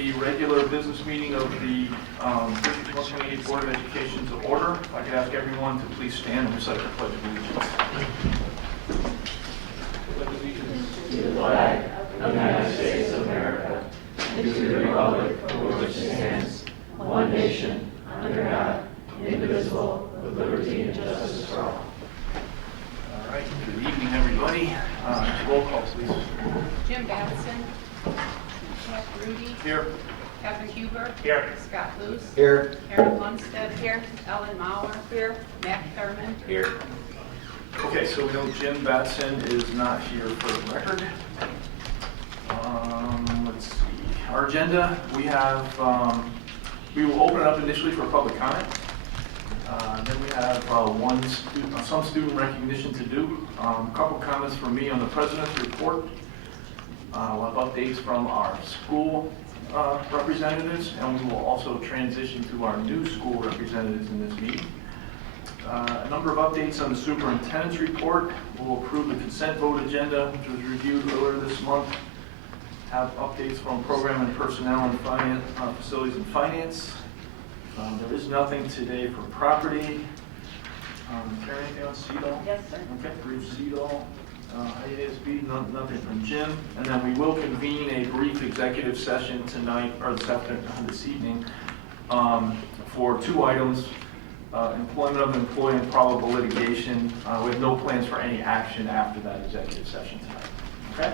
the regular business meeting of the District 128 Board of Education to order. If I could ask everyone to please stand and recite the Pledge of Allegiance. To the flag of the United States of America, and to the republic for which it stands, one nation, under God, indivisible, with liberty and justice for all. All right, good evening, everybody. Roll call, please. Jim Batson. Jack Rudy. Here. Kevin Huber. Here. Scott Luce. Here. Aaron Lundstedt. Here. Ellen Mauer. Here. Matt Thurman. Here. Okay, so we know Jim Batson is not here for the record. Let's see. Our agenda, we have, we will open it up initially for public comment. Then we have some student recognition to do. A couple comments from me on the president's report. We'll have updates from our school representatives, and we will also transition to our new school representatives in this meeting. A number of updates on the superintendent's report. We'll approve the consent vote agenda, which was reviewed earlier this month. Have updates from program and personnel and finance, facilities and finance. There is nothing today for property. Carrie, anything on CEDAW? Yes, sir. Okay, brief CEDAW. IASB, nothing from Jim. And then we will convene a brief executive session tonight, or this evening, for two items. Employment of an employee and probable litigation. We have no plans for any action after that executive session tonight. Okay?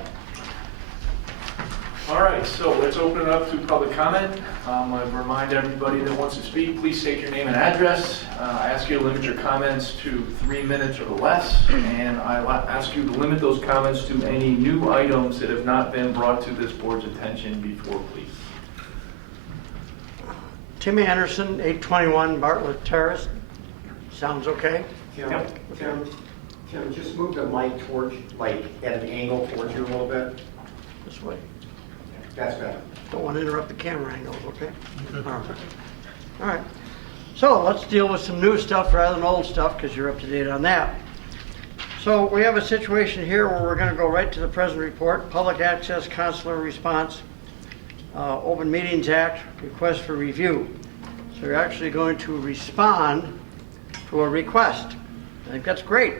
All right, so let's open it up to public comment. I remind everybody that wants to speak, please state your name and address. I ask you to limit your comments to 3 minutes or less, and I ask you to limit those comments to any new items that have not been brought to this board's attention before, please. Tim Anderson, 821 Bartlett Terrace. Sounds okay? Tim, Yep. Tim, just move the mic towards, like, at an angle towards you a little bit. This way. That's better. Don't want to interrupt the camera angles, okay? All right. So let's deal with some new stuff rather than old stuff, because you're up to date on that. So we have a situation here where we're going to go right to the present report, Public Access Consular Response, Open Meetings Act, request for review. So you're actually going to respond to a request. I think that's great.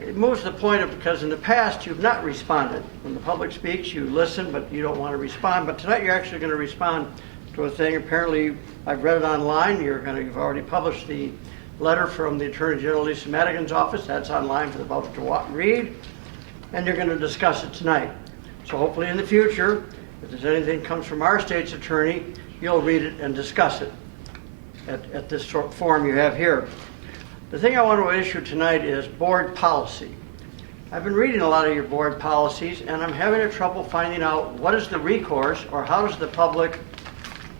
It moves the point of, because in the past you've not responded. When the public speaks, you listen, but you don't want to respond. But tonight you're actually going to respond to a thing. Apparently, I've read it online. You've already published the letter from the Attorney General Lisa Madigan's office. That's online for the public to read. And you're going to discuss it tonight. So hopefully in the future, if there's anything that comes from our state's attorney, you'll read it and discuss it at this short form you have here. The thing I want to issue tonight is board policy. I've been reading a lot of your board policies, and I'm having trouble finding out what is the recourse, or how does the public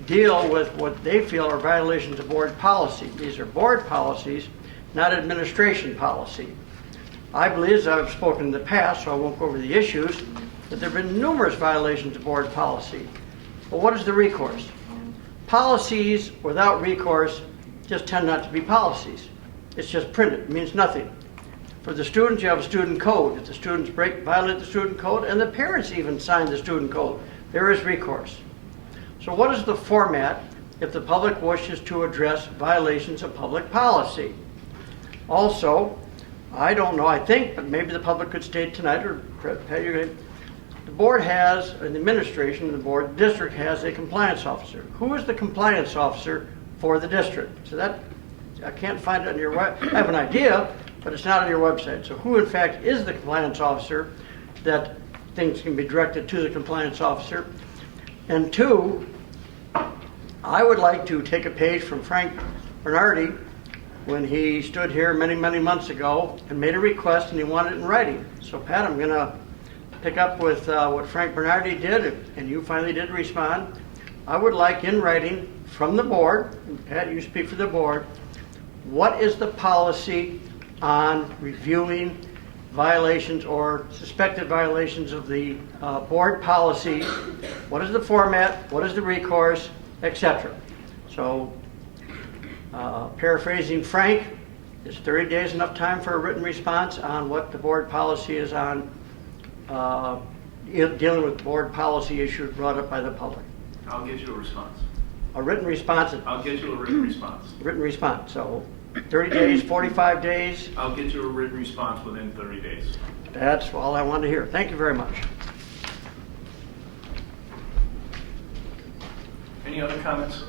deal with what they feel are violations of board policy. These are board policies, not administration policy. I believe, as I've spoken in the past, so I won't go over the issues, that there have been numerous violations of board policy. Well, what is the recourse? Policies without recourse just tend not to be policies. It's just printed. It means nothing. For the students, you have a student code. If the students violate the student code, and the parents even sign the student code, there is recourse. So what is the format if the public wishes to address violations of public policy? Also, I don't know, I think, but maybe the public could state tonight, or the board has, an administration, the board, the district has a compliance officer. Who is the compliance officer for the district? So that, I can't find it on your website. I have an idea, but it's not on your website. So who in fact is the compliance officer, that things can be directed to the compliance officer? And two, I would like to take a page from Frank Bernardi when he stood here many, many months ago and made a request, and he wanted it in writing. So Pat, I'm going to pick up with what Frank Bernardi did, and you finally did respond. I would like in writing from the board, and Pat, you speak for the board, what is the policy on reviewing violations or suspected violations of the board policy? What is the format? What is the recourse, etc.? So, paraphrasing Frank, is 30 days enough time for a written response on what the board policy is on dealing with board policy issues brought up by the public? I'll get you a response. A written response, I'll get you a written response. written response, so 30 days, 45 days, I'll get you a written response within 30 days. that's all I wanted to hear. Thank you very much. Any other comments?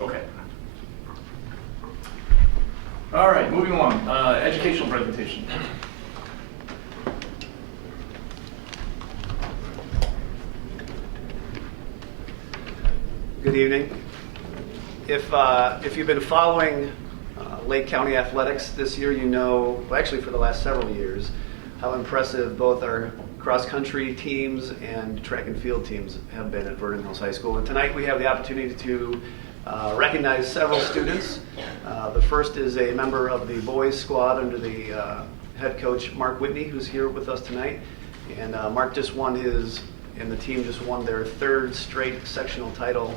Okay. All right, moving along. Educational presentation. Good evening. If you've been following Lake County athletics this year, you know, well, actually for the last several years, how impressive both our cross-country teams and track and field teams have been at Vernon Hills High School. And tonight we have the opportunity to recognize several students. The first is a member of the boys squad under the head coach Mark Whitney, who's here with us tonight. And Mark just won and the team just won their third straight sectional title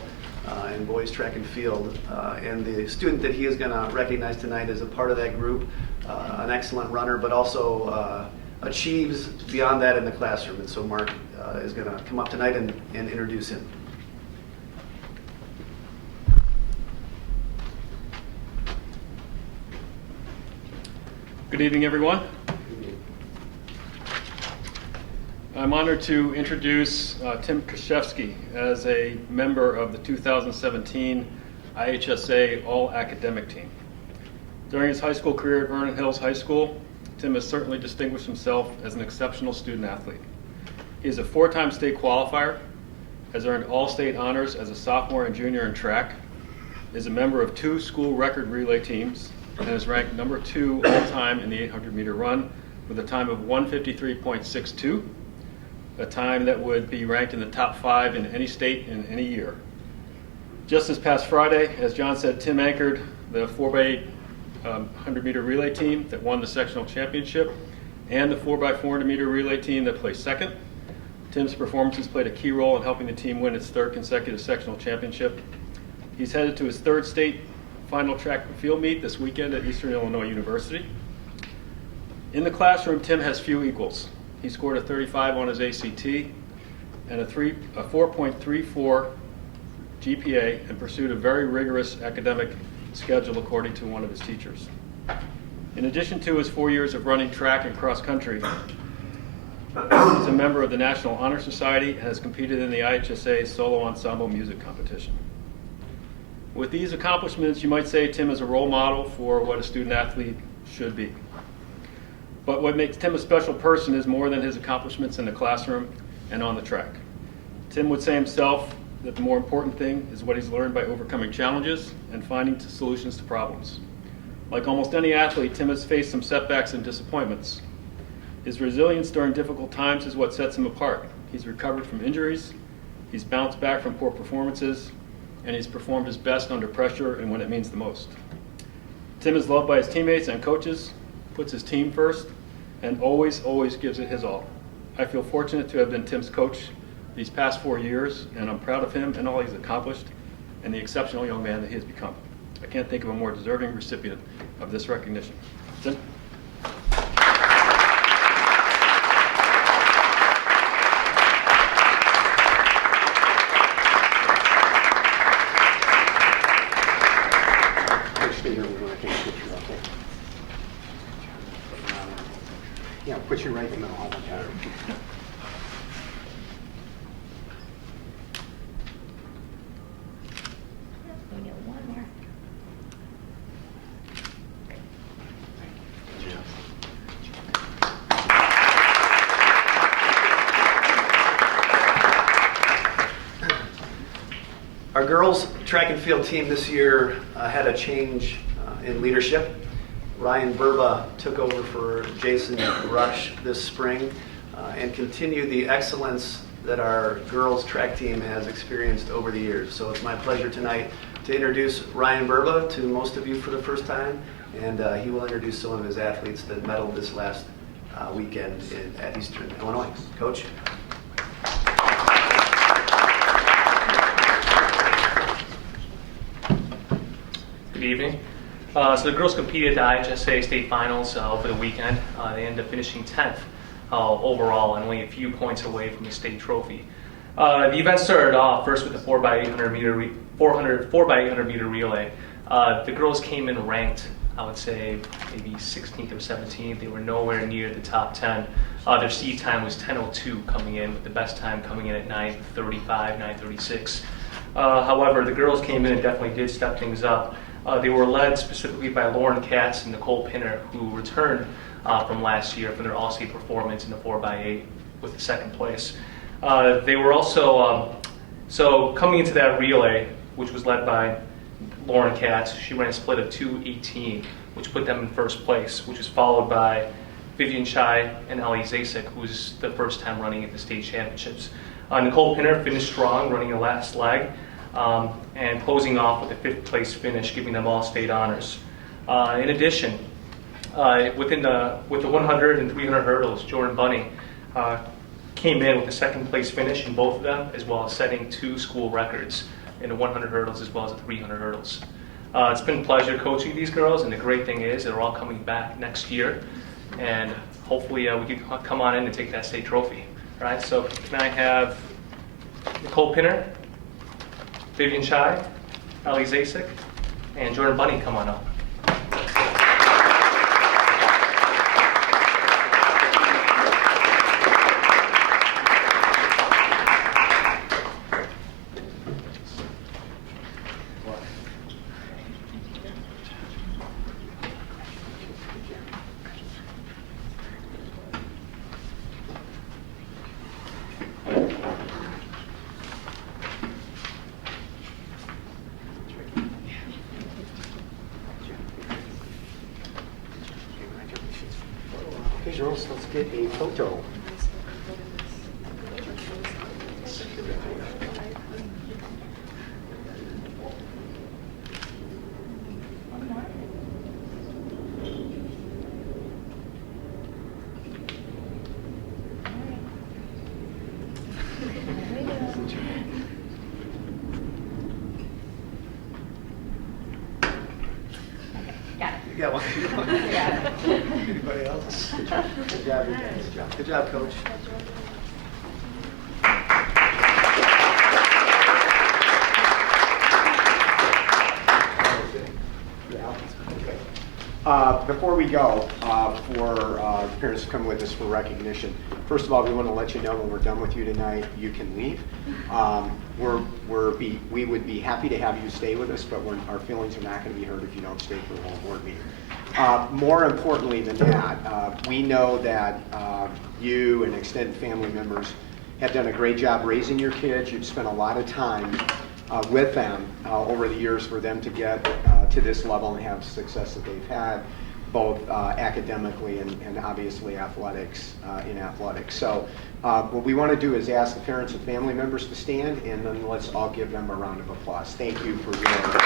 in boys track and field. And the student that he is going to recognize tonight is a part of that group, an excellent runner, but also achieves beyond that in the classroom. And so Mark is going to come up tonight and introduce him. Good evening, everyone. I'm honored to introduce Tim Kraszewski as a member of the 2017 IHSA All-Academic Team. During his high school career at Vernon Hills High School, Tim has certainly distinguished himself as an exceptional student athlete. He is a four-time state qualifier, has earned all-state honors as a sophomore and junior in track, is a member of 2 school record relay teams, and is ranked number 2 all-time in the 800-meter run with a time of 1:53.62, a time that would be ranked in the top 5 in any state in any year. Just this past Friday, as John said, Tim anchored the 4x8 100-meter relay team that won the sectional championship and the 4x400-meter relay team that placed second. Tim's performances played a key role in helping the team win its 3rd consecutive sectional championship. He's headed to his 3rd state final track and field meet this weekend at Eastern Illinois University. In the classroom, Tim has few equals. He scored a 35 on his ACT and a 4.34 GPA and pursued a very rigorous academic schedule according to one of his teachers. In addition to his 4 years of running track and cross country, he's a member of the National Honor Society and has competed in the IHSA solo ensemble music competition. With these accomplishments, you might say Tim is a role model for what a student athlete should be. But what makes Tim a special person is more than his accomplishments in the classroom and on the track. Tim would say himself that the more important thing is what he's learned by overcoming challenges and finding solutions to problems. Like almost any athlete, Tim has faced some setbacks and disappointments. His resilience during difficult times is what sets him apart. He's recovered from injuries, he's bounced back from poor performances, and he's performed his best under pressure and when it means the most. Tim is loved by his teammates and coaches, puts his team first, and always gives it his all. I feel fortunate to have been Tim's coach these past 4 years, and I'm proud of him and all he's accomplished and the exceptional young man that he has become. I can't think of a more deserving recipient of this recognition. Tim? Yeah, put you right in the middle. Our girls track and field team this year had a change in leadership. Ryan Burba took over for Jason Rush this spring and continued the excellence that our girls track team has experienced over the years. So it's my pleasure tonight to introduce Ryan Burba to most of you for the first time, and he will introduce some of his athletes that medaled this last weekend at Eastern Illinois. Coach? Good evening. So the girls competed at the IHSA state finals over the weekend. They ended up finishing 10th overall and only a few points away from the state trophy. The event started off first with the 4x800 meter relay. The girls came in ranked, I would say maybe 16th or 17th. They were nowhere near the top 10. Their seed time was 10:02 coming in, with the best time coming in at 9:35, 9:36. However, the girls came in and definitely did step things up. They were led specifically by Lauren Katz and Nicole Pinner, who returned from last year from their All-State performance in the 4x8 with the second place. They were also, so coming into that relay, which was led by Lauren Katz, she ran a split of 2:18, which put them in first place, which was followed by Vivian Chai and Ali Zasek, who's the first time running at the state championships. Nicole Pinner finished strong, running the last leg, and closing off with a 5th place finish, giving them all state honors. In addition, with the 100 and 300 hurdles, Jordan Bunny came in with a 2nd place finish in both of them, as well as setting 2 school records in the 100 hurdles as well as the 300 hurdles. It's been a pleasure coaching these girls, and the great thing is they're all coming back next year, and hopefully we can come on in and take that state trophy. All right, so can I have Nicole Pinner, Vivian Chai, Ali Zasek, and Jordan Bunny come on up. Okay, girls, let's get a photo. You got one. Anybody else? Good job, you guys. Good job, Coach. Before we go, for parents to come with us for recognition, first of all, we want to let you know when we're done with you tonight, you can leave. We would be happy to have you stay with us, but our feelings are not going to be hurt if you don't stay for the whole board meeting. More importantly than that, we know that you and extended family members have done a great job raising your kids. You've spent a lot of time with them over the years for them to get to this level and have success that they've had, both academically and obviously in athletics. So what we want to do is ask the parents and family members to stand, and then let's all give them a round of applause. Thank you for your support.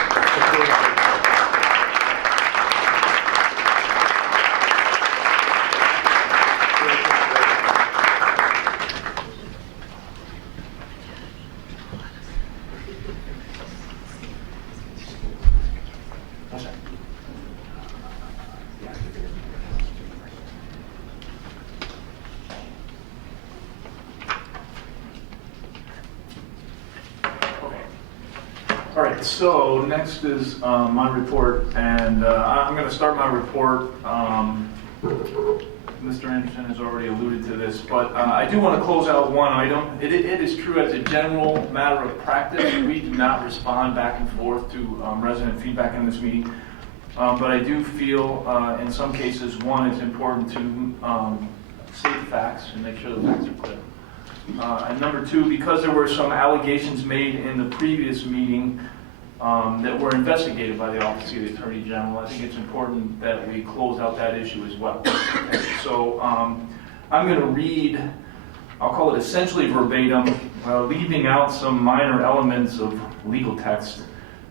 All right, so next is my report, and I'm going to start my report. Mr. Anderson has already alluded to this, but I do want to close out one item. It is true, as a general matter of practice, we do not respond back and forth to resident feedback in this meeting, but I do feel in some cases, one, it's important to state the facts and make sure the facts are clear. And number two, because there were some allegations made in the previous meeting that were investigated by the Office of the Attorney General, I think it's important that we close out that issue as well. Okay, so I'm going to read, I'll call it essentially verbatim, leaving out some minor elements of legal text,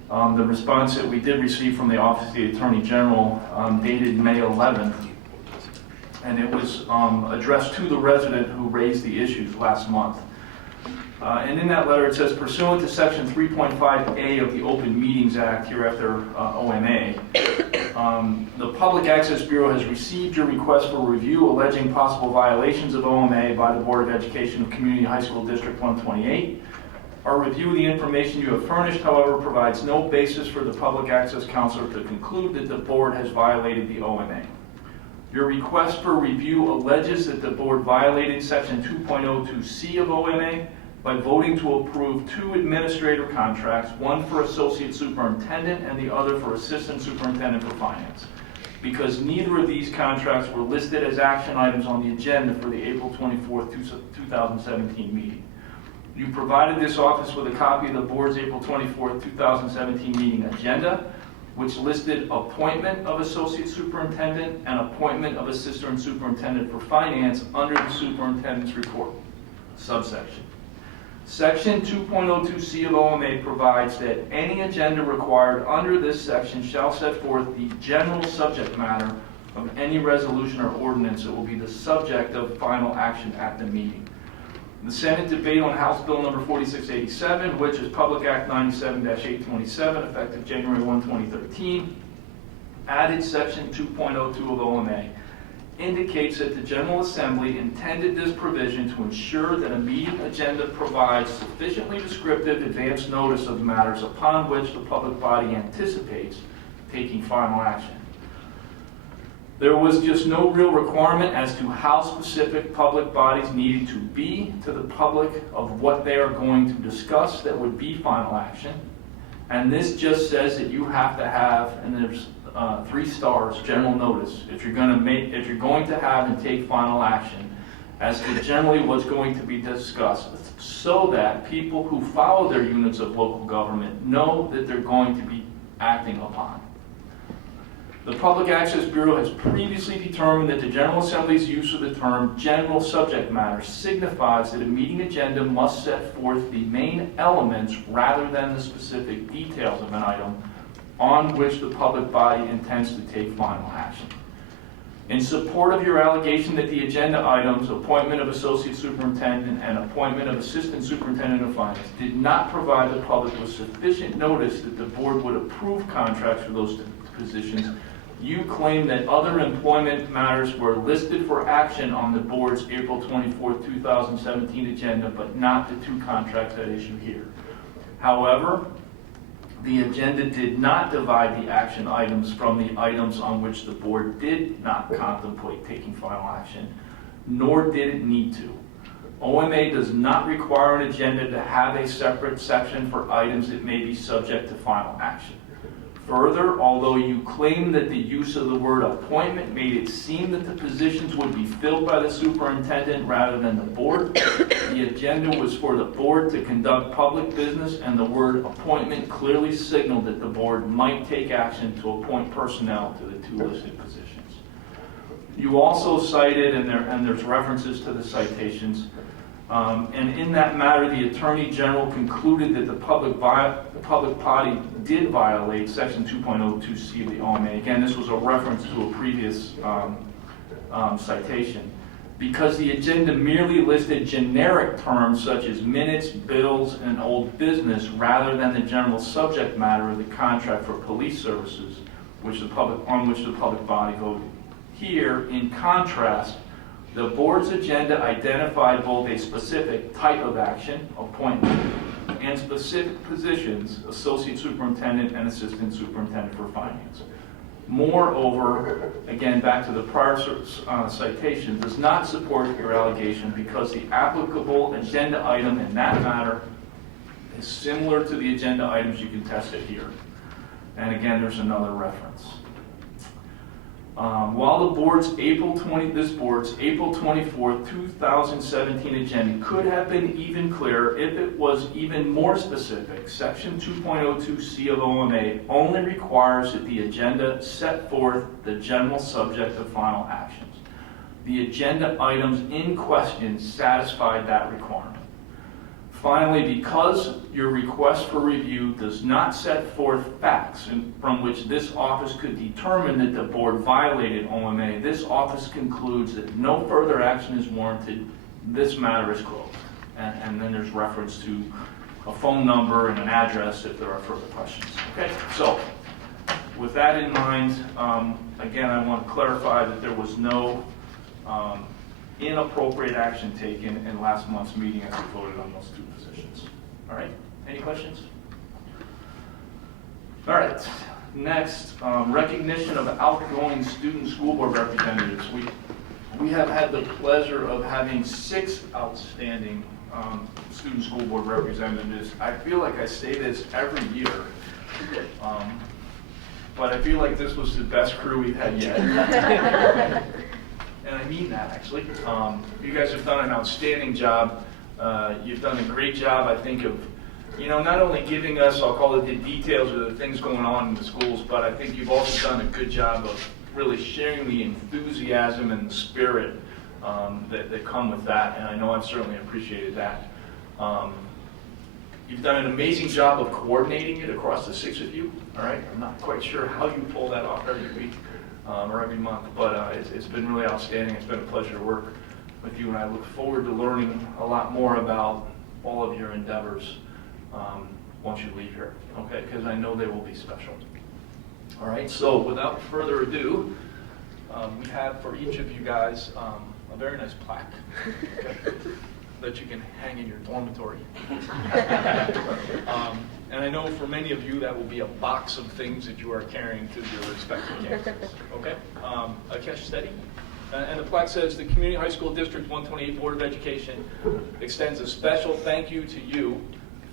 the response that we did receive from the Office of the Attorney General dated May 11th. And it was addressed to the resident who raised the issues last month. And in that letter it says, pursuant to section 3.5A of the Open Meetings Act, hereafter OMA, The Public Access Bureau has received your request for review alleging possible violations of OMA by the Board of Education of Community High School District 128. Our review of the information you have furnished, however, provides no basis for the Public Access Counselor to conclude that the board has violated the OMA. Your request for review alleges that the board violated Section 2.02C of OMA by voting to approve 2 administrator contracts, one for associate superintendent and the other for assistant superintendent for finance, because neither of these contracts were listed as action items on the agenda for the April 24th, 2017 meeting. You provided this office with a copy of the board's April 24th, 2017 meeting agenda, which listed appointment of associate superintendent and appointment of assistant superintendent for finance under the superintendent's report, subsection. Section 2.02C of OMA provides that any agenda required under this section shall set forth the general subject matter of any resolution or ordinance that will be the subject of final action at the meeting. The Senate debate on House Bill number 4687, which is Public Act 97-827, effective January 1, 2013, added Section 2.02 of OMA, indicates that the General Assembly intended this provision to ensure that a meeting agenda provides sufficiently descriptive advance notice of matters upon which the public body anticipates taking final action. There was just no real requirement as to how specific public bodies needed to be to the public of what they are going to discuss that would be final action. And this just says that you have to have, and there's 3 stars, general notice, if you're going to have and take final action as to generally what's going to be discussed, so that people who follow their units of local government know that they're going to be acting upon. The Public Access Bureau has previously determined that the General Assembly's use of the term general subject matter signifies that a meeting agenda must set forth the main elements rather than the specific details of an item on which the public body intends to take final action. In support of your allegation that the agenda items, appointment of associate superintendent and appointment of assistant superintendent of finance, did not provide the public with sufficient notice that the board would approve contracts for those positions, you claim that other employment matters were listed for action on the board's April 24, 2017 agenda, but not the 2 contracts at issue here. However, the agenda did not divide the action items from the items on which the board did not contemplate taking final action, nor did it need to. OMA does not require an agenda to have a separate section for items that may be subject to final action. Further, although you claim that the use of the word appointment made it seem that the positions would be filled by the superintendent rather than the board, the agenda was for the board to conduct public business, and the word appointment clearly signaled that the board might take action to appoint personnel to the 2 listed positions. You also cited, and there's references to the citations, and in that matter, the Attorney General concluded that the public body did violate Section 2.02C of the OMA. Again, this was a reference to a previous citation. Because the agenda merely listed generic terms such as minutes, bills, and old business rather than the general subject matter of the contract for police services on which the public body voted. Here, in contrast, the board's agenda identified both a specific type of action, appointment, and specific positions, associate superintendent and assistant superintendent for finance. Moreover, again, back to the prior citation, does not support your allegation because the applicable agenda item in that matter is similar to the agenda items you can test it here. And again, there's another reference. While the board's April 24, 2017 agenda could have been even clearer if it was even more specific, Section 2.02C of OMA only requires that the agenda set forth the general subject of final actions. The agenda items in question satisfied that requirement. Finally, because your request for review does not set forth facts from which this office could determine that the board violated OMA, this office concludes that no further action is warranted. This matter is closed. And then there's reference to a phone number and an address if there are further questions. Okay, so with that in mind, again, I want to clarify that there was no inappropriate action taken in last month's meeting as we voted on those two positions. All right, any questions? All right, next, recognition of outgoing student school board representatives. We have had the pleasure of having 6 outstanding student school board representatives. I feel like I say this every year, but I feel like this was the best crew we've had yet. And I mean that, actually. You guys have done an outstanding job. You've done a great job, I think, of not only giving us, I'll call it the details of the things going on in the schools, but I think you've also done a good job of really sharing the enthusiasm and the spirit that come with that, and I know I've certainly appreciated that. You've done an amazing job of coordinating it across the 6 of you, all right? I'm not quite sure how you pull that off every week or every month, but it's been really outstanding. It's been a pleasure to work with you, and I look forward to learning a lot more about all of your endeavors once you leave here, okay? Because I know they will be special. All right, so without further ado, we have for each of you guys a very nice plaque, okay, that you can hang in your dormitory. And I know for many of you that will be a box of things that you are carrying to your respective campuses, okay? Akesh, steady. And the plaque says, the Community High School District 128 Board of Education extends a special thank you to you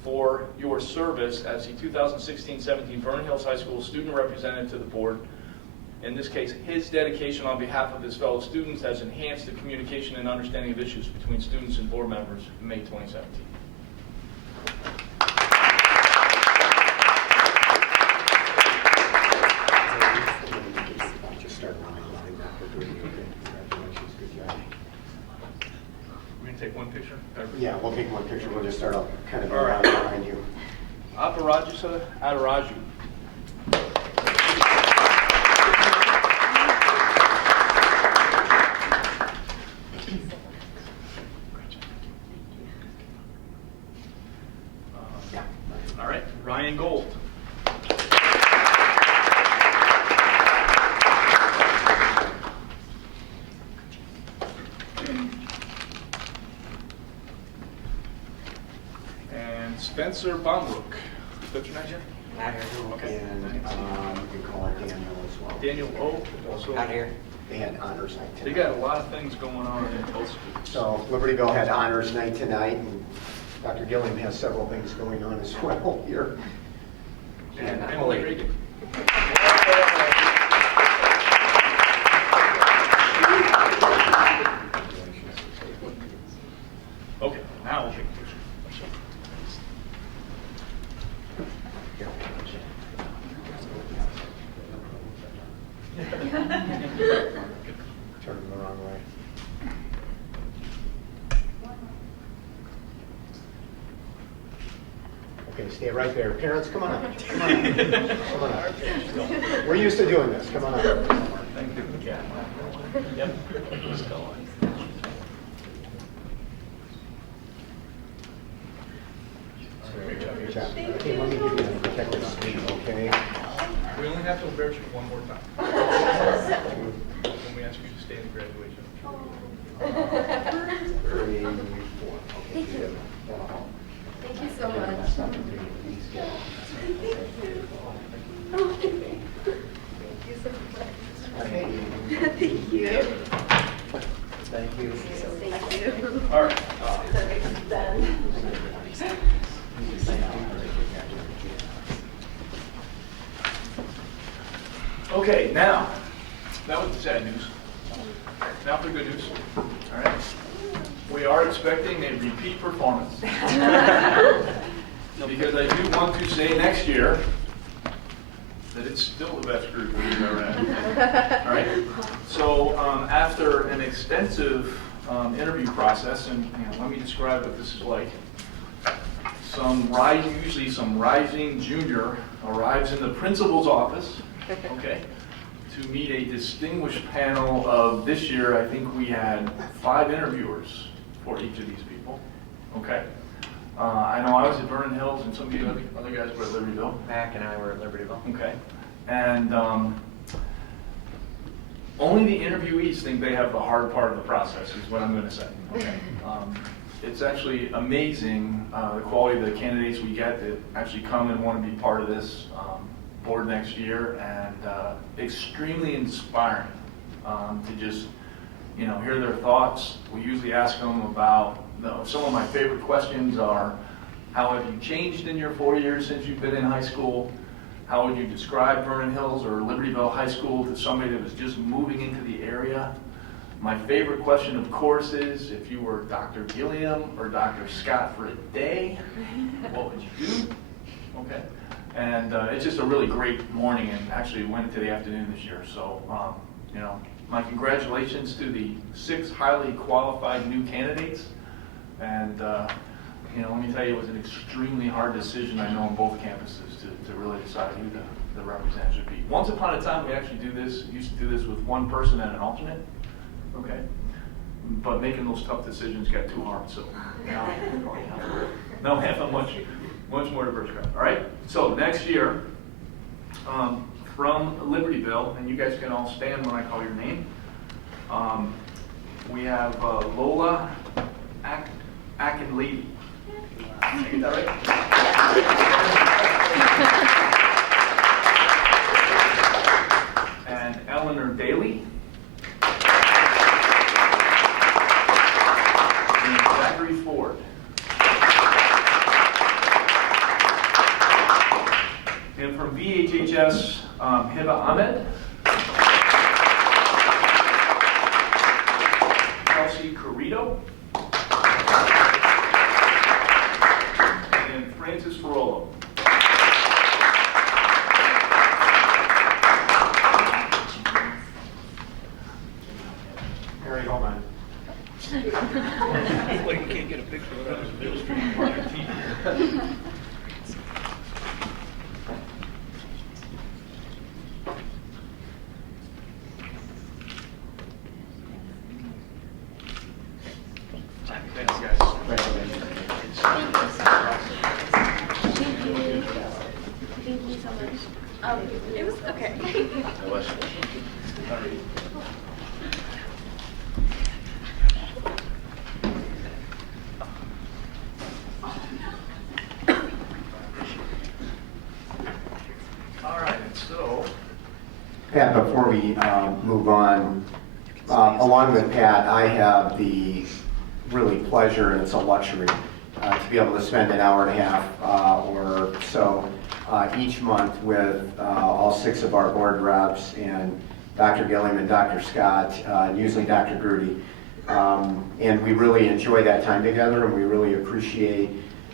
for your service as the 2016-17 Vernon Hills High School student representative to the board. In this case, his dedication on behalf of his fellow students has enhanced the communication and understanding of issues between students and board members in May 2017. Just start running that. Congratulations, good job. We're going to take one picture? Yeah, we'll take one picture. We'll just start up kind of All right. around behind you. Aparajita Adaraju. All right, Ryan Gold. And Spencer Baumrook. That's your name, Jim? Okay. And you can call it Daniel as well. Daniel O. Also. Out here. They had honors night They tonight. got a lot of things going on in both schools. So Libertyville had honors night tonight, and Dr. Gilliam has several things going on as well here. And Emily Reagan. Okay, now we'll take a picture. Turn them the wrong way. Okay, stay right there. Parents, come on up. Come on up. Come on up. We're used to doing this. Come on up. Thank you. Yeah. Yep. Just go on. Good job. Okay, let me give you a protective screen, okay? We only have to embarrass you one more time. When we ask you to stay in graduation. 3, 4. Okay, good. That'll help. Thank you so much. That's not gonna be easy. Okay. Thank you. Thank you. Thank you. All right. Okay, now, that was the sad news. Now for the good news. All right. We are expecting a repeat performance. Because I do want to say next year that it's still the best group we've ever had. All right. So after an extensive interview process, and let me describe what this is like. Usually some rising junior arrives in the principal's office, okay, to meet a distinguished panel of, this year, I think we had 5 interviewers for each of these people, okay? I know I was at Vernon Hills and some of you other guys were at Libertyville. Mac and I were at Libertyville. Okay. And only the interviewees think they have the hard part of the process, is what I'm going to say. Okay. It's actually amazing the quality of the candidates we get that actually come and want to be part of this board next year, and extremely inspiring to just hear their thoughts. We usually ask them about, some of my favorite questions are, how have you changed in your 4 years since you've been in high school? How would you describe Vernon Hills or Libertyville High School to somebody that was just moving into the area? My favorite question, of course, is if you were Dr. Gilliam or Dr. Scott for a day, what would you do? Okay. And it's just a really great morning, and actually went into the afternoon this year. So, my congratulations to the 6 highly qualified new candidates. And, let me tell you, it was an extremely hard decision, I know, on both campuses to really decide who the representative should be. Once upon a time, we actually used to do this with one person and an alternate. Okay. But making those tough decisions got too hard, so now we have a much more diverse crowd. All right. So next year, from Libertyville, and you guys can all stand when I call your name. We have Lola Akinlady. Did I get that right? And Eleanor Daly. And Zachary Ford. And from VHHS, Hiba Ahmed. Kelsey Carrito. And Francis Ferrolo. Harry, hold on. Well, you can't get a picture of it. Thanks, guys. Thank you so much. It was okay. All right, so Pat, before we move on, along with Pat, I have the really pleasure, and it's a luxury, to be able to spend an hour and a half or so each month with all 6 of our board reps and Dr. Gilliam and Dr. Scott, and usually Dr. Grudy. And we really enjoy that time together, and we really appreciate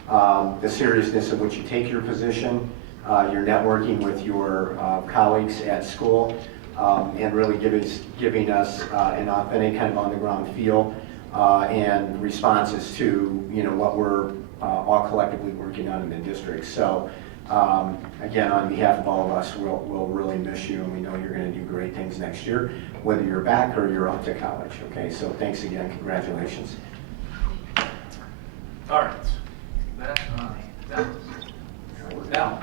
the seriousness of which you take your position, your networking with your colleagues at school, and really giving us an authentic kind of on-the-ground feel and responses to what we're all collectively working on in the district. So again, on behalf of all of us, we'll really miss you, and we know you're going to do great things next year, whether you're back or you're off to college. Okay, so thanks again, congratulations. all right. Now,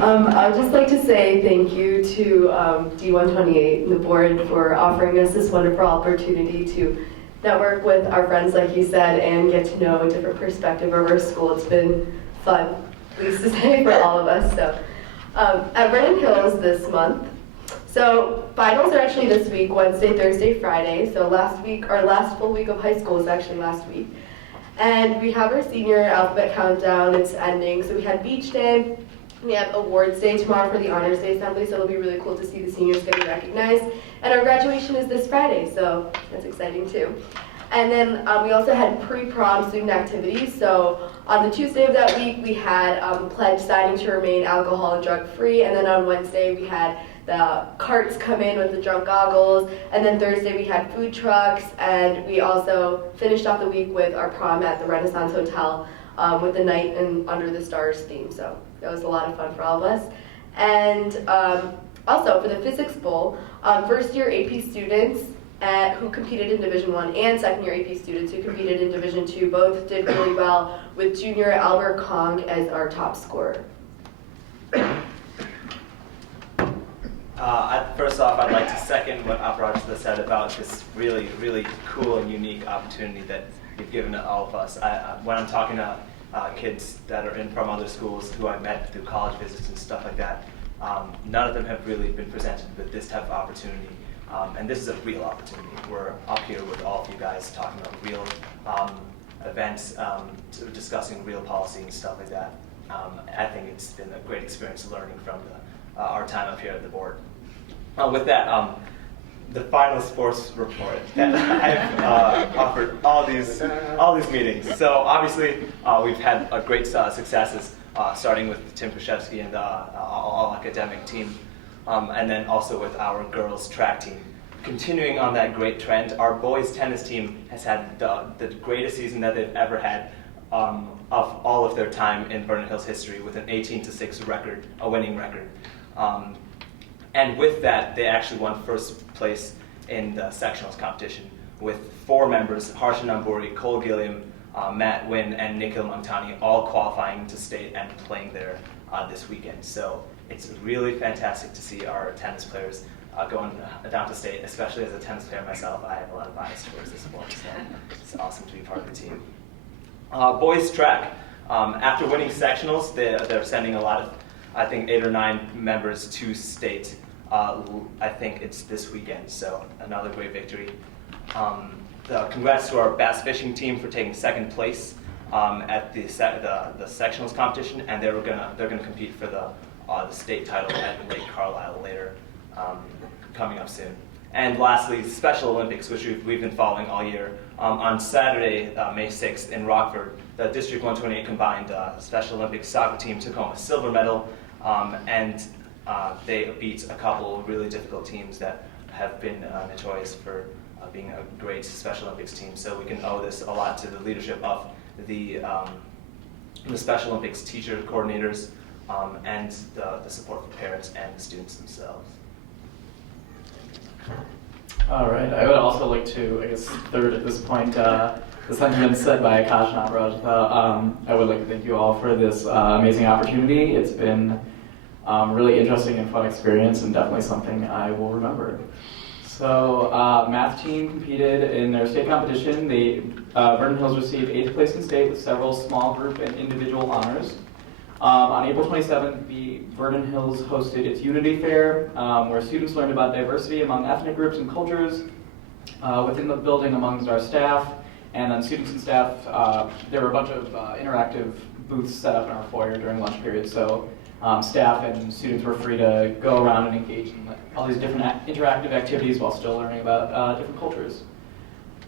I'd just like to say thank you to D128 and the board for offering us this wonderful opportunity to network with our friends, like you said, and get to know a different perspective of our school. It's been fun, at least to say, for all of us. So, at Vernon Hills this month. So finals are actually this week, Wednesday, Thursday, Friday. So our last full week of high school was actually last week. And we have our senior alphabet countdown. It's ending. So we had beach day. We have awards day tomorrow for the honors day assembly. So it'll be really cool to see the seniors getting recognized. And our graduation is this Friday. So that's exciting too. And then we also had pre-prom student activities. So on the Tuesday of that week, we had pledge signing to remain alcohol and drug free. And then on Wednesday, we had the carts come in with the drunk goggles, and then Thursday we had food trucks, and we also finished off the week with our prom at the Renaissance Hotel with the Night and Under the Stars theme. So that was a lot of fun for all of us. And also for the Physics Bowl, first year AP students who competed in Division I and second-year AP students who competed in Division II. Both did really well, with junior Albert Kong as our top scorer. First off, I'd like to second what Aparajita said about this really, really cool and unique opportunity that you've given to all of us. When I'm talking to kids that are from other schools who I've met through college visits and stuff like that, none of them have really been presented with this type of opportunity. And this is a real opportunity. We're up here with all of you guys talking about real events, discussing real policy and stuff like that. I think it's been a great experience learning from our time up here at the board. With that, the final sports report that I've offered all these meetings. So obviously, we've had great successes, starting with Tim Krzyzewski and the all academic team, and then also with our girls track team. Continuing on that great trend, our boys tennis team has had the greatest season that they've ever had of all of their time in Vernon Hills history, with an 18-6 record, a winning record. And with that, they actually won first place in the sectionals competition with 4 members, Harsha Namburi, Cole Gilliam, Matt Wynn, and Nikhil Mangtani, all qualifying to state and playing there this weekend. So it's really fantastic to see our tennis players going down to state, especially as a tennis player myself. I have a lot of bias towards this sport, so it's awesome to be part of the team. Boys track, after winning sectionals, they're sending a lot of, I think, 8 or 9 members to state. I think it's this weekend, so another great victory. Congrats to our bass fishing team for taking second place at the sectionals competition, and they're gonna compete for the state title at Lake Carlisle later, coming up soon. And lastly, Special Olympics, which we've been following all year. On Saturday, May 6th in Rockford, the District 128 combined Special Olympics soccer team took home a silver medal, and they beat a couple of really difficult teams that have been notorious for being a great Special Olympics team. So we can owe this a lot to the leadership of the Special Olympics teacher coordinators and the support from parents and the students themselves. All right. I would also like to, I guess, third at this point, the sentiment said by Akash and Aparajita. I would like to thank you all for this amazing opportunity. It's been really interesting and fun experience, and definitely something I will remember. So, math team competed in their state competition. Vernon Hills received 8th place in state with several small group and individual honors. On April 27th, the Vernon Hills hosted its Unity Fair, where students learned about diversity among ethnic groups and cultures within the building amongst our staff. And then students and staff, there were a bunch of interactive booths set up in our foyer during lunch period. So staff and students were free to go around and engage in all these different interactive activities while still learning about different cultures.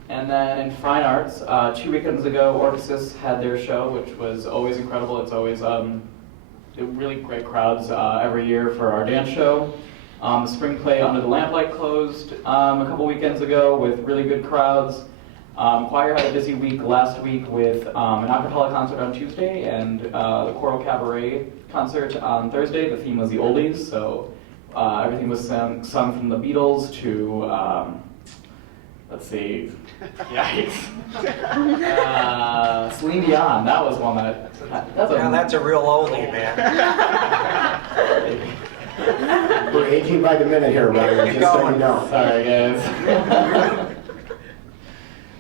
And then in fine arts, 2 weekends ago, Orchesis had their show, which was always incredible. It's always really great crowds every year for our dance show. The spring play Under the Lamplight closed a couple weekends ago with really good crowds. Choir had a busy week last week with an a cappella concert on Tuesday and the choral cabaret concert on Thursday. The theme was the oldies, so everything was sung from the Beatles to, let's see, yikes. Celine Dion, that was one That's a real oldie, man. We're aging by the minute here, Ryan, just so you know. Sorry, guys.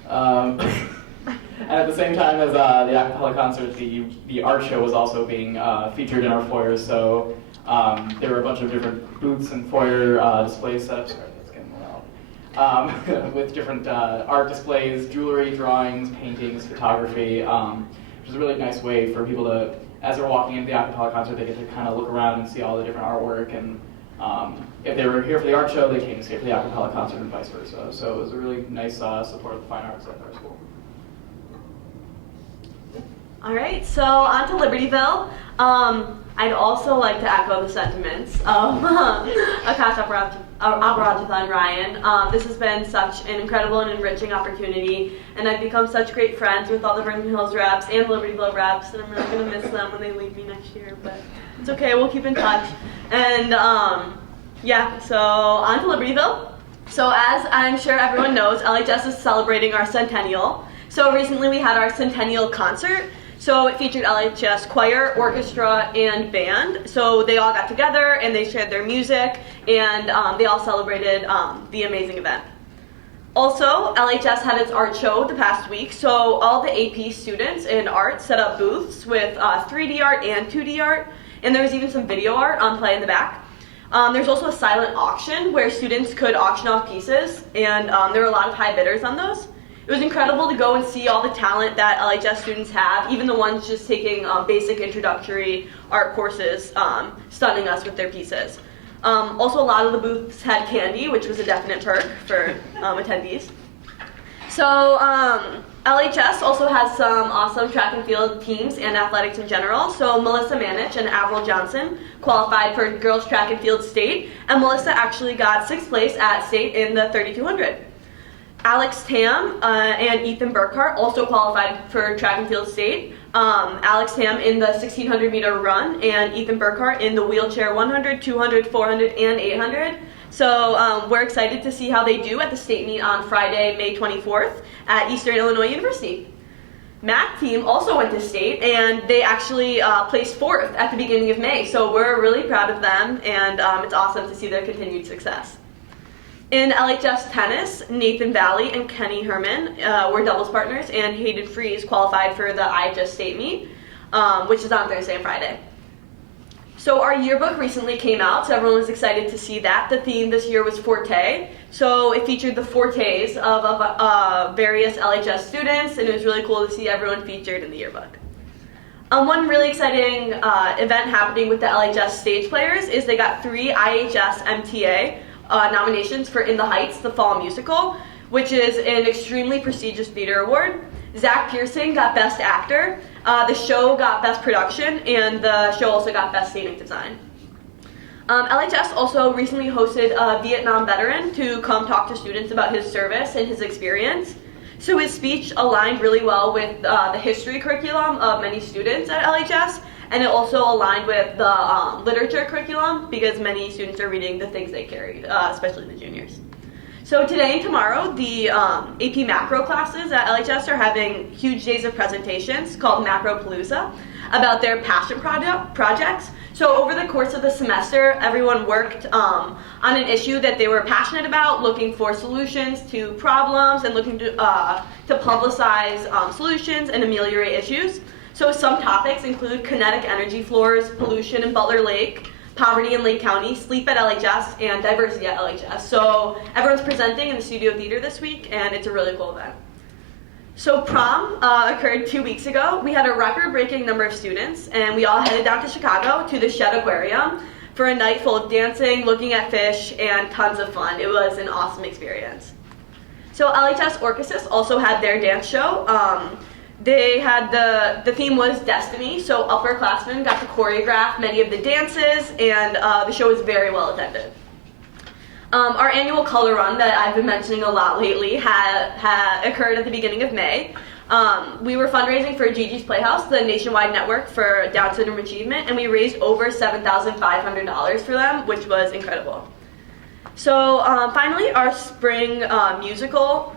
And at the same time as the a cappella concert, the art show was also being featured in our foyer. So there were a bunch of different booths and foyer displays set up. Sorry, that's getting loud. With different art displays, jewelry, drawings, paintings, photography, which is a really nice way for people to, as they're walking into the a cappella concert, they get to kind of look around and see all the different artwork. And if they were here for the art show, they came to see it for the a cappella concert and vice versa. So it was a really nice support of the fine arts at our school. All right, so on to Libertyville. I'd also like to echo the sentiments of Akash, Aparajita, and Ryan. This has been such an incredible and enriching opportunity, and I've become such great friends with all the Vernon Hills reps and Libertyville reps, and I'm really going to miss them when they leave me next year, but it's okay, we'll keep in touch. And yeah, so on to Libertyville. So as I'm sure everyone knows, LHS is celebrating our centennial. So recently we had our centennial concert. So it featured LHS choir, orchestra, and band. So they all got together and they shared their music, and they all celebrated the amazing event. Also, LHS had its art show the past week, so all the AP students in art set up booths with 3D art and 2D art, and there was even some video art on play in the back. There's also a silent auction where students could auction off pieces, and there were a lot of high bidders on those. It was incredible to go and see all the talent that LHS students have, even the ones just taking basic introductory art courses, stunning us with their pieces. Also, a lot of the booths had candy, which was a definite perk for attendees. So LHS also has some awesome track and field teams and athletics in general. So Melissa Manich and Avril Johnson qualified for girls track and field state, and Melissa actually got 6th place at state in the 3200. Alex Tam and Ethan Burkhart also qualified for track and field state. Alex Tam in the 1600 meter run and Ethan Burkhart in the wheelchair 100, 200, 400, and 800. So we're excited to see how they do at the state meet on Friday, May 24th at Eastern Illinois University. MAC team also went to state, and they actually placed 4th at the beginning of May. So we're really proud of them, and it's awesome to see their continued success. In LHS tennis, Nathan Valley and Kenny Herman were doubles partners, and Hayden Fries qualified for the IHS state meet, which is on Thursday and Friday. So our yearbook recently came out, so everyone was excited to see that. The theme this year was Forte, so it featured the fortes of various LHS students, and it was really cool to see everyone featured in the yearbook. One really exciting event happening with the LHS stage players is they got 3 IHS MTA nominations for In the Heights, the fall musical, which is an extremely prestigious theater award. Zach Pearson got Best Actor, the show got Best Production, and the show also got Best Scenic Design. LHS also recently hosted a Vietnam veteran to come talk to students about his service and his experience. So his speech aligned really well with the history curriculum of many students at LHS, and it also aligned with the literature curriculum because many students are reading the things they carried, especially the juniors. So today and tomorrow, the AP Macro classes at LHS are having huge days of presentations called Macropalooza about their passion projects. So over the course of the semester, everyone worked on an issue that they were passionate about, looking for solutions to problems and looking to publicize solutions and ameliorate issues. So some topics include kinetic energy floors, pollution in Butler Lake, poverty in Lake County, sleep at LHS, and diversity at LHS. So everyone's presenting in the Studio Theater this week, and it's a really cool event. So prom occurred 2 weeks ago. We had a record-breaking number of students, and we all headed down to Chicago to the Shed Aquarium for a night full of dancing, looking at fish, and tons of fun. It was an awesome experience. So LHS Orchesis also had their dance show. They had the theme was Destiny, so upperclassmen got to choreograph many of the dances, and the show was very well attended. Our annual color run that I've been mentioning a lot lately had occurred at the beginning of May. We were fundraising for Gigi's Playhouse, the nationwide network for Down syndrome achievement, and we raised over $7,500 for them, which was incredible. So finally, our spring musical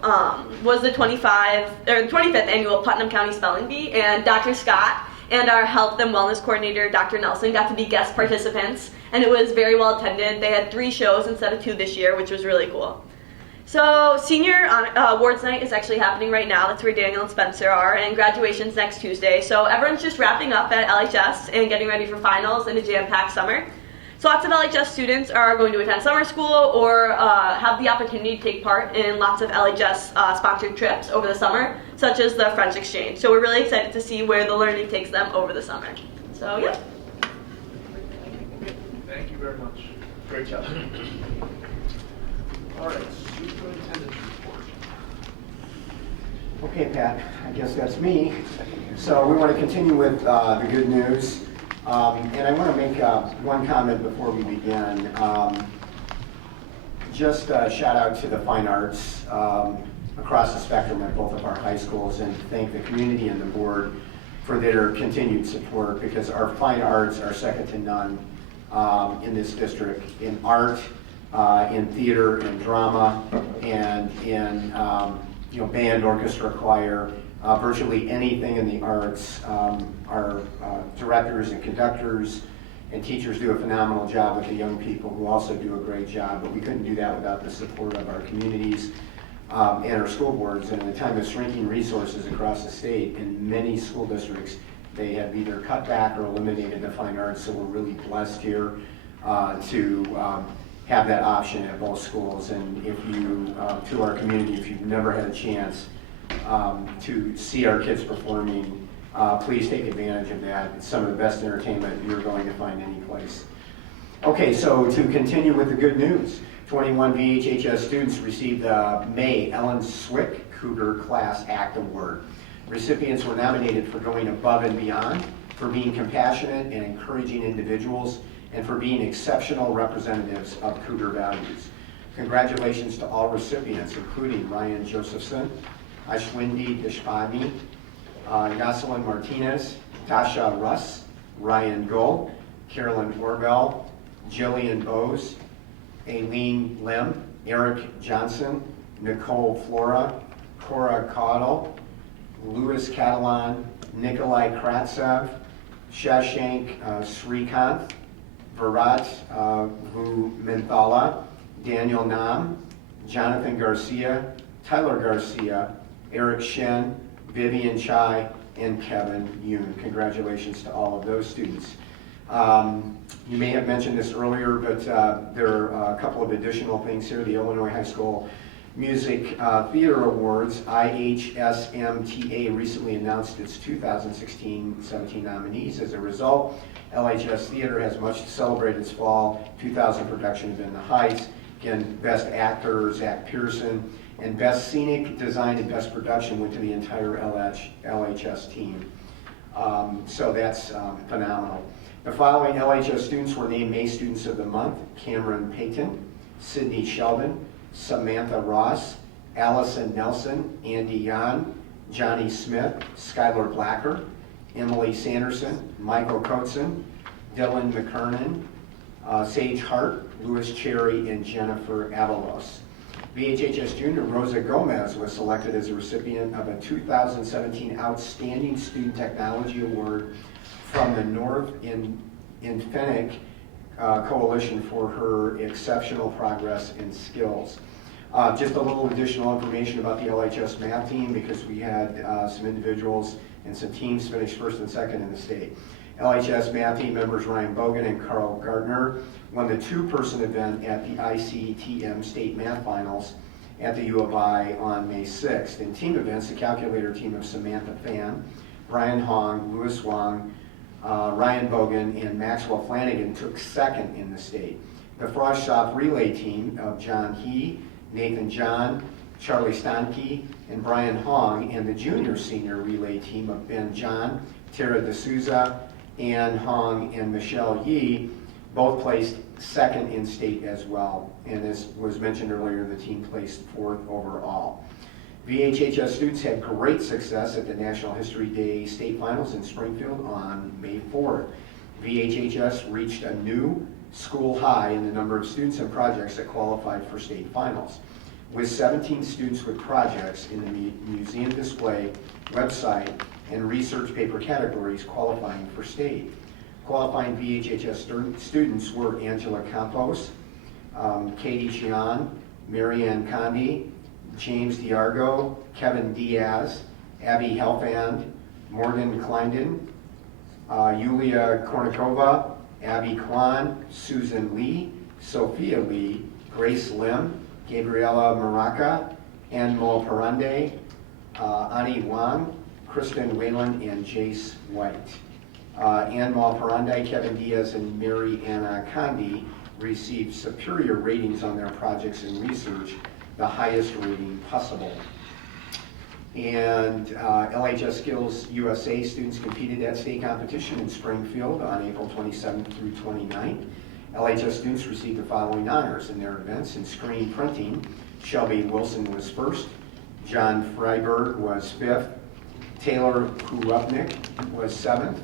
was the 25th annual Putnam County Spelling Bee, and Dr. Scott and our health and wellness coordinator, Dr. Nelson, got to be guest participants, and it was very well attended. They had 3 shows instead of 2 this year, which was really cool. So senior awards night is actually happening right now. That's where Daniel and Spencer are, and graduation's next Tuesday. So everyone's just wrapping up at LHS and getting ready for finals and a jam-packed summer. So lots of LHS students are going to attend summer school or have the opportunity to take part in lots of LHS sponsored trips over the summer, such as the French exchange. So we're really excited to see where the learning takes them over the summer. So yeah. Thank you very much. Great job. All right, superintendent's report. Okay, Pat, I guess that's me. So we want to continue with the good news. And I want to make one comment before we begin. Just a shout out to the fine arts across the spectrum at both of our high schools, and thank the community and the board for their continued support, because our fine arts are second to none in this district. In art, in theater and drama, and in band, orchestra, choir, virtually anything in the arts. Our directors and conductors and teachers do a phenomenal job with the young people, who also do a great job, but we couldn't do that without the support of our communities and our school boards. And in a time of shrinking resources across the state, in many school districts, they have either cut back or eliminated the fine arts, so we're really blessed here to have that option at both schools. And if you, to our community, if you've never had a chance to see our kids performing, please take advantage of that. It's some of the best entertainment you're going to find any place. Okay, so to continue with the good news, 21 VHHS students received the May Ellen Swick Cougar Class Act Award. Recipients were nominated for going above and beyond, for being compassionate and encouraging individuals, and for being exceptional representatives of Cougar values. Congratulations to all recipients, including Ryan Josephson, Ashwindi Deshpani, Jocelyn Martinez, Dasha Russ, Ryan Gull, Carolyn Orville, Jillian Bose, Aileen Lim, Eric Johnson, Nicole Flora, Cora Caudle, Louis Catalan, Nikolai Kratsev, Shashank Srikanth, Virat Vuminthala, Daniel Nam, Jonathan Garcia, Tyler Garcia, Eric Shen, Vivian Chai, and Kevin Yoon. Congratulations to all of those students. You may have mentioned this earlier, but there are a couple of additional things here. The Illinois High School Music Theater Awards, IHSMTA, recently announced its 2016-17 nominees. As a result, LHS Theater has much to celebrate its fall 2000 production of In the Heights. Again, Best Actor, Zach Pearson, and Best Scenic Design and Best Production went to the entire LHS team. So that's phenomenal. The following LHS students were named May Students of the Month: Cameron Payton, Sydney Sheldon, Samantha Ross, Allison Nelson, Andy Yan, Johnny Smith, Skylar Blacker, Emily Sanderson, Michael Coatson, Dylan McKernan, Sage Hart, Louis Cherry, and Jennifer Avalos. VHHS junior Rosa Gomez was selected as a recipient of a 2017 Outstanding Student Technology Award from the North Infinic Coalition for her exceptional progress and skills. Just a little additional information about the LHS math team, because we had some individuals and some teams finish first and second in the state. LHS math team members Ryan Bogan and Carl Gardner won the two-person event at the ICTM State Math Finals at the U of I on May 6th. In team events, the calculator team of Samantha Fan, Brian Hong, Louis Wong, Ryan Bogan, and Maxwell Flanagan took second in the state. The Frost Shop relay team of John He, Nathan John, Charlie Stanke, and Brian Hong, and the junior-senior relay team of Ben John, Tara D'Souza, Ann Hong, and Michelle Yee both placed second in state as well. And as was mentioned earlier, the team placed fourth overall. VHHS students had great success at the National History Day State Finals in Springfield on May 4th. VHHS reached a new school high in the number of students and projects that qualified for state finals, with 17 students with projects in the museum display, website, and research paper categories qualifying for state. Qualifying VHHS students were Angela Campos, Katie Chian, Marianne Condi, James Diargo, Kevin Diaz, Abby Helfand, Morgan Kleinden, Yulia Kornikova, Abby Kwan, Susan Lee, Sophia Lee, Grace Lim, Gabriela Maraca, Ann Mo Parande, Ani Wang, Kristen Whalen, and Jace White. Ann Mo Parande, Kevin Diaz, and Mary Anna Condi received superior ratings on their projects and research, the highest rating possible. And LHS Skills USA students competed at state competition in Springfield on April 27th through 29th. LHS students received the following honors in their events. In screen printing, Shelby Wilson was first, John Freiberg was fifth, Taylor Kurupnik was seventh,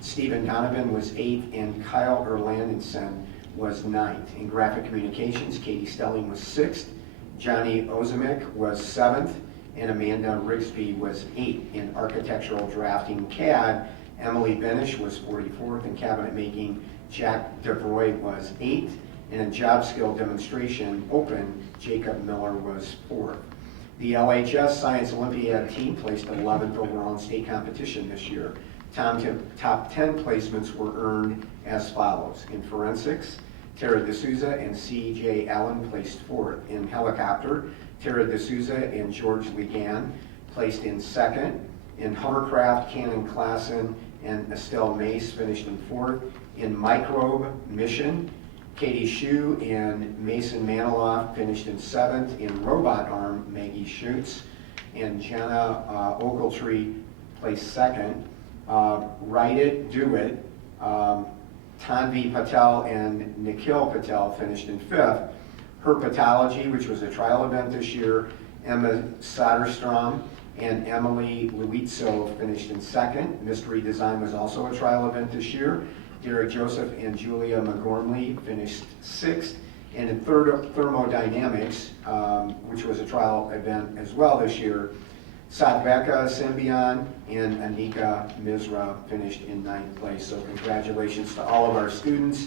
Stephen Donovan was eighth, and Kyle Erlandson was 9th. In graphic communications, Katie Stelling was 6th, Johnny Ozimick was 7th, and Amanda Rigsby was 8th. In architectural drafting CAD, Emily Benish was 44th. In cabinet making, Jack DeVroy was 8th. And in job skill demonstration open, Jacob Miller was 4th. The LHS Science Olympiad team placed 11th overall in state competition this year. Top 10 placements were earned as follows. In forensics, Tara D'Souza and C.J. Allen placed 4th. In helicopter, Tara D'Souza and George Legan placed in 2nd. In hovercraft, Cannon Klassen and Estelle Mace finished in 4th. In microbe mission, Katie Shue and Mason Maniloff finished in 7th. In robot arm, Maggie Schutz and Jenna Ogletree placed 2nd. Write It, Do It, Tanvi Patel and Nikhil Patel finished in 5th. Herpetology, which was a trial event this year, Emma Soderstrom and Emily Luizzo finished in 2nd. Mystery Design was also a trial event this year. Derek Joseph and Julia McGormley finished 6th. And in thermodynamics, which was a trial event as well this year, Satveka Symbion and Anika Misra finished in 9th place. So congratulations to all of our students.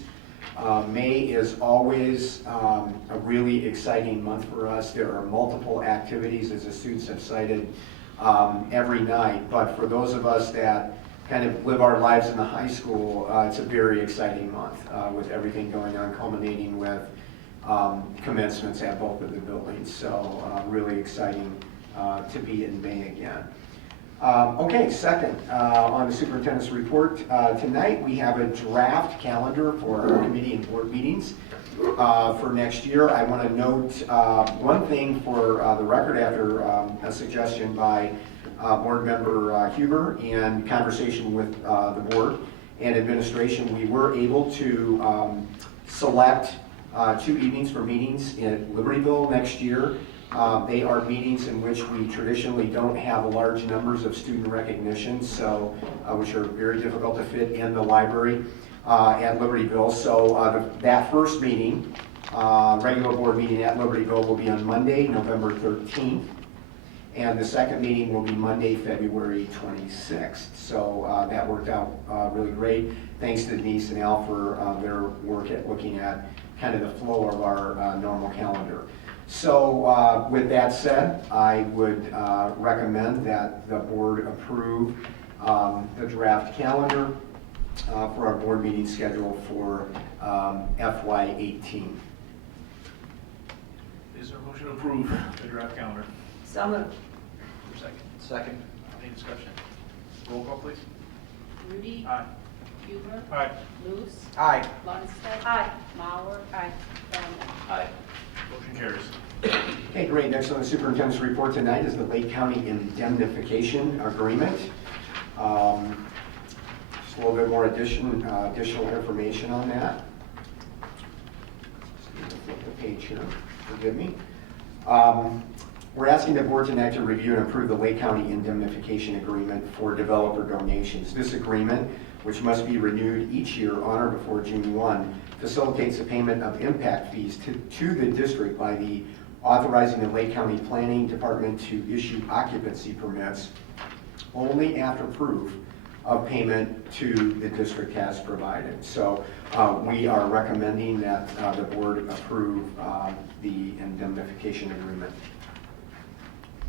May is always a really exciting month for us. There are multiple activities, as the students have cited, every night. But for those of us that kind of live our lives in the high school, it's a very exciting month with everything going on, culminating with commencements at both of the buildings. So really exciting to be in May again. Okay, second, on the superintendent's report, tonight we have a draft calendar for our committee and board meetings for next year. I want to note one thing for the record after a suggestion by board member Huber and conversation with the board and administration. We were able to select 2 evenings for meetings in Libertyville next year. They are meetings in which we traditionally don't have large numbers of student recognitions, so which are very difficult to fit in the library at Libertyville. So that first meeting, regular board meeting at Libertyville, will be on Monday, November 13th, and the second meeting will be Monday, February 26th. So that worked out really great. Thanks to Denise and Al for their work at looking at kind of the flow of our normal calendar. So with that said, I would recommend that the board approve the draft calendar for our board meeting schedule for FY18. Is there a motion to approve the draft calendar? So moved. For second. Second. Any discussion? Roll call, please. Rudy. Aye. Huber. Aye. Luce. Aye. Lundstedt. Aye. Mauer. Aye. Bennett. Aye. Motion carries. Okay, great. Next on the superintendent's report tonight is the Lake County indemnification agreement. Just a little bit more additional information on that. Just need to flip the page here. Forgive me. We're asking the board tonight to review and approve the Lake County indemnification agreement for developer donations. This agreement, which must be renewed each year on or before June 1, facilitates the payment of impact fees to the district by the authorizing the Lake County Planning Department to issue occupancy permits only after proof of payment to the district has provided. So we are recommending that the board approve the indemnification agreement.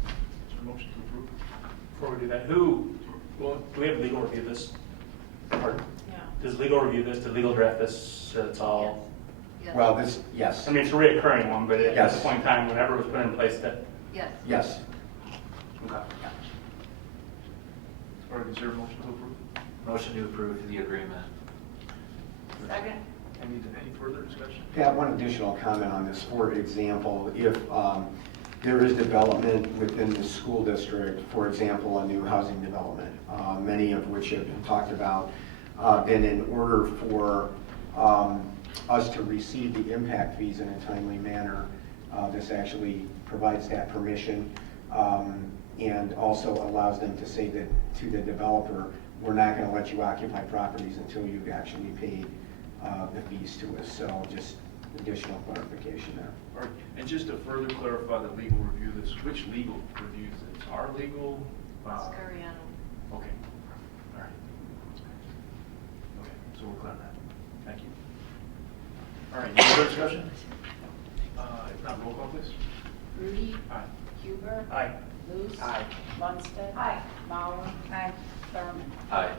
Is there a motion to approve? Before we do that, do we have legal review this? Pardon? Does legal review this, does legal draft this, so it's all? Well, yes. I mean, it's a reoccurring one, but at Yes. this point in time, whenever it was put in place, that, Yes. Yes. okay. Or is there a motion to approve? Motion to approve the agreement. Second. Any further discussion? Pat, one additional comment on this. For example, if there is development within the school district, for example, a new housing development, many of which have been talked about, then in order for us to receive the impact fees in a timely manner, this actually provides that permission and also allows them to say that to the developer, we're not going to let you occupy properties until you've actually paid the fees to us. So just additional clarification there. All right, and just to further clarify the legal review, which legal reviews this? Our legal? Scariano. Okay, all right. Okay, so we're clear on that. Thank you. All right, any other discussion? If not, roll call, please. Rudy. Aye. Huber. Aye. Luce. Aye. Munstead. Aye. Mauer. Aye. Thurman. Aye.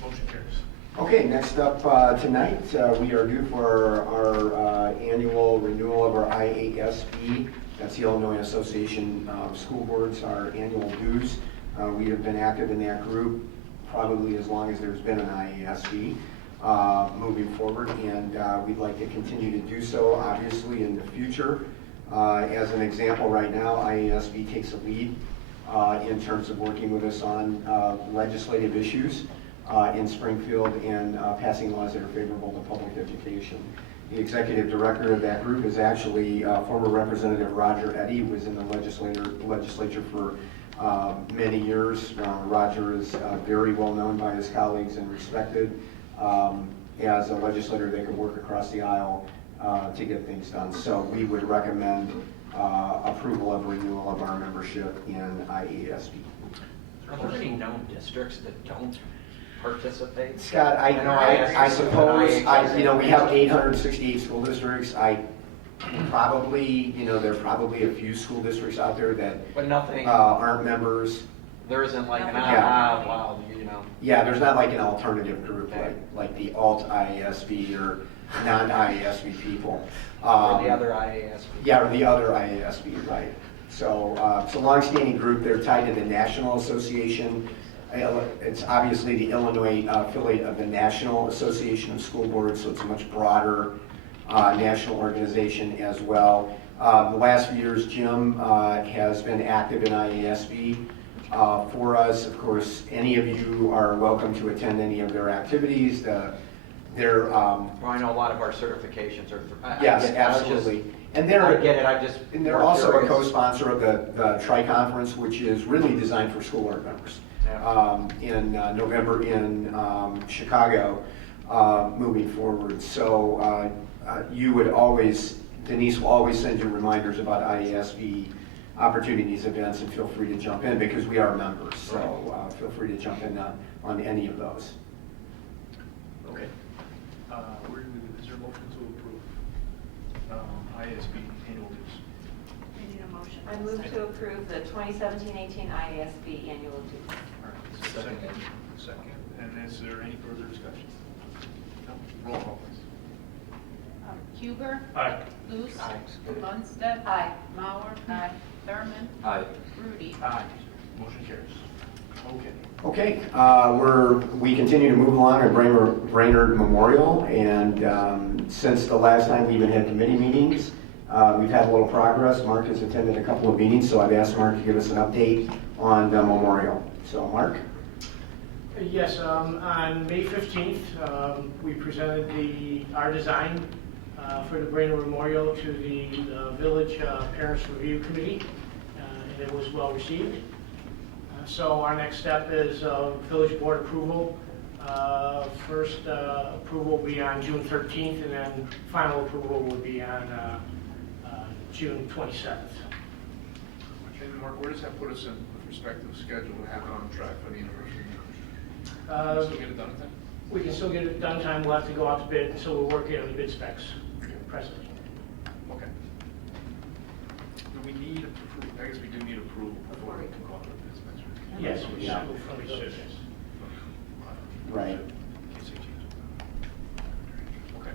Motion carries. Okay, next up tonight, we are due for our annual renewal of our IASB. That's the Illinois Association of School Boards, our annual dues. We have been active in that group probably as long as there's been an IASB moving forward, and we'd like to continue to do so, obviously, in the future. As an example, right now, IASB takes a lead in terms of working with us on legislative issues in Springfield and passing laws that are favorable to public education. The executive director of that group is actually former Representative Roger Eddy, who was in the legislature for many years. Roger is very well known by his colleagues and respected as a legislator that could work across the aisle to get things done. So we would recommend approval of renewal of our membership in IASB. Are there any known districts that don't participate? Scott, I suppose, we have 868 school districts. There are probably a few school districts out there that But nothing, aren't members. there isn't like an Yeah. wow, Yeah, there's not like an alternative group like the alt-IASB or non-IASB people. or the other IASB. Yeah, or the other IASB, right. So it's a longstanding group. They're tied to the National Association. It's obviously the Illinois affiliate of the National Association of School Boards, so it's a much broader national organization as well. The last few years, Jim has been active in IASB for us. Of course, any of you are welcome to attend any of their activities. Well, I know a lot of our certifications are. Yes, absolutely. And I get it, I just. And they're also a co-sponsor of the Tri-Conference, which is really designed for school board members. In November in Chicago, moving forward. So you would always, Denise will always send you reminders about IASB opportunities, events, and feel free to jump in because we are members. So feel free to jump in on any of those. Okay. Is there a motion to approve IASB annual dues? We need a motion. I move to approve the 2017-18 IASB annual dues. All right, is there a second. And is there any further discussion? No? Roll call, please. Huber. Aye. Luce. Aye. Munstead. Aye. Mauer. Aye. Thurman. Aye. Rudy. Aye. Motion carries. Okay. Okay, we continue to move along at Brainerd Memorial, and since the last time we even had committee meetings, we've had a little progress. Mark has attended a couple of meetings, so I've asked Mark to give us an update on the memorial. So, Mark? Yes, on May 15th, we presented our design for the Brainerd Memorial to the Village Parents Review Committee, and it was well received. So our next step is Village Board approval. First approval will be on June 13th, and then final approval will be on June 27th. And Mark, where does that put us in with respect to the schedule to have it on track for the anniversary? Still get it done in time? We can still get it done in time. We'll have to go out to bid, so we're working on the bid specs presently. Okay. Do we need approval? I guess we do need approval before we can go out to the business. Yes, we Yeah. should. From the village. Right. Okay.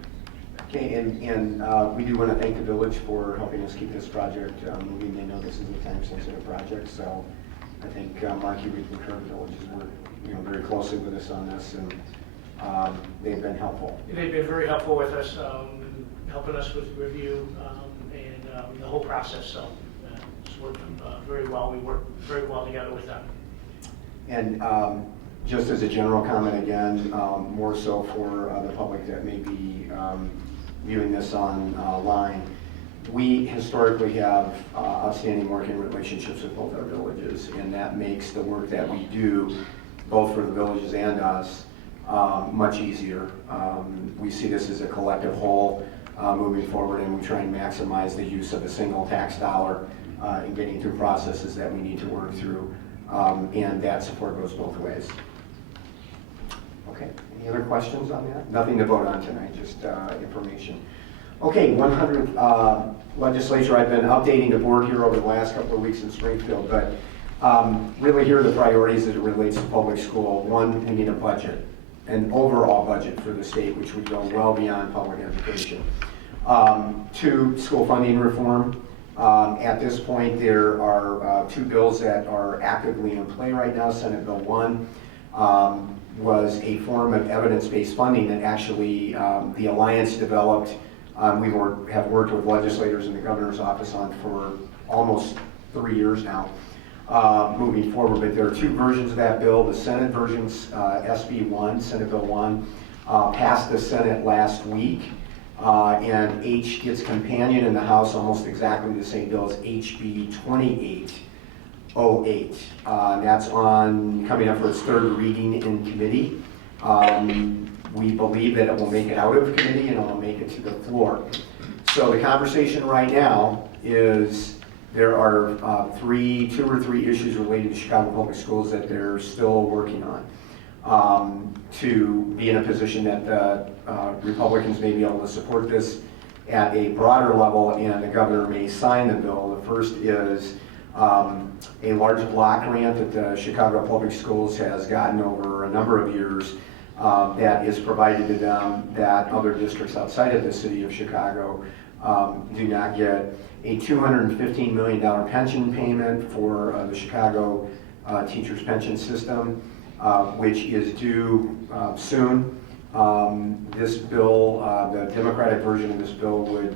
Okay, and we do want to thank the village for helping us keep this project moving. They know this is a time-sensitive project, so I think Mark, you would concur, the village has worked very closely with us on this, and they've been helpful. They've been very helpful with us, helping us with the review and the whole process, so it's worked very well. We work very well together with them. And just as a general comment again, more so for the public that may be viewing this online, we historically have outstanding working relationships with both our villages, and that makes the work that we do, both for the villages and us, much easier. We see this as a collective whole moving forward, and we try and maximize the use of a single tax dollar in getting through processes that we need to work through, and that support goes both ways. Okay, any other questions on that? Nothing to vote on tonight, just information. Okay, 100th legislature. I've been updating the board here over the last couple of weeks in Springfield, but really here are the priorities as it relates to public school. One, we need a budget, an overall budget for the state, which would go well beyond public education. Two, school funding reform. At this point, there are two bills that are actively in play right now. Senate Bill 1 was a form of evidence-based funding that actually the Alliance developed. We have worked with legislators in the governor's office on for almost 3 years now, moving forward. But there are two versions of that bill. The Senate version's SB 1, Senate Bill 1, passed the Senate last week. And its companion in the House, almost exactly the same bill, is HB 2808. That's coming up for its third reading in committee. We believe that it will make it out of committee and it will make it to the floor. So the conversation right now is there are two or three issues related to Chicago Public Schools that they're still working on to be in a position that the Republicans may be able to support this at a broader level and the governor may sign the bill. The first is a large block grant that the Chicago Public Schools has gotten over a number of years that is provided to them that other districts outside of the city of Chicago do not get. A $215 million pension payment for the Chicago teachers pension system, which is due soon. This bill, the Democratic version of this bill would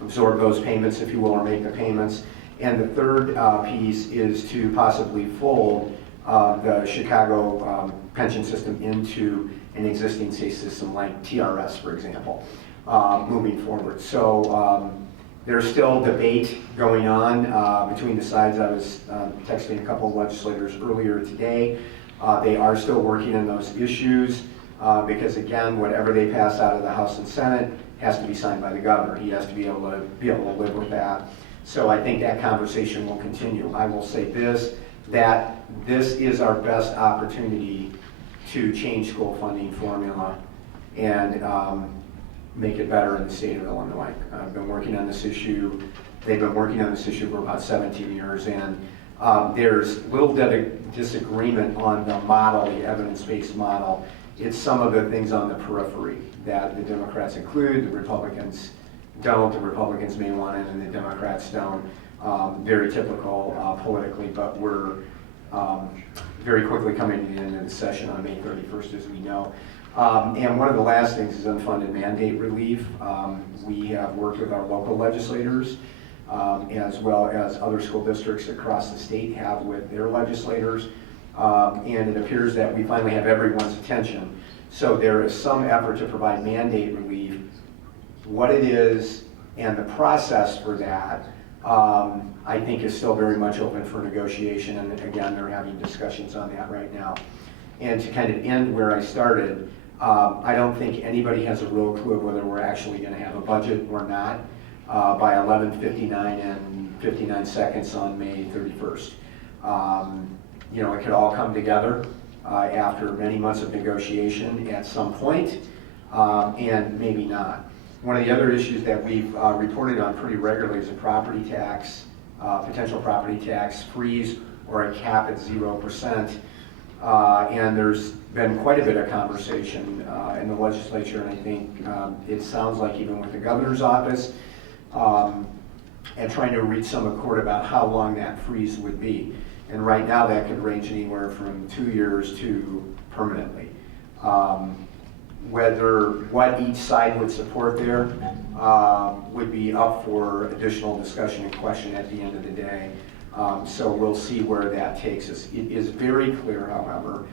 absorb those payments, if you will, or make the payments. And the third piece is to possibly fold the Chicago pension system into an existing state system like TRS, for example, moving forward. So there's still debate going on between the sides. I was texting a couple of legislators earlier today. They are still working on those issues because, again, whatever they pass out of the House and Senate has to be signed by the governor. He has to be able to live with that. So I think that conversation will continue. I will say this, that this is our best opportunity to change school funding formula and make it better in the state of Illinois. I've been working on this issue. They've been working on this issue for about 17 years, and there's little disagreement on the model, the evidence-based model. It's some of the things on the periphery that the Democrats include, the Republicans don't. The Republicans may want it, and the Democrats don't. Very typical politically, but we're very quickly coming to the end of the session on May 31st, as we know. And one of the last things is unfunded mandate relief. We have worked with our local legislators as well as other school districts across the state have with their legislators. And it appears that we finally have everyone's attention. So there is some effort to provide mandate relief. What it is and the process for that, I think is still very much open for negotiation. And again, they're having discussions on that right now. And to kind of end where I started, I don't think anybody has a real clue of whether we're actually going to have a budget or not by 11:59 and 59 seconds on May 31st. You know, it could all come together after many months of negotiation at some point, and maybe not. One of the other issues that we've reported on pretty regularly is a property tax, potential property tax freeze or a cap at 0%. And there's been quite a bit of conversation in the legislature, and I think it sounds like even with the governor's office, and trying to reach some accord about how long that freeze would be. And right now that could range anywhere from 2 years to permanently. What each side would support there would be up for additional discussion and question at the end of the day. So we'll see where that takes us. It is very clear, however,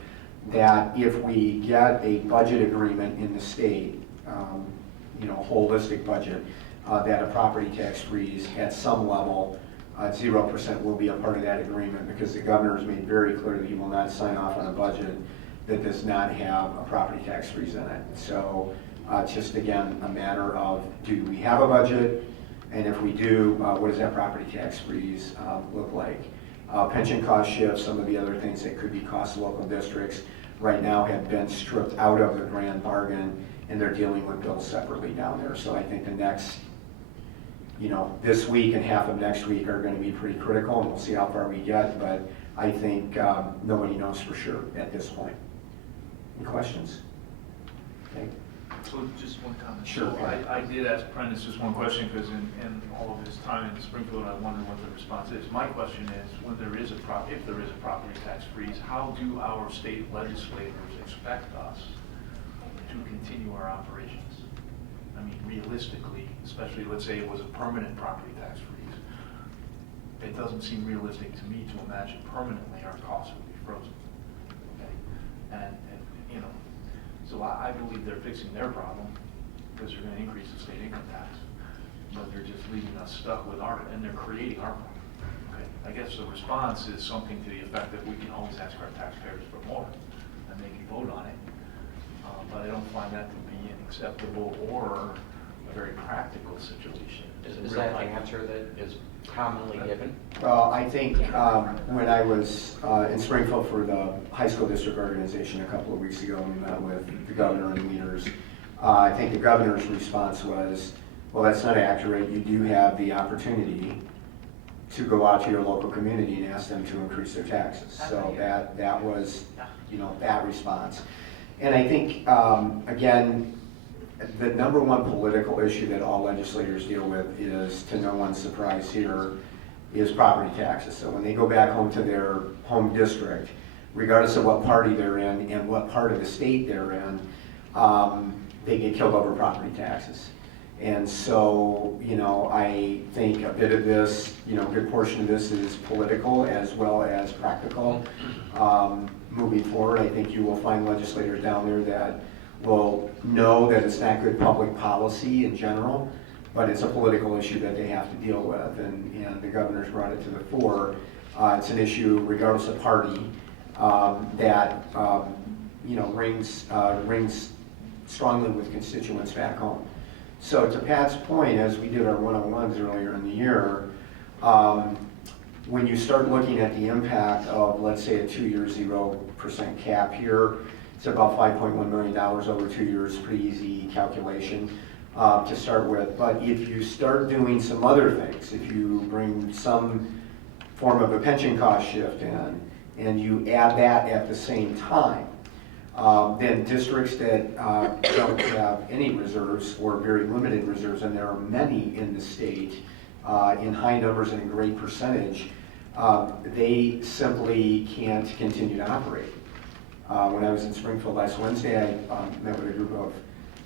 that if we get a budget agreement in the state, holistic budget, that a property tax freeze at some level, 0% will be a part of that agreement, because the governor has made very clear that he will not sign off on a budget that does not have a property tax freeze in it. So it's just, again, a matter of, do we have a budget? And if we do, what does that property tax freeze look like? Pension cost shifts, some of the other things that could be cost to local districts right now have been stripped out of the grand bargain, and they're dealing with bills separately down there. So I think the next, this week and half of next week are going to be pretty critical, and we'll see how far we get, but I think nobody knows for sure at this point. Any questions? Okay. So just one comment. Sure. So I did ask Prentice just one question because in all of his time in Springfield, I wondered what the response is. My question is, if there is a property tax freeze, how do our state legislators expect us to continue our operations? I mean, realistically, especially let's say it was a permanent property tax freeze, it doesn't seem realistic to me to imagine permanently our costs would be frozen. Okay, and so I believe they're fixing their problem because they're going to increase the state income tax, but they're just leaving us stuck with and they're creating our problem. Okay, I guess the response is something to the effect that we can always ask our taxpayers for more, and they can vote on it. But I don't find that to be an acceptable or a very practical situation. Is that the answer that is commonly given? Well, I think when I was in Springfield for the high school district organization a couple of weeks ago, we met with the governor and leaders. I think the governor's response was, well, that's not accurate. You do have the opportunity to go out to your local community and ask them to increase their taxes. So that was, that response. And I think, again, the number one political issue that all legislators deal with is, to no one's surprise here, is property taxes. So when they go back home to their home district, regardless of what party they're in and what part of the state they're in, they get killed over property taxes. And so, I think a bit of this, a good portion of this is political as well as practical. Moving forward, I think you will find legislators down there that will know that it's not good public policy in general, but it's a political issue that they have to deal with, and the governor's brought it to the fore. It's an issue, regardless of party, that rings strongly with constituents back home. So to Pat's point, as we did our 101s earlier in the year, when you start looking at the impact of, let's say, a 2-year 0% cap here, it's about $5.1 million over 2 years, pretty easy calculation to start with. But if you start doing some other things, if you bring some form of a pension cost shift in, and you add that at the same time, then districts that don't have any reserves or very limited reserves, and there are many in the state in high numbers and in great percentage, they simply can't continue to operate. When I was in Springfield last Wednesday, I met with a group of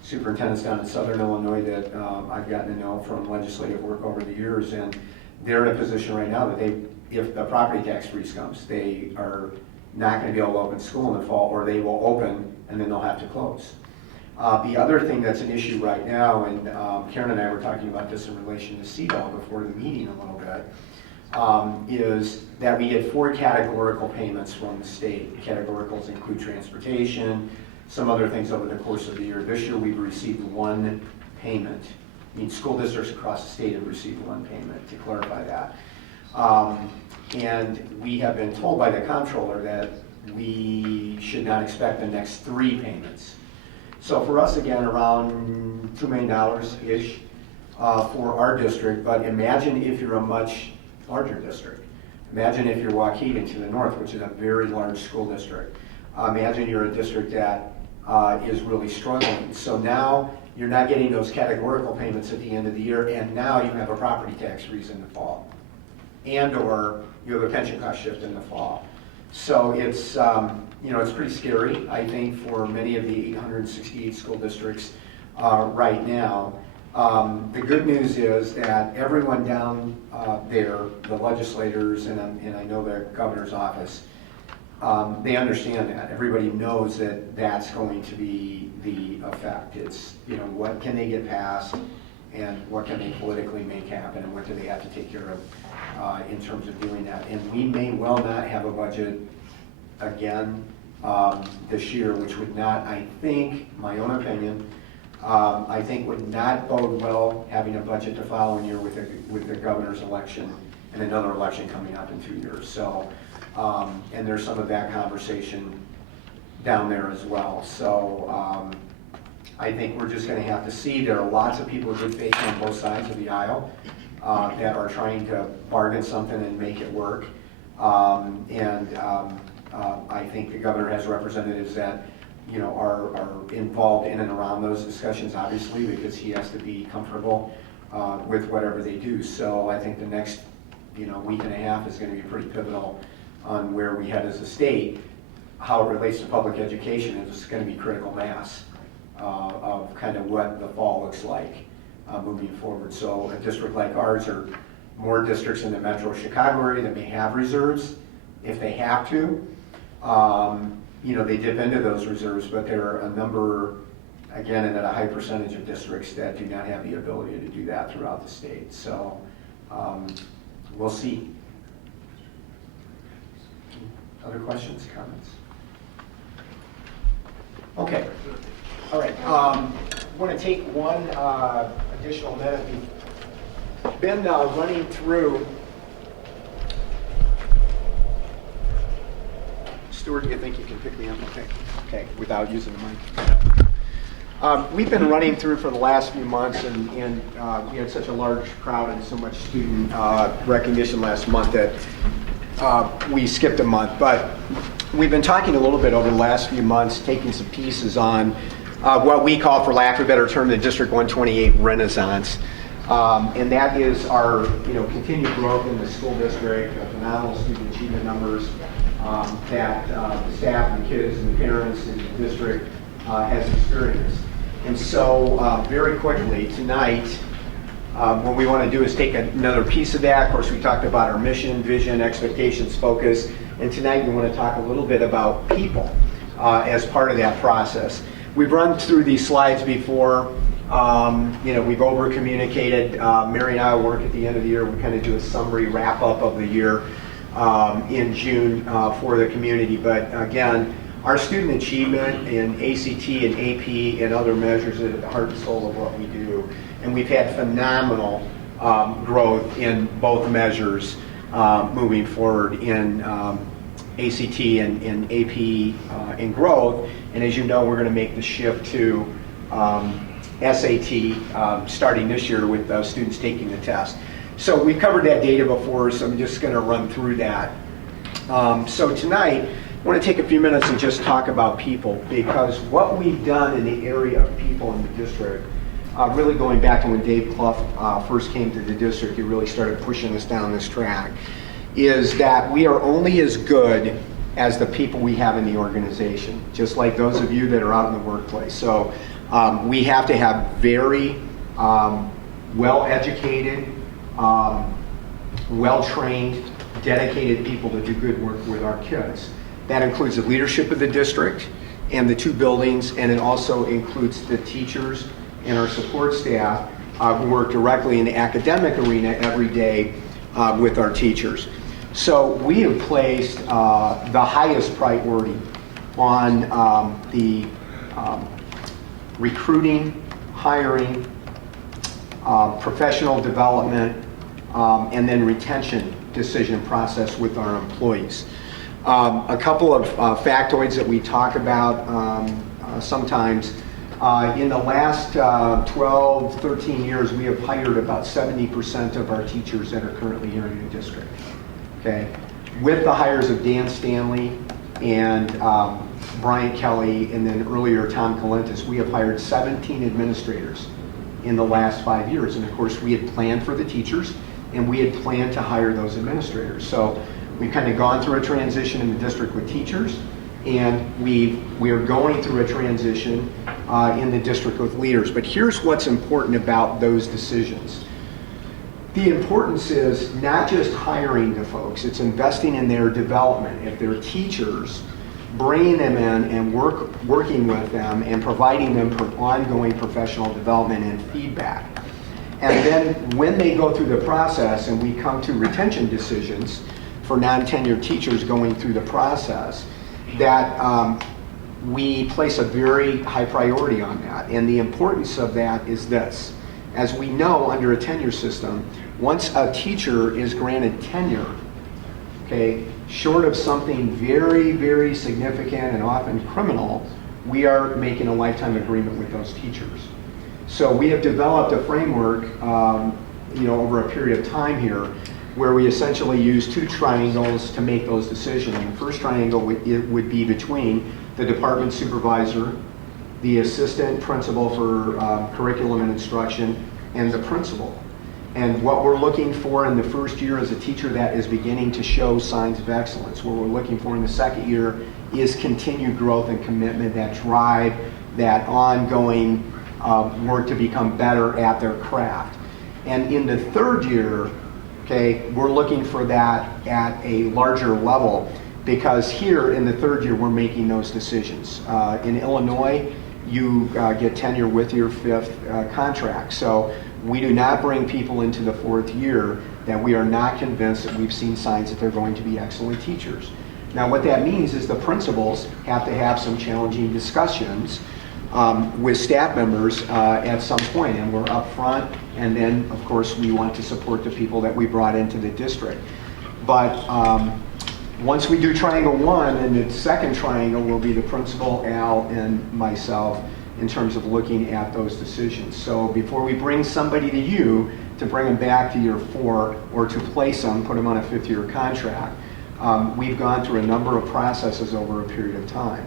superintendents down in Southern Illinois that I've gotten to know from legislative work over the years, and they're in a position right now that if the property tax freeze comes, they are not going to be able to open school in the fall, or they will open and then they'll have to close. The other thing that's an issue right now, and Karen and I were talking about this in relation to CEDAW before the meeting a little bit, is that we get 4 categorical payments from the state. Categoricals include transportation, some other things over the course of the year. This year we've received 1 payment. I mean, school districts across the state have received 1 payment, to clarify that. And we have been told by the comptroller that we should not expect the next 3 payments. So for us, again, around $2 million-ish for our district, but imagine if you're a much larger district. Imagine if you're Waukegan to the north, which is a very large school district. Imagine you're a district that is really struggling. So now you're not getting those categorical payments at the end of the year, and now you have a property tax freeze in the fall, and or you have a pension cost shift in the fall. So it's it's pretty scary, I think, for many of the 868 school districts right now. The good news is that everyone down there, the legislators, and I know the governor's office, they understand that. Everybody knows that that's going to be the effect. It's, what can they get passed, and what can they politically make happen, and what do they have to take care of in terms of doing that. And we may well not have a budget again this year, which would not, I think, my own opinion, I think would not bode well having a budget the following year with the governor's election and another election coming up in 2 years. So, and there's some of that conversation down there as well. So I think we're just going to have to see. There are lots of people of good faith on both sides of the aisle that are trying to bargain something and make it work. I think the governor has representatives that, you know, are involved in and around those discussions, obviously, because he has to be comfortable with whatever they do. So I think the next, you know, week and a half is going to be pretty pivotal on where we head as a state. How it relates to public education is going to be critical mass of kind of what the fall looks like moving forward. So a district like ours, or more districts in the metro Chicago area that may have reserves if they have to. You know, they dip into those reserves, but there are a number, again, and at a high percentage of districts that do not have the ability to do that throughout the state. So we'll see. Other questions, comments? Okay. All right. I want to take one additional minute. We've been running through. Stuart, do you think you can pick me up? Okay. Okay, without using the mic. We've been running through for the last few months, and we had such a large crowd and so much student recognition last month that we skipped a month. But we've been talking a little bit over the last few months, taking some pieces on what we call, for lack of a better term, the District 128 Renaissance. And that is our, you know, continued growth in the school district, phenomenal student achievement numbers that the staff and the kids and the parents in the district has experienced. And so very quickly tonight, what we want to do is take another piece of that. Of course, we talked about our mission, vision, expectations, focus, and tonight we want to talk a little bit about people as part of that process. We've run through these slides before. You know, we've over-communicated. Mary and I will work at the end of the year. We kind of do a summary wrap-up of the year in June for the community. But again, our student achievement in ACT and AP and other measures is at the heart and soul of what we do. And we've had phenomenal growth in both measures moving forward in ACT and AP in growth. And as you know, we're going to make the shift to SAT starting this year with students taking the test. So we covered that data before, so I'm just going to run through that. So tonight, I want to take a few minutes and just talk about people, because what we've done in the area of people in the district, really going back to when Dave Clough first came to the district, he really started pushing us down this track, is that we are only as good as the people we have in the organization, just like those of you that are out in the workplace. So we have to have very well-educated, well-trained, dedicated people to do good work with our kids. That includes the leadership of the district and the two buildings, and it also includes the teachers and our support staff who work directly in the academic arena every day with our teachers. So we have placed the highest priority on the recruiting, hiring, professional development, and then retention decision process with our employees. A couple of factoids that we talk about sometimes. In the last 12, 13 years, we have hired about 70% of our teachers that are currently here in the district. Okay, with the hires of Dan Stanley and Brian Kelly, and then earlier Tom Colentus, we have hired 17 administrators in the last 5 years. And of course, we had planned for the teachers, and we had planned to hire those administrators. So we've kind of gone through a transition in the district with teachers, and we are going through a transition in the district with leaders. But here's what's important about those decisions. The importance is not just hiring the folks, it's investing in their development. If they're teachers, bringing them in and working with them and providing them for ongoing professional development and feedback. And then when they go through the process and we come to retention decisions for non-tenured teachers going through the process, that we place a very high priority on that. And the importance of that is this. As we know, under a tenure system, once a teacher is granted tenure, okay, short of something very, very significant and often criminal, we are making a lifetime agreement with those teachers. So we have developed a framework, over a period of time here, where we essentially use two triangles to make those decisions. And the first triangle would be between the department supervisor, the assistant principal for curriculum and instruction, and the principal. And what we're looking for in the first year is a teacher that is beginning to show signs of excellence. What we're looking for in the second year is continued growth and commitment, that drive, that ongoing work to become better at their craft. And in the third year, okay, we're looking for that at a larger level, because here in the third year we're making those decisions. In Illinois, you get tenure with your fifth contract. So we do not bring people into the fourth year that we are not convinced that we've seen signs that they're going to be excellent teachers. Now what that means is the principals have to have some challenging discussions with staff members at some point, and we're up front, and then of course we want to support the people that we brought into the district. But once we do triangle one, and the second triangle will be the principal, Al, and myself, in terms of looking at those decisions. So before we bring somebody to you to bring them back to year 4 or to place them, put them on a 5th-year contract, we've gone through a number of processes over a period of time.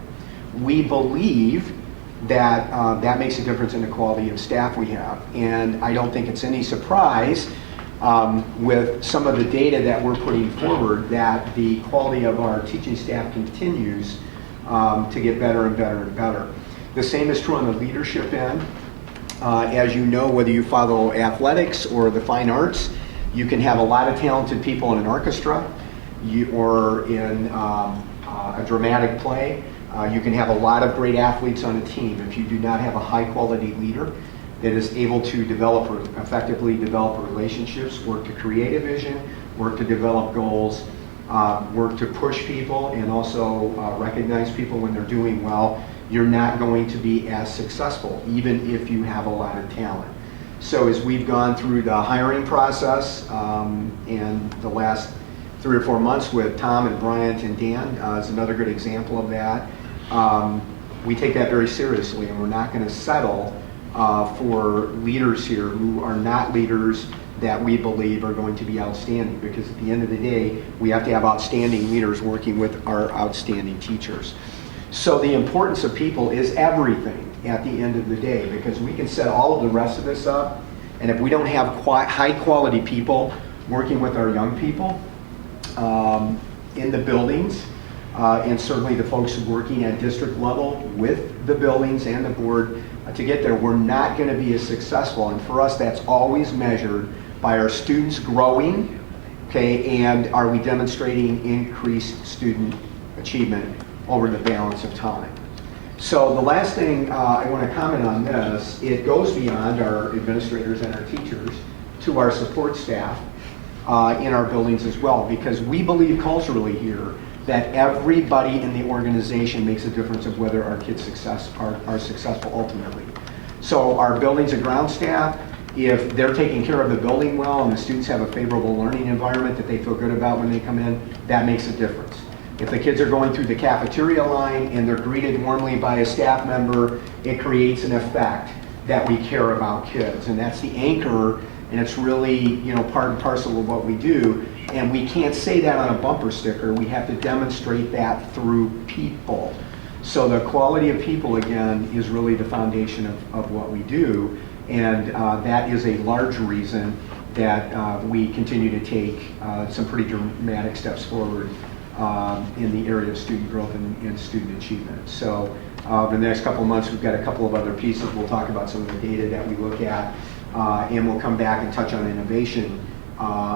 We believe that that makes a difference in the quality of staff we have. And I don't think it's any surprise with some of the data that we're putting forward that the quality of our teaching staff continues to get better and better and better. The same is true on the leadership end. As you know, whether you follow athletics or the fine arts, you can have a lot of talented people in an orchestra or in a dramatic play. You can have a lot of great athletes on a team. If you do not have a high-quality leader that is able to effectively develop relationships, work to create a vision, work to develop goals, work to push people, and also recognize people when they're doing well, you're not going to be as successful, even if you have a lot of talent. So as we've gone through the hiring process and the last 3 or 4 months with Tom and Bryant and Dan is another good example of that. We take that very seriously, and we're not going to settle for leaders here who are not leaders that we believe are going to be outstanding, because at the end of the day, we have to have outstanding leaders working with our outstanding teachers. So the importance of people is everything at the end of the day, because we can set all of the rest of this up, and if we don't have high quality people working with our young people in the buildings, and certainly the folks working at district level with the buildings and the board, to get there, we're not going to be as successful. And for us, that's always measured by our students growing, okay, and are we demonstrating increased student achievement over the balance of time. So the last thing I want to comment on this, it goes beyond our administrators and our teachers to our support staff in our buildings as well, because we believe culturally here that everybody in the organization makes a difference of whether our kids are successful ultimately. So our buildings and ground staff, if they're taking care of the building well and the students have a favorable learning environment that they feel good about when they come in, that makes a difference. If the kids are going through the cafeteria line and they're greeted warmly by a staff member, it creates an effect that we care about kids. And that's the anchor, and it's really, part and parcel of what we do. And we can't say that on a bumper sticker. We have to demonstrate that through people. So the quality of people, again, is really the foundation of what we do. And that is a large reason that we continue to take some pretty dramatic steps forward in the area of student growth and student achievement. So in the next couple of months, we've got a couple of other pieces. We'll talk about some of the data that we look at, and we'll come back and touch on innovation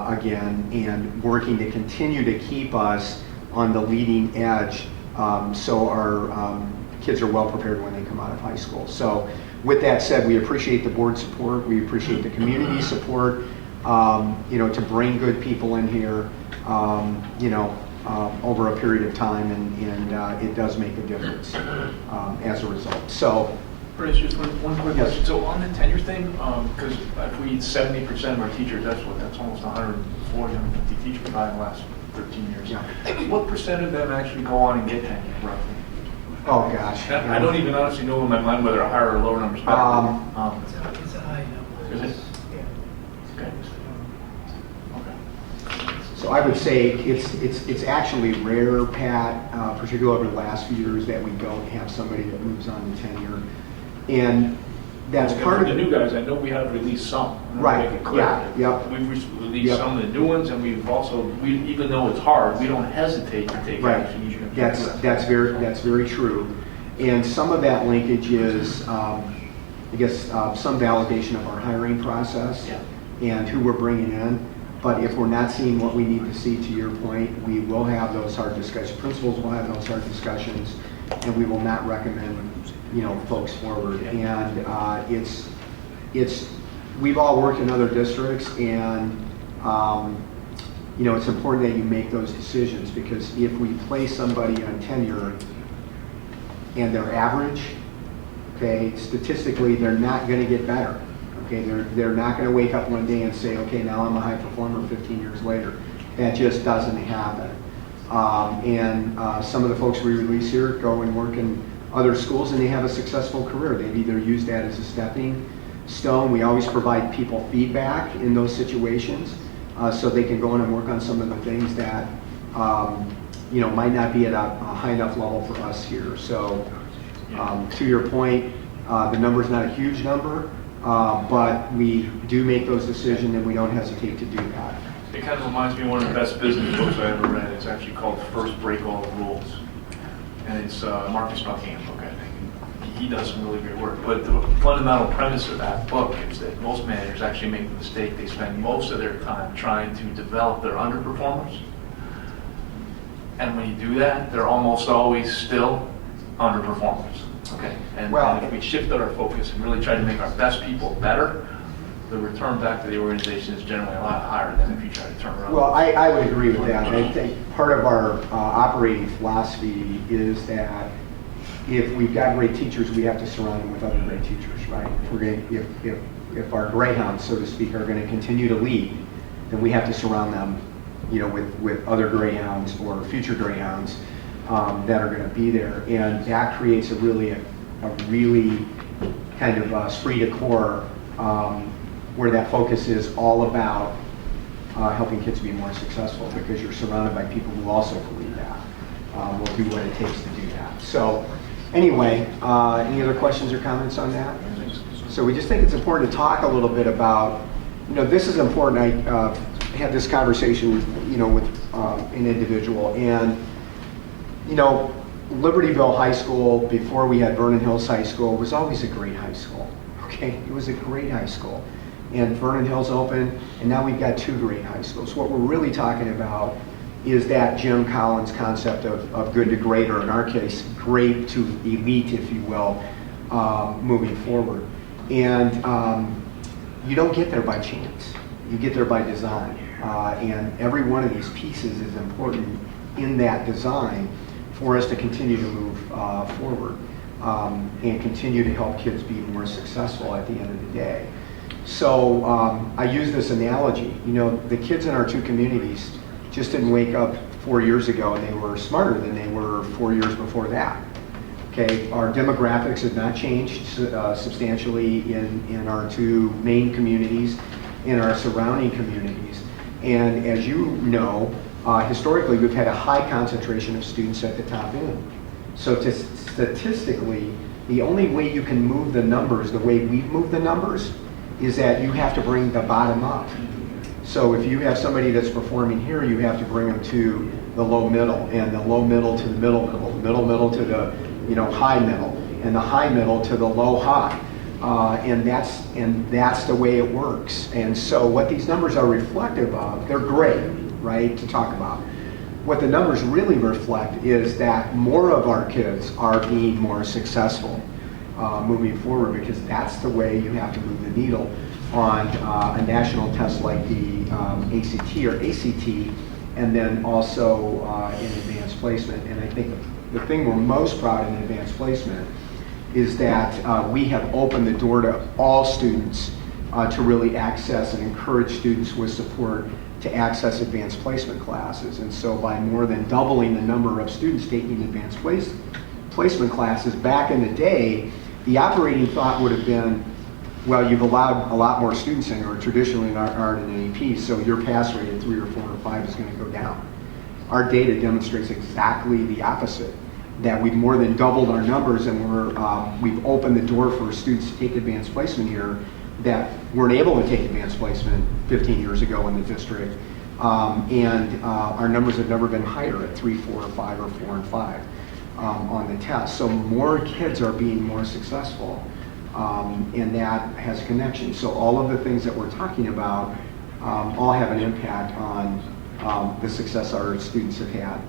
again, and working to continue to keep us on the leading edge so our kids are well prepared when they come out of high school. So with that said, we appreciate the board support. We appreciate the community support, to bring good people in here. over a period of time, and it does make a difference as a result. So. Chris, just one quick Yes. question. So on the tenure thing, because if we 70% of our teachers, that's almost 140, 150 teachers probably in the last 13 years. Yeah. What percent of them actually go on and get tenure, roughly? Oh gosh. I don't even honestly know in my mind whether a higher or lower number is better. It's a high number. Is it? Yeah. Okay. Okay. So I would say it's actually rare, Pat, particularly over the last few years, that we don't have somebody that moves on to tenure. And that's Okay, part for of the new guys. I know we have released some. I want to Right, make it clear. yeah, yep. We've released Yep. some of the new ones, and we've also, even though it's hard, we don't hesitate to take Right. action. Even if That's very true. And some of that linkage is, I guess, some validation of our hiring process and who we're bringing in. But if we're not seeing what we need to see, to your point, we will have those hard discussions. Principals will have those hard discussions, and we will not recommend, folks forward. And we've all worked in other districts, and it's important that you make those decisions, because if we place somebody on tenure and they're average, okay, statistically they're not going to get better. Okay, they're not going to wake up one day and say, okay, now I'm a high performer 15 years later. That just doesn't happen. Some of the folks we release here go and work in other schools, and they have a successful career. They've either used that as a stepping stone. We always provide people feedback in those situations, so they can go in and work on some of the things that might not be at a high enough level for us here. So to your point, the number's not a huge number, but we do make those decisions, and we don't hesitate to do that. It kind of reminds me of one of the best business books I ever read. It's actually called First Break All the Rules. And it's Marcus Buckingham's book, I think. He does some really great work. But the fundamental premise of that book is that most managers actually make the mistake. They spend most of their time trying to develop their underperformers. And when you do that, they're almost always still underperformers. Okay? And if we shifted our focus and really tried to make our best people better, the return back to the organization is generally a lot higher than if you try to turn around. Well, I would agree with that. I think part of our operating philosophy is that if we've got great teachers, we have to surround them with other great teachers, right? If our greyhounds, so to speak, are going to continue to lead, then we have to surround them, with other greyhounds or future greyhounds that are going to be there, and that creates a really kind of esprit de corps. Where that focus is all about helping kids be more successful, because you're surrounded by people who also believe that, will do what it takes to do that. So anyway, any other questions or comments on that? So we just think it's important to talk a little bit about, this is important. I had this conversation with an individual, and Libertyville High School, before we had Vernon Hills High School, was always a great high school. Okay, it was a great high school. And Vernon Hills opened, and now we've got two great high schools. What we're really talking about is that Jim Collins concept of good to great, or in our case, great to elite, if you will, moving forward. And you don't get there by chance. You get there by design. And every one of these pieces is important in that design for us to continue to move forward and continue to help kids be more successful at the end of the day. So I use this analogy. The kids in our two communities just didn't wake up 4 years ago and they were smarter than they were 4 years before that. Okay, our demographics have not changed substantially in our two main communities, in our surrounding communities. And as you know, historically we've had a high concentration of students at the top end. So statistically, the only way you can move the numbers the way we've moved the numbers is that you have to bring the bottom up. So if you have somebody that's performing here, you have to bring them to the low middle, and the low middle to the middle middle, the middle middle to the high middle, and the high middle to the low high. And that's the way it works. And so what these numbers are reflective of, they're great, right, to talk about. What the numbers really reflect is that more of our kids are being more successful moving forward, because that's the way you have to move the needle on a national test like the ACT or ACT and then also in advanced placement. And I think the thing we're most proud in advanced placement is that we have opened the door to all students to really access and encourage students with support to access advanced placement classes. And so by more than doubling the number of students taking advanced placement classes, back in the day, the operating thought would have been, well, you've allowed a lot more students in, or traditionally in art and AP, so your pass rate at 3 or 4 or 5 is going to go down. Our data demonstrates exactly the opposite, that we've more than doubled our numbers, and we've opened the door for students to take advanced placement here that weren't able to take advanced placement 15 years ago in the district. And our numbers have never been higher at 3, 4, or 5, or 4 and 5 on the test. So more kids are being more successful, and that has a connection. So all of the things that we're talking about all have an impact on the success our students have had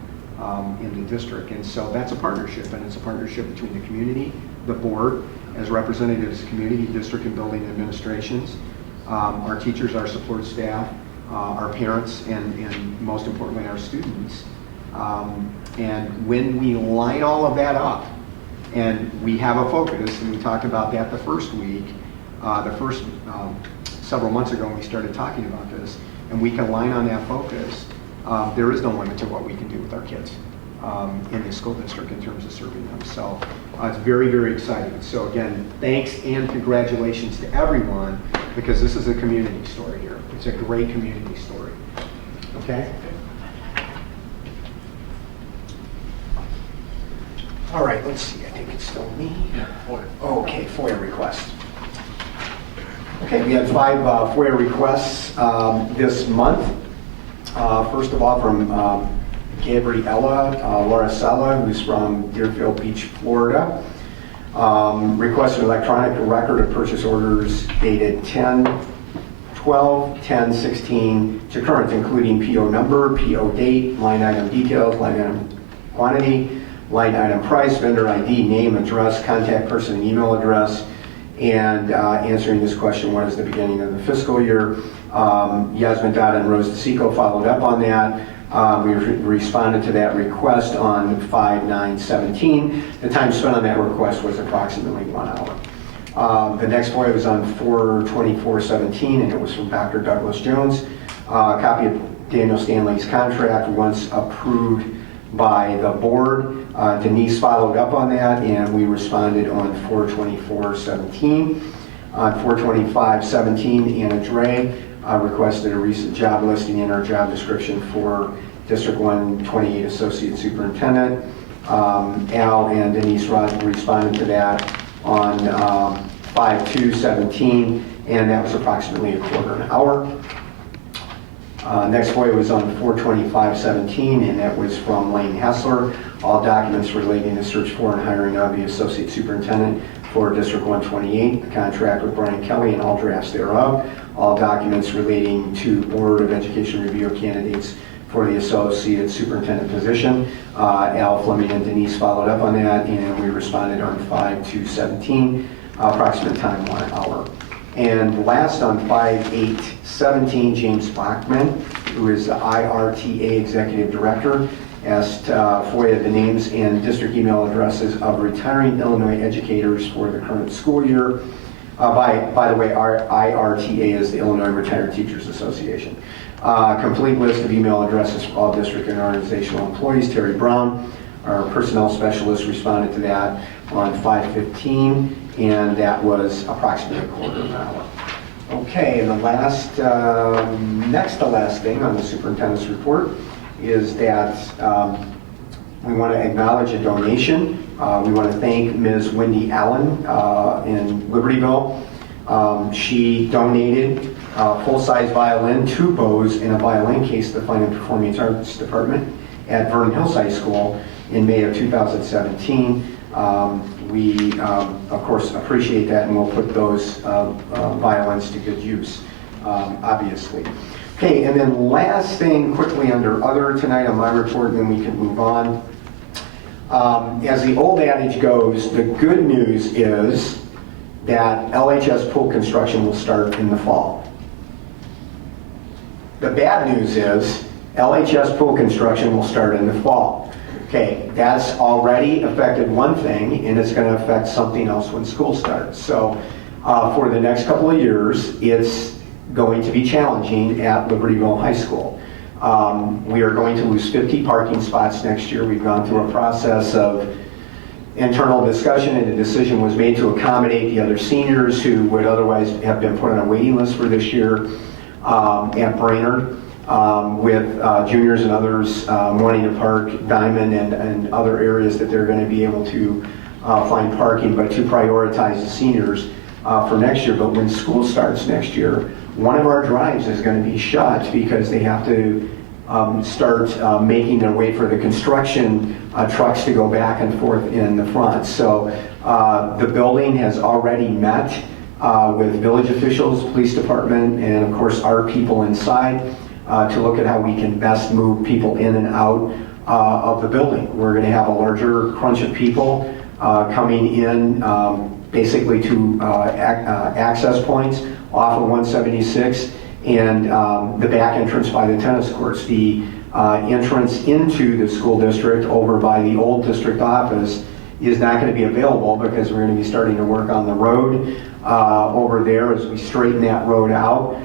in the district. And so that's a partnership, and it's a partnership between the community, the board, as representatives of community, district, and building administrations, our teachers, our support staff, our parents, and most importantly, our students. And when we line all of that up, and we have a focus, and we talked about that the first week, several months ago when we started talking about this, and we can line on that focus, there is no limit to what we can do with our kids in the school district in terms of serving them. So it's very, very exciting. So again, thanks and congratulations to everyone, because this is a community story here. It's a great community story. Okay? All right, let's see. I think it's still me. Okay, FOIA requests. Okay, we had 5 FOIA requests this month. First of all, from Gabriella Laricella, who's from Deerfield Beach, Florida. Requested electronic record of purchase orders dated 10/12/10/16 to current, including PO number, PO date, line item details, line item quantity, line item price, vendor ID, name, address, contact person, and email address. And answering this question, when is the beginning of the fiscal year? Yasmin Dada and Rose DeSico followed up on that. We responded to that request on 5/9/17. The time spent on that request was approximately 1 hour. The next FOIA was on 4/24/17, and it was from Dr. Douglas Jones. A copy of Daniel Stanley's contract, once approved by the board. Denise followed up on that, and we responded on 4/24/17. On 4/25/17, Anna Dre requested a recent job listing in our job description for District 128 Associate Superintendent. Al and Denise responded to that on 5/2/17, and that was approximately a quarter an hour. Next FOIA was on 4/25/17, and that was from Lane Hessler. All documents relating to search for and hiring of the Associate Superintendent for District 128, the contract with Brian Kelly, and all drafts thereof. All documents relating to Board of Education review of candidates for the Associate Superintendent position. Al Fleming and Denise followed up on that, and we responded on 5/2/17, approximate time 1 hour. And last, on 5/8/17, James Bachman, who is the IRTA Executive Director, asked FOIA the names and district email addresses of retiring Illinois educators for the current school year. By the way, our IRTA is the Illinois Retired Teachers Association. Complete list of email addresses for all district and organizational employees. Terry Brown, our personnel specialist, responded to that on 5/15, and that was approximately a quarter of an hour. Okay, and the last, next to last thing on the superintendent's report is that we want to acknowledge a donation. We want to thank Ms. Wendy Allen in Libertyville. She donated a full-size violin, 2 bows, and a violin case to the Fine and Performing Arts Department at Vernon Hills High School in May of 2017. We, of course, appreciate that, and we'll put those violins to good use, obviously. Okay, and then last thing quickly under other tonight on my report, and then we can move on. As the old adage goes, the good news is that LHS pool construction will start in the fall. The bad news is LHS pool construction will start in the fall. Okay, that's already affected one thing, and it's going to affect something else when school starts. So for the next couple of years, it's going to be challenging at Libertyville High School. We are going to lose 50 parking spots next year. We've gone through a process of internal discussion, and a decision was made to accommodate the other seniors who would otherwise have been put on a waiting list for this year at Brainerd, with juniors and others wanting to park Diamond and other areas that they're going to be able to find parking, but to prioritize the seniors for next year. But when school starts next year, one of our drives is going to be shut because they have to start making their way for the construction trucks to go back and forth in the front. So the building has already met with village officials, police department, and of course our people inside to look at how we can best move people in and out of the building. We're going to have a larger crunch of people coming in basically to access points off of 176 and the back entrance by the tennis courts. The entrance into the school district over by the old district office is not going to be available because we're going to be starting to work on the road over there as we straighten that road out.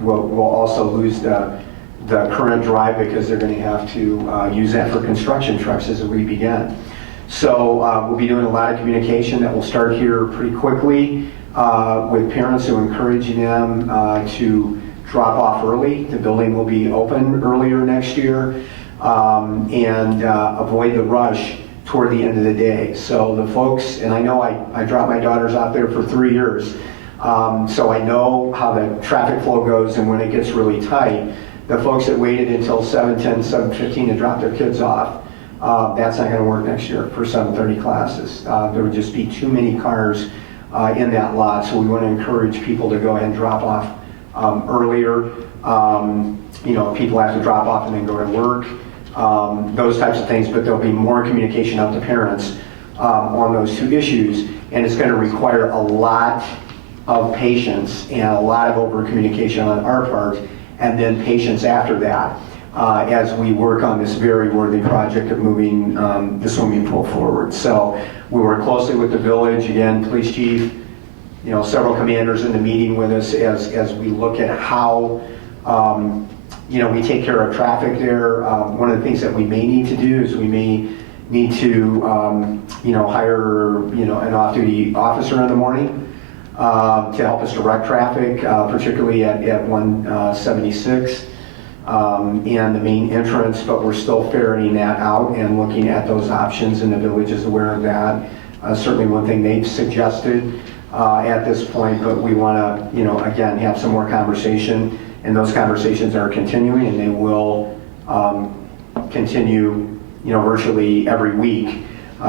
We'll also lose the current drive because they're going to have to use that for construction trucks as we begin. So we'll be doing a lot of communication that will start here pretty quickly with parents who are encouraging them to drop off early. The building will be open earlier next year and avoid the rush toward the end of the day. So the folks, and I know I dropped my daughters out there for 3 years, so I know how the traffic flow goes and when it gets really tight. The folks that waited until 7:10, 7:15 to drop their kids off, that's not going to work next year for 7:30 classes. There would just be too many cars in that lot, so we want to encourage people to go ahead and drop off earlier. People have to drop off and then go to work, those types of things, but there'll be more communication out to parents on those two issues, and it's going to require a lot of patience and a lot of over communication on our part, and then patience after that as we work on this very worthy project of moving the swimming pool forward. So we work closely with the village, again, police chief, several commanders in the meeting with us as we look at how we take care of traffic there. One of the things that we may need to do is we may need to hire an off-duty officer in the morning to help us direct traffic, particularly at 176 and the main entrance, but we're still ferreting that out and looking at those options, and the village is aware of that. Certainly one thing they've suggested at this point, but we want to, again, have some more conversation, and those conversations are continuing, and they will continue, virtually every week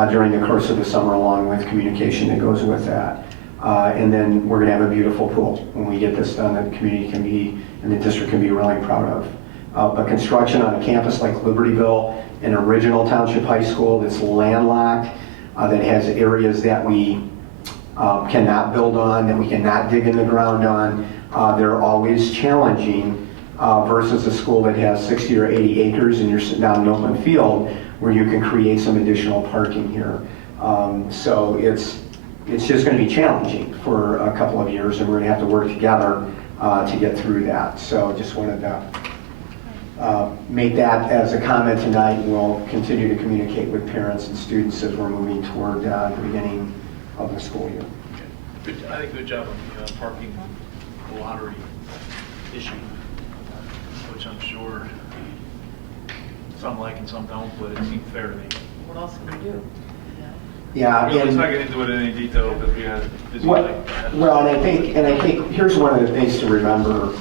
during the course of the summer, along with communication that goes with that. And then we're going to have a beautiful pool when we get this done that the community can be, and the district can be really proud of. But construction on a campus like Libertyville, an original township high school that's landlocked, that has areas that we cannot build on, that we cannot dig in the ground on, they're always challenging versus a school that has 60 or 80 acres and you're sitting down in an open field where you can create some additional parking here. So it's just going to be challenging for a couple of years, and we're going to have to work together to get through that. So just wanted to make that as a comment tonight, and we'll continue to communicate with parents and students as we're moving toward the beginning of the school year. I think good job on the parking lottery issue, which I'm sure some like and some don't, but it seemed fair to me. What else can we do? Yeah, Let's not get into it in any detail because we had a busy night. Well, and I think here's one of the things to remember.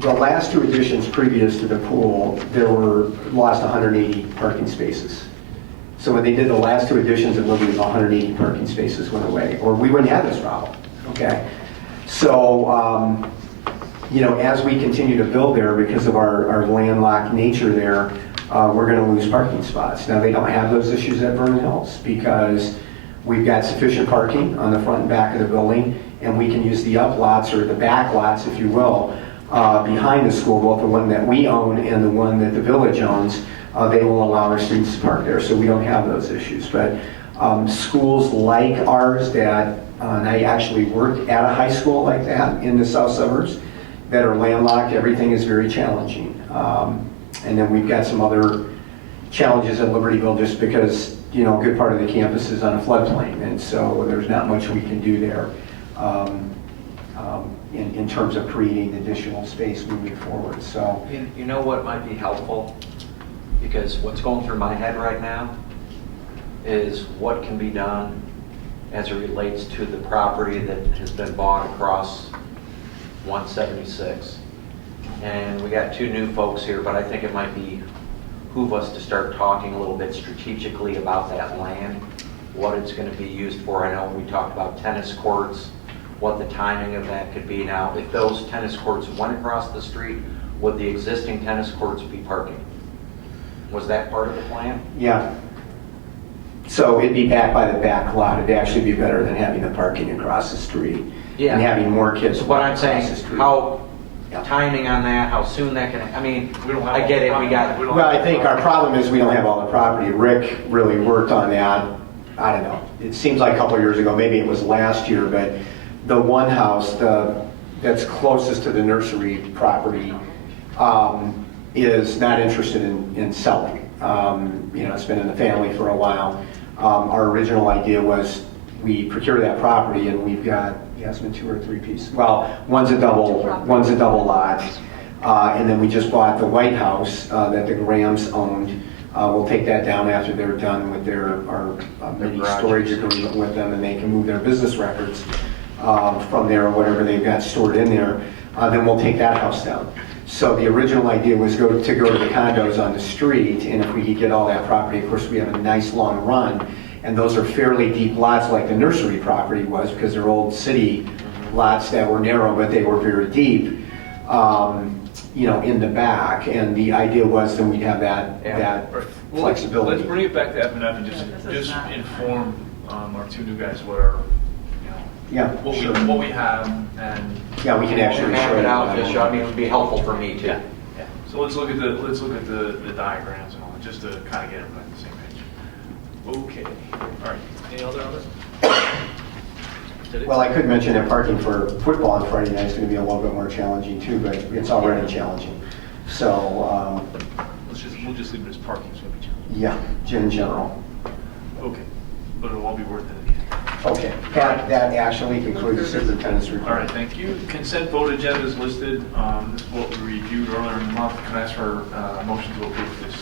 The last two editions previous to the pool, there were lost 180 parking spaces. So when they did the last two editions of Liberty, 180 parking spaces went away, or we wouldn't have this problem. Okay, so as we continue to build there, because of our landlocked nature there, we're going to lose parking spots. Now, they don't have those issues at Vernon Hills because we've got sufficient parking on the front and back of the building, and we can use the up lots or the back lots, if you will, behind the school, both the one that we own and the one that the village owns, they will allow our students to park there, so we don't have those issues. But schools like ours that, and I actually worked at a high school like that in the south suburbs that are landlocked, everything is very challenging. And then we've got some other challenges at Libertyville just because, you know, a good part of the campus is on a floodplain, and so there's not much we can do there in terms of creating additional space moving forward. So, You know what might be helpful? Because what's going through my head right now is what can be done as it relates to the property that has been bought across 176. And we got two new folks here, but I think it might behoove us to start talking a little bit strategically about that land, what it's going to be used for. I know we talked about tennis courts, what the timing of that could be. Now, if those tennis courts went across the street, would the existing tennis courts be parking? Was that part of the plan? yeah. So it'd be back by the back lot. It'd actually be better than having the parking across the street and having more kids What I'm walk saying across the is street. how timing on that, how soon that can, I mean, I get it, we got. Well, I think our problem is we don't have all the property. Rick really worked on that. I don't know. It seems like a couple of years ago, maybe it was last year, but the one house that's closest to the nursery property is not interested in selling. You know, it's been in the family for a while. Our original idea was we procure that property and we've got, it's been 2 or 3 pieces. Well, one's a double lot. And then we just bought the White House that the Grahams owned. We'll take that down after they're done with our mini storage agreement with them, and they can move their business records from there, or whatever they've got stored in there. Then we'll take that house down. So the original idea was to go to the condos on the street, and if we could get all that property, of course we have a nice long run, and those are fairly deep lots like the nursery property was, because they're old city lots that were narrow, but they were very deep, you know, in the back. And the idea was then we'd have that flexibility. Let's bring it back to F&F and just inform our two new guys what our, what we have, and we can actually map show it you out. that. Just show, I mean, it would be helpful for me too. Yeah. So let's look at the diagrams and all that, just to kind of get everybody on the same page. Okay. All right. Any other? Well, I could mention that parking for football on Friday night is going to be a little bit more challenging too, but it's already challenging. So we'll just leave it as parking, so it'll be challenging. yeah, in general. Okay, but it'll all be worth it. Okay, that actually concludes the superintendent's report. All right, thank you. Consent vote agenda is listed. This is what we reviewed earlier in the month. Can I ask for a motion to approve this?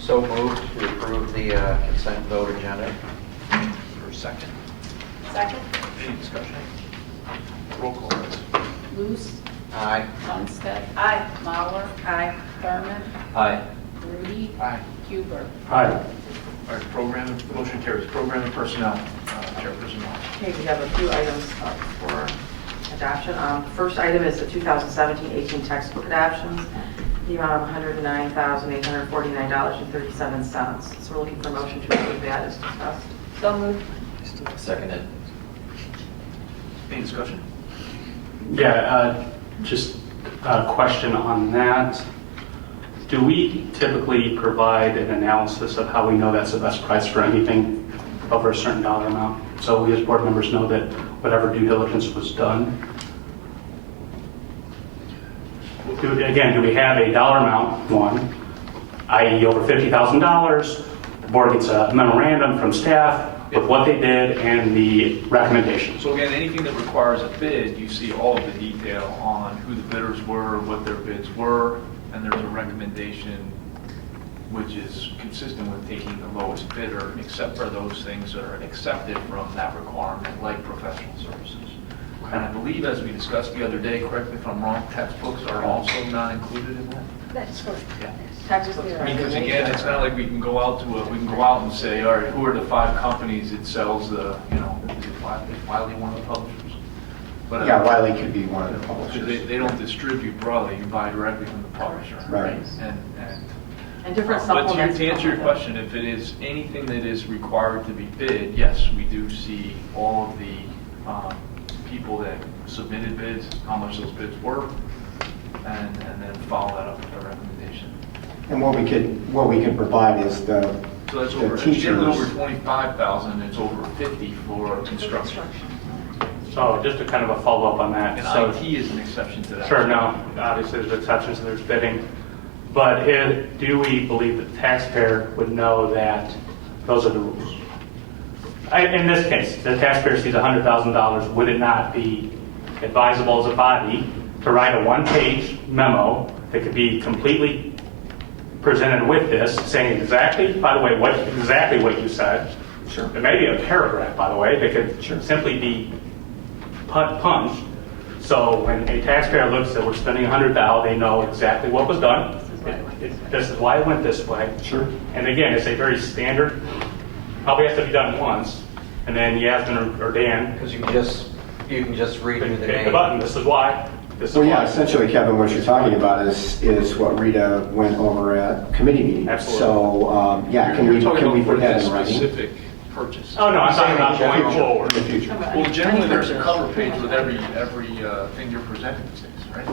So moved to approve the consent vote agenda. For a second. Second. Any discussion? Roll call, please. Luce. Aye. Lundstedt. Aye. Mauer. Aye. Thurman. Aye. Rudy. Aye. Huber. Aye. All right, motion carries. Program and personnel, Chairperson Moss. Okay, we have a few items for adoption. First item is the 2017-18 textbook adoptions, the amount of $109,849.37. So we're looking for a motion to approve that as discussed. So moved. Seconded. Any discussion? Yeah, just a question on that. Do we typically provide an analysis of how we know that's the best price for anything over a certain dollar amount? So we as board members know that whatever due diligence was done. Do we have a dollar amount, one, i.e. over $50,000, the board gets a memorandum from staff with what they did and the recommendations? So again, anything that requires a bid, you see all of the detail on who the bidders were, what their bids were, and there's a recommendation which is consistent with taking the lowest bidder, except for those things that are accepted from that requirement, like professional services. And I believe, as we discussed the other day, correct me if I'm wrong, textbooks are also not included in that? That's correct. Yeah. Textbooks are. Because again, it's not like we can go out and say, all right, who are the 5 companies that sells the, you know, is Wiley one of the publishers? But, Yeah, Wiley could be one of the publishers. They don't distribute broadly, you buy directly from the publisher. Right. And different But supplements. to answer your question, if it is anything that is required to be bid, yes, we do see all of the people that submitted bids, how much those bids were, and then follow that up with a recommendation. And what we can provide is the So that's the over, it's teachers. over 25,000, it's over 50 for construction. So just to kind of a follow-up on that. And So IT is an exception to that. Sure, no, obviously there's exceptions and there's bidding. But do we believe that the taxpayer would know that those are the rules? In this case, the taxpayer sees $100,000, would it not be advisable as a body to write a one-page memo that could be completely presented with this, saying exactly, by the way, exactly what you said? Sure. It may be a paragraph, by the way, that could simply be punched. So when a taxpayer looks at we're spending $100,000, they know exactly what was done. This is why it went this way. Sure. And again, it's a very standard, probably has to be done once, and then Yasmin or Dan. Because you can just read through the Hit name. the button, this is why. This is Well, yeah, why. essentially, Kevin, what you're talking about is what Rita went over at committee meeting. Absolutely. So, yeah, can we put that in writing? Specific purchase. Oh, no, I'm talking about going forward. In the future. Well, generally, there's a cover page with every thing you're presenting, right?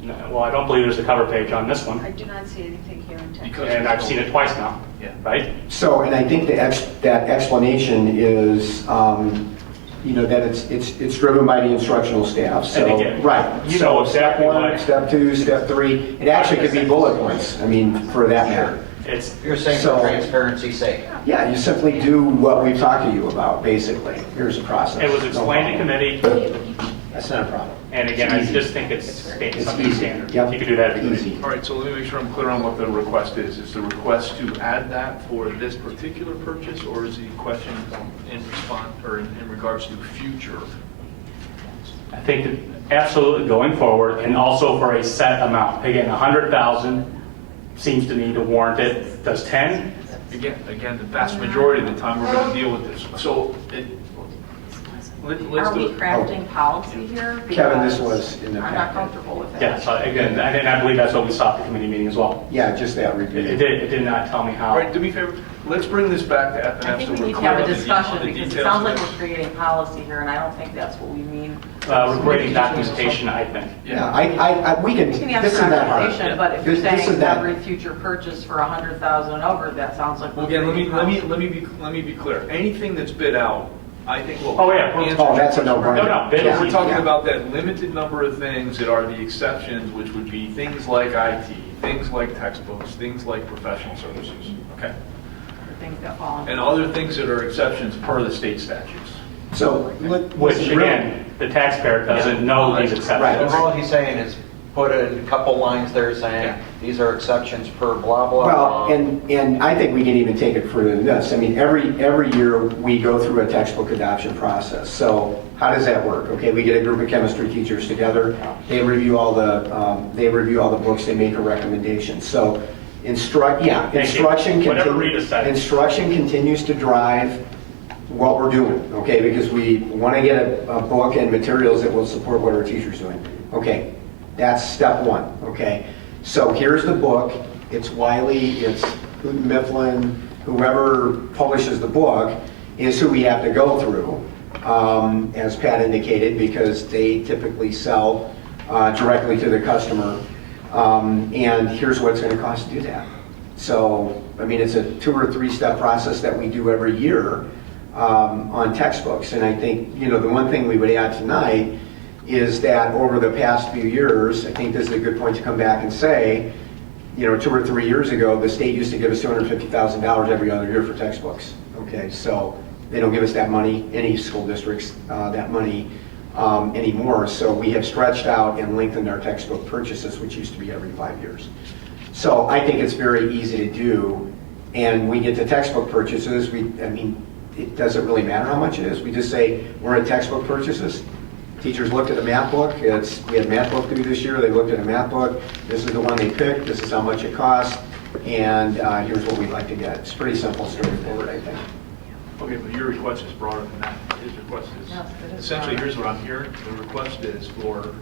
No, well, I don't believe there's a cover page on this one, I do not see anything here in text. Because and I've seen it twice now, Yeah. right? So, and I think that explanation is, that it's driven by the instructional staff. So, And again, right. you So know exactly step 1, what- step 2, step 3. It actually could be bullet points. I mean, for that matter. It's You're saying So- for transparency's sake. Yeah, you simply do what we've talked to you about, basically. Here's the process. It was No explained in problem. committee, That's not a problem. and again, I just think it's something easy. standard. Yep. You could do that every Easy. committee. All right, so let me make sure I'm clear on what the request is. Is the request to add that for this particular purchase, or is the question in response, or in regards to future? I think that absolutely going forward, and also for a set amount. Again, 100,000 seems to me to warrant it. Does 10? Again, the vast majority of the time, we're going to deal with this. So, let's Are do we it. crafting policy here? Kevin, this Because was in the I'm not packet. comfortable with that. Yeah, so again, and I believe that's what we saw at the committee meeting as well. Yeah, just that It review. did not tell me how. All right, do me a favor, let's bring this back to F and I F think so we we're need to clear have on a the discussion because it details. sounds like we're creating policy here and I don't think that's what we mean. We're creating documentation, I think. Yeah, we can, We can have this some isn't that hard. conversation, but if you're This saying isn't that- every future purchase for 100,000 and over, that sounds like. Well, again, let me be clear. Anything that's bid out, I think what. Oh, yeah. answers Oh, that's a your question. no-brainer. No, bid So is we're easy, talking yeah. about that limited number of things that are the exceptions, which would be things like IT, things like textbooks, things like professional services, okay? Things that fall into. And other things that are exceptions per the state statutes. So, Which again, the taxpayer doesn't know these So exceptions. all he's saying is put a couple lines there saying, these are exceptions per blah, blah, Well, blah. and I think we can even take it further than this. I mean, every year we go through a textbook adoption process. So how does that work? Okay, we get a group of chemistry teachers together. They review all the books. They make a recommendation. So Thank you. Whatever Rita said. instruction continues to drive what we're doing. Okay, because we want to get a book and materials that will support what our teacher's doing. Okay, that's step 1. Okay. So here's the book. It's Wiley, it's Mifflin, whoever publishes the book is who we have to go through, as Pat indicated, because they typically sell directly to the customer. And here's what it's going to cost to do that. So, I mean, it's a 2 or 3 step process that we do every year on textbooks. And I think, the one thing we would add tonight is that over the past few years, I think this is a good point to come back and say, 2 or 3 years ago, the state used to give us $250,000 every other year for textbooks. Okay, so they don't give us that money, any school districts, that money anymore. So we have stretched out and lengthened our textbook purchases, which used to be every 5 years. So I think it's very easy to do. And we get to textbook purchases, it doesn't really matter how much it is. We just say, we're at textbook purchases. Teachers looked at a math book. We had a math book due this year. They looked at a math book. This is the one they picked. This is how much it costs. And here's what we'd like to get. It's pretty simple, straightforward, I think. Okay, but your request is broader than that. His request is, Yes, it is essentially, broader. here's what I'm hearing. The request is for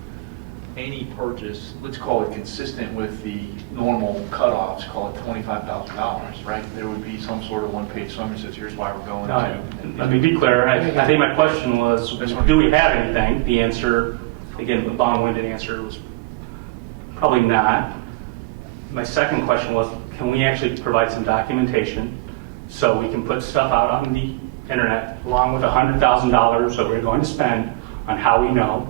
any purchase, let's call it consistent with the normal cutoffs, call it $25,000, right? There would be some sort of one-page summary that says, here's why we're going to. Let me be clear. I think my question was, do we have anything? The answer, again, the long-winded answer was probably not. My second question was, can we actually provide some documentation so we can put stuff out on the internet along with $100,000 that we're going to spend on how we know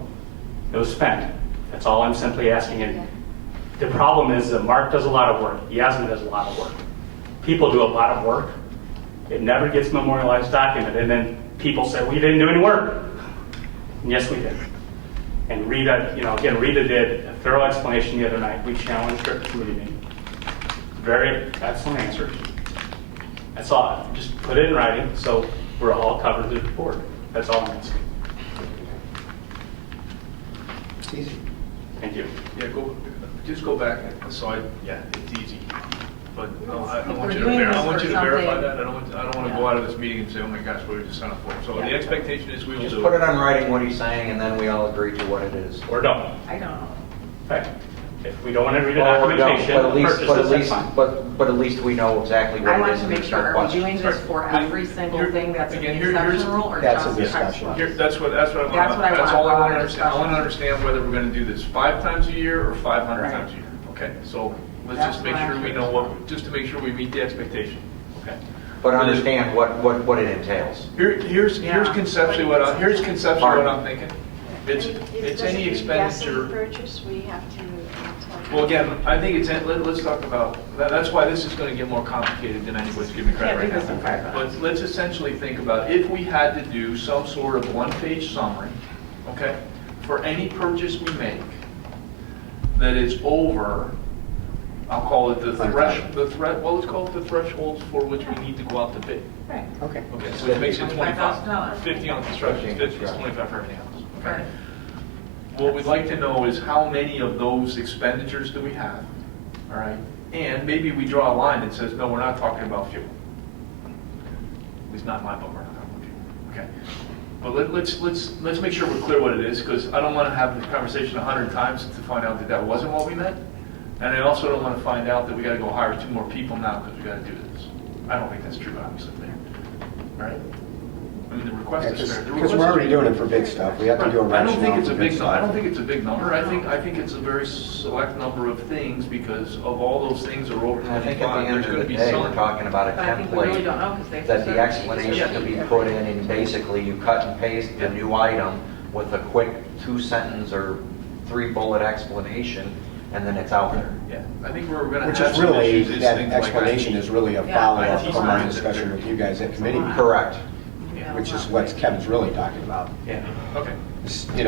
it was spent? That's all I'm simply asking. And the problem is that Mark does a lot of work. Yasmin does a lot of work. People do a lot of work. It never gets memorialized, documented, and then people say, we didn't do any work. And yes, we did. And Rita, Rita did a thorough explanation the other night. We challenged her at the committee meeting. Very excellent answers. That's all. Just put it in writing so we're all covered as a board. That's all I'm asking. It's easy. Thank you. Yeah, just go back. Yeah, it's easy. But I want you to doing this I want for you to verify something- that. I don't want to go out of this meeting and say, oh my gosh, what did we just sign up for? So the expectation is we will do it. Just put it on writing what he's saying, and then we all agree to what it is. Or don't. I don't know. Okay. If we don't want to read the Or don't, documentation, but at least, purchases, that's fine. but at least we know exactly what I it want is. to and make there's sure, no are we questions. doing this for every single thing that's in the Again, here's- exception rule or That's just a the text discussion. book? That's what I want. That's what I That's want, all I want to broader understand. I want to discussion. understand whether we're going to do this 5 times a year or 500 Right. times a year. Okay, so let's That's just make what I'm sure we curious know about. just to make sure we meet the expectation. Okay. But understand what it entails. Here's conceptually what I'm thinking. It's any Does it mean yes in expenditure. purchase, we have to Well, again, I think let's talk about, that's why this is going to get more complicated than anybody's giving me credit right Can't do this in 5 now. minutes. But let's essentially think about if we had to do some sort of one-page summary, okay, for any purchase we make that is over, I'll call it let's call it the thresholds for which we need to go out to bid. Right. Okay. Okay, so it makes it 25. $25,000. 50 on construction, 50 is 25 for everything else. Okay. Right. What we'd like to know is how many of those expenditures do we have, all right? And maybe we draw a line that says, no, we're not talking about fuel. At least not in my book, we're not talking about fuel, okay? But let's make sure we're clear what it is, because I don't want to have the conversation 100 times to find out that that wasn't what we meant. And I also don't want to find out that we got to go hire 2 more people now because we got to do this. I don't think that's true, obviously, there, all right? I mean, the request is fair. Because we're already doing it for big stuff. We have to do a I don't rationale think it's for a big big, stuff. I don't think it's a big number. I think it's a very select number of things because of all those things are over And I think 25. at the end There's of going the to be day, some. we're talking about a But I think we really don't know because they template that the said- explanation can be put in, and basically you cut and paste the new item with a quick 2-sentence or 3-bullet explanation, and then it's out there. Yeah, I think we're going to Which have is some really, issues. that explanation is really a Yeah, follow-up IT from our science. discussion with you guys at committee meeting. Correct. Which is what Kevin's really talking about. Yeah, okay.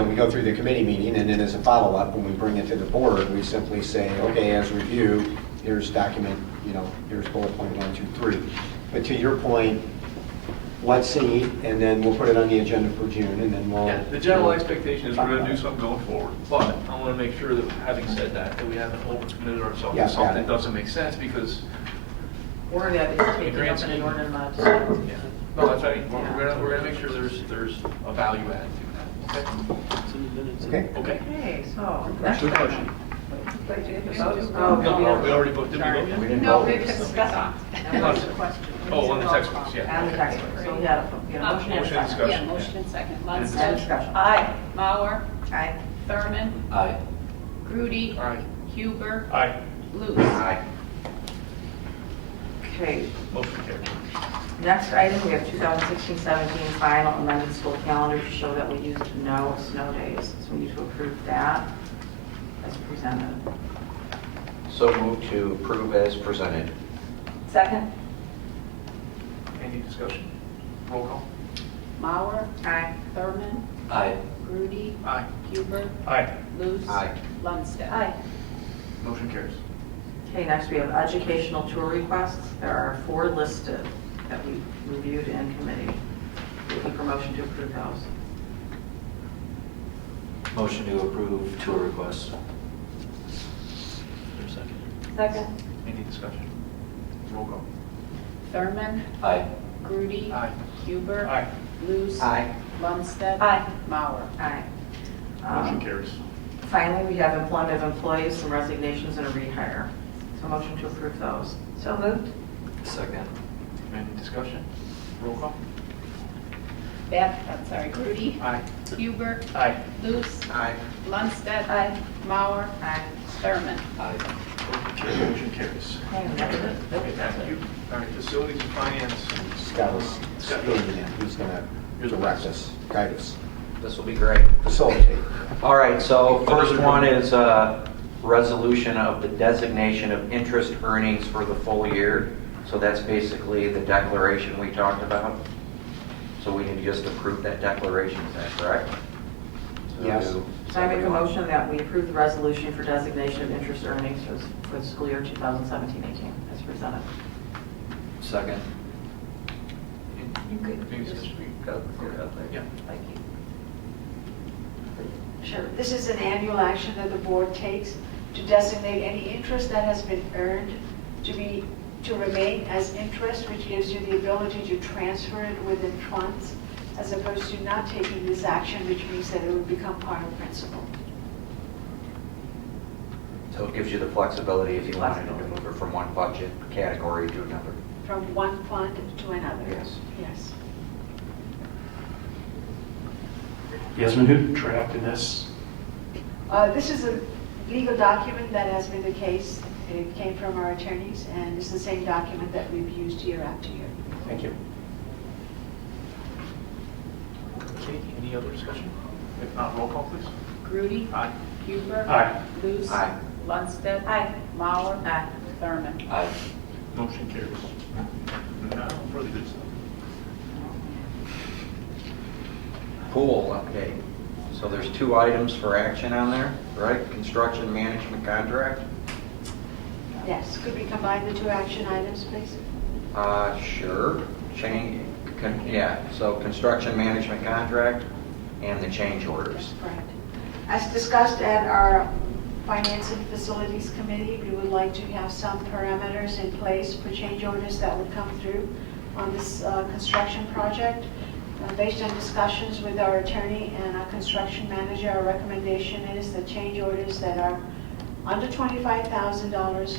We go through the committee meeting, and then as a follow-up, when we bring it to the board, we simply say, okay, as review, here's document, here's bullet point 1, 2, 3. But to your point, let's see, and then we'll put it on the agenda for June, and then we'll... Yeah, the general expectation is we're going to do something going forward. But I want to make sure that, having said that we haven't overcommitted ourselves Yeah, to something got it. that doesn't make sense because Or that is taking grand up an scheme. inordinate amount of Yeah. time. No, that's right. We're gonna make sure there's a value add to that. Okay. Okay. Okay, so, next Good item. question. Oh, No, we already voted. Did we vote yet? We didn't No, vote. we discussed Oh, on the textbooks, yeah. And the text book. So we had a motion and a Motion and second. discussion. Yeah, motion and second. And Lundstedt. discussion. Aye. Mauer. Aye. Thurman. Aye. Grudy. Aye. Huber. Aye. Luce. Aye. Okay, Motion carried. next item, we have 2016-17 final amended school calendar to show that we used no snow days. So we need to approve that as presented. So move to approve as presented. Second. Any discussion? Roll call. Mauer. Aye. Thurman. Aye. Grudy. Aye. Huber. Aye. Luce. Aye. Lundstedt. Aye. Motion carries. Okay, next we have educational tour requests. There are 4 listed that we reviewed in committee. Looking for motion to approve those. Motion to approve tour requests. Second. Any discussion? Roll call. Thurman. Aye. Grudy. Aye. Huber. Aye. Luce. Aye. Lundstedt. Aye. Mauer. Aye. Motion carries. Finally, we have employment of employees, some resignations, and a rehire. So motion to approve those. So moved. Second. Any discussion? Roll call. Grudy. Aye. Huber. Aye. Luce. Aye. Lundstedt. Aye. Mauer. Aye. Thurman. Aye. Motion carries. Okay, that's it. Okay, thank you. All right, facilities and finance. Scott was standing in, who's gonna direct us, guide us, This will be great. facilitate. All right, so first one is resolution of the designation of interest earnings for the full year. So that's basically the declaration we talked about. So we need to just approve that declaration, is that correct? Yes. So I make a motion that we approve the resolution for designation of interest earnings for the school year 2017-18 as presented. Second. You could Any just discussion? go through it. Yeah. Thank you. Sure. This is an annual action that the board takes to designate any interest that has been earned to remain as interest, which gives you the ability to transfer it within funds, as opposed to not taking this action, which means that it would become part of principal. So it gives you the flexibility if you wanted to move it from one budget category to another. From one fund to another. Yes. Yes. Yasmin, who drafted this? This is a legal document that has been the case. It came from our attorneys, and it's the same document that we've used year after year. Thank you. Okay, any other discussion? If not, roll call, please. Grudy. Aye. Huber. Aye. Luce. Aye. Lundstedt. Aye. Mauer. Aye. Thurman. Aye. Motion carries. Now, further good stuff. Pool update. So there's 2 items for action on there, right? Construction management contract. Yes. Could we combine the 2 action items, please? Sure. Yeah, so construction management contract and the change orders. Correct. As discussed at our Finance and Facilities Committee, we would like to have some parameters in place for change orders that would come through on this construction project. Based on discussions with our attorney and our construction manager, our recommendation is that change orders that are under $25,000,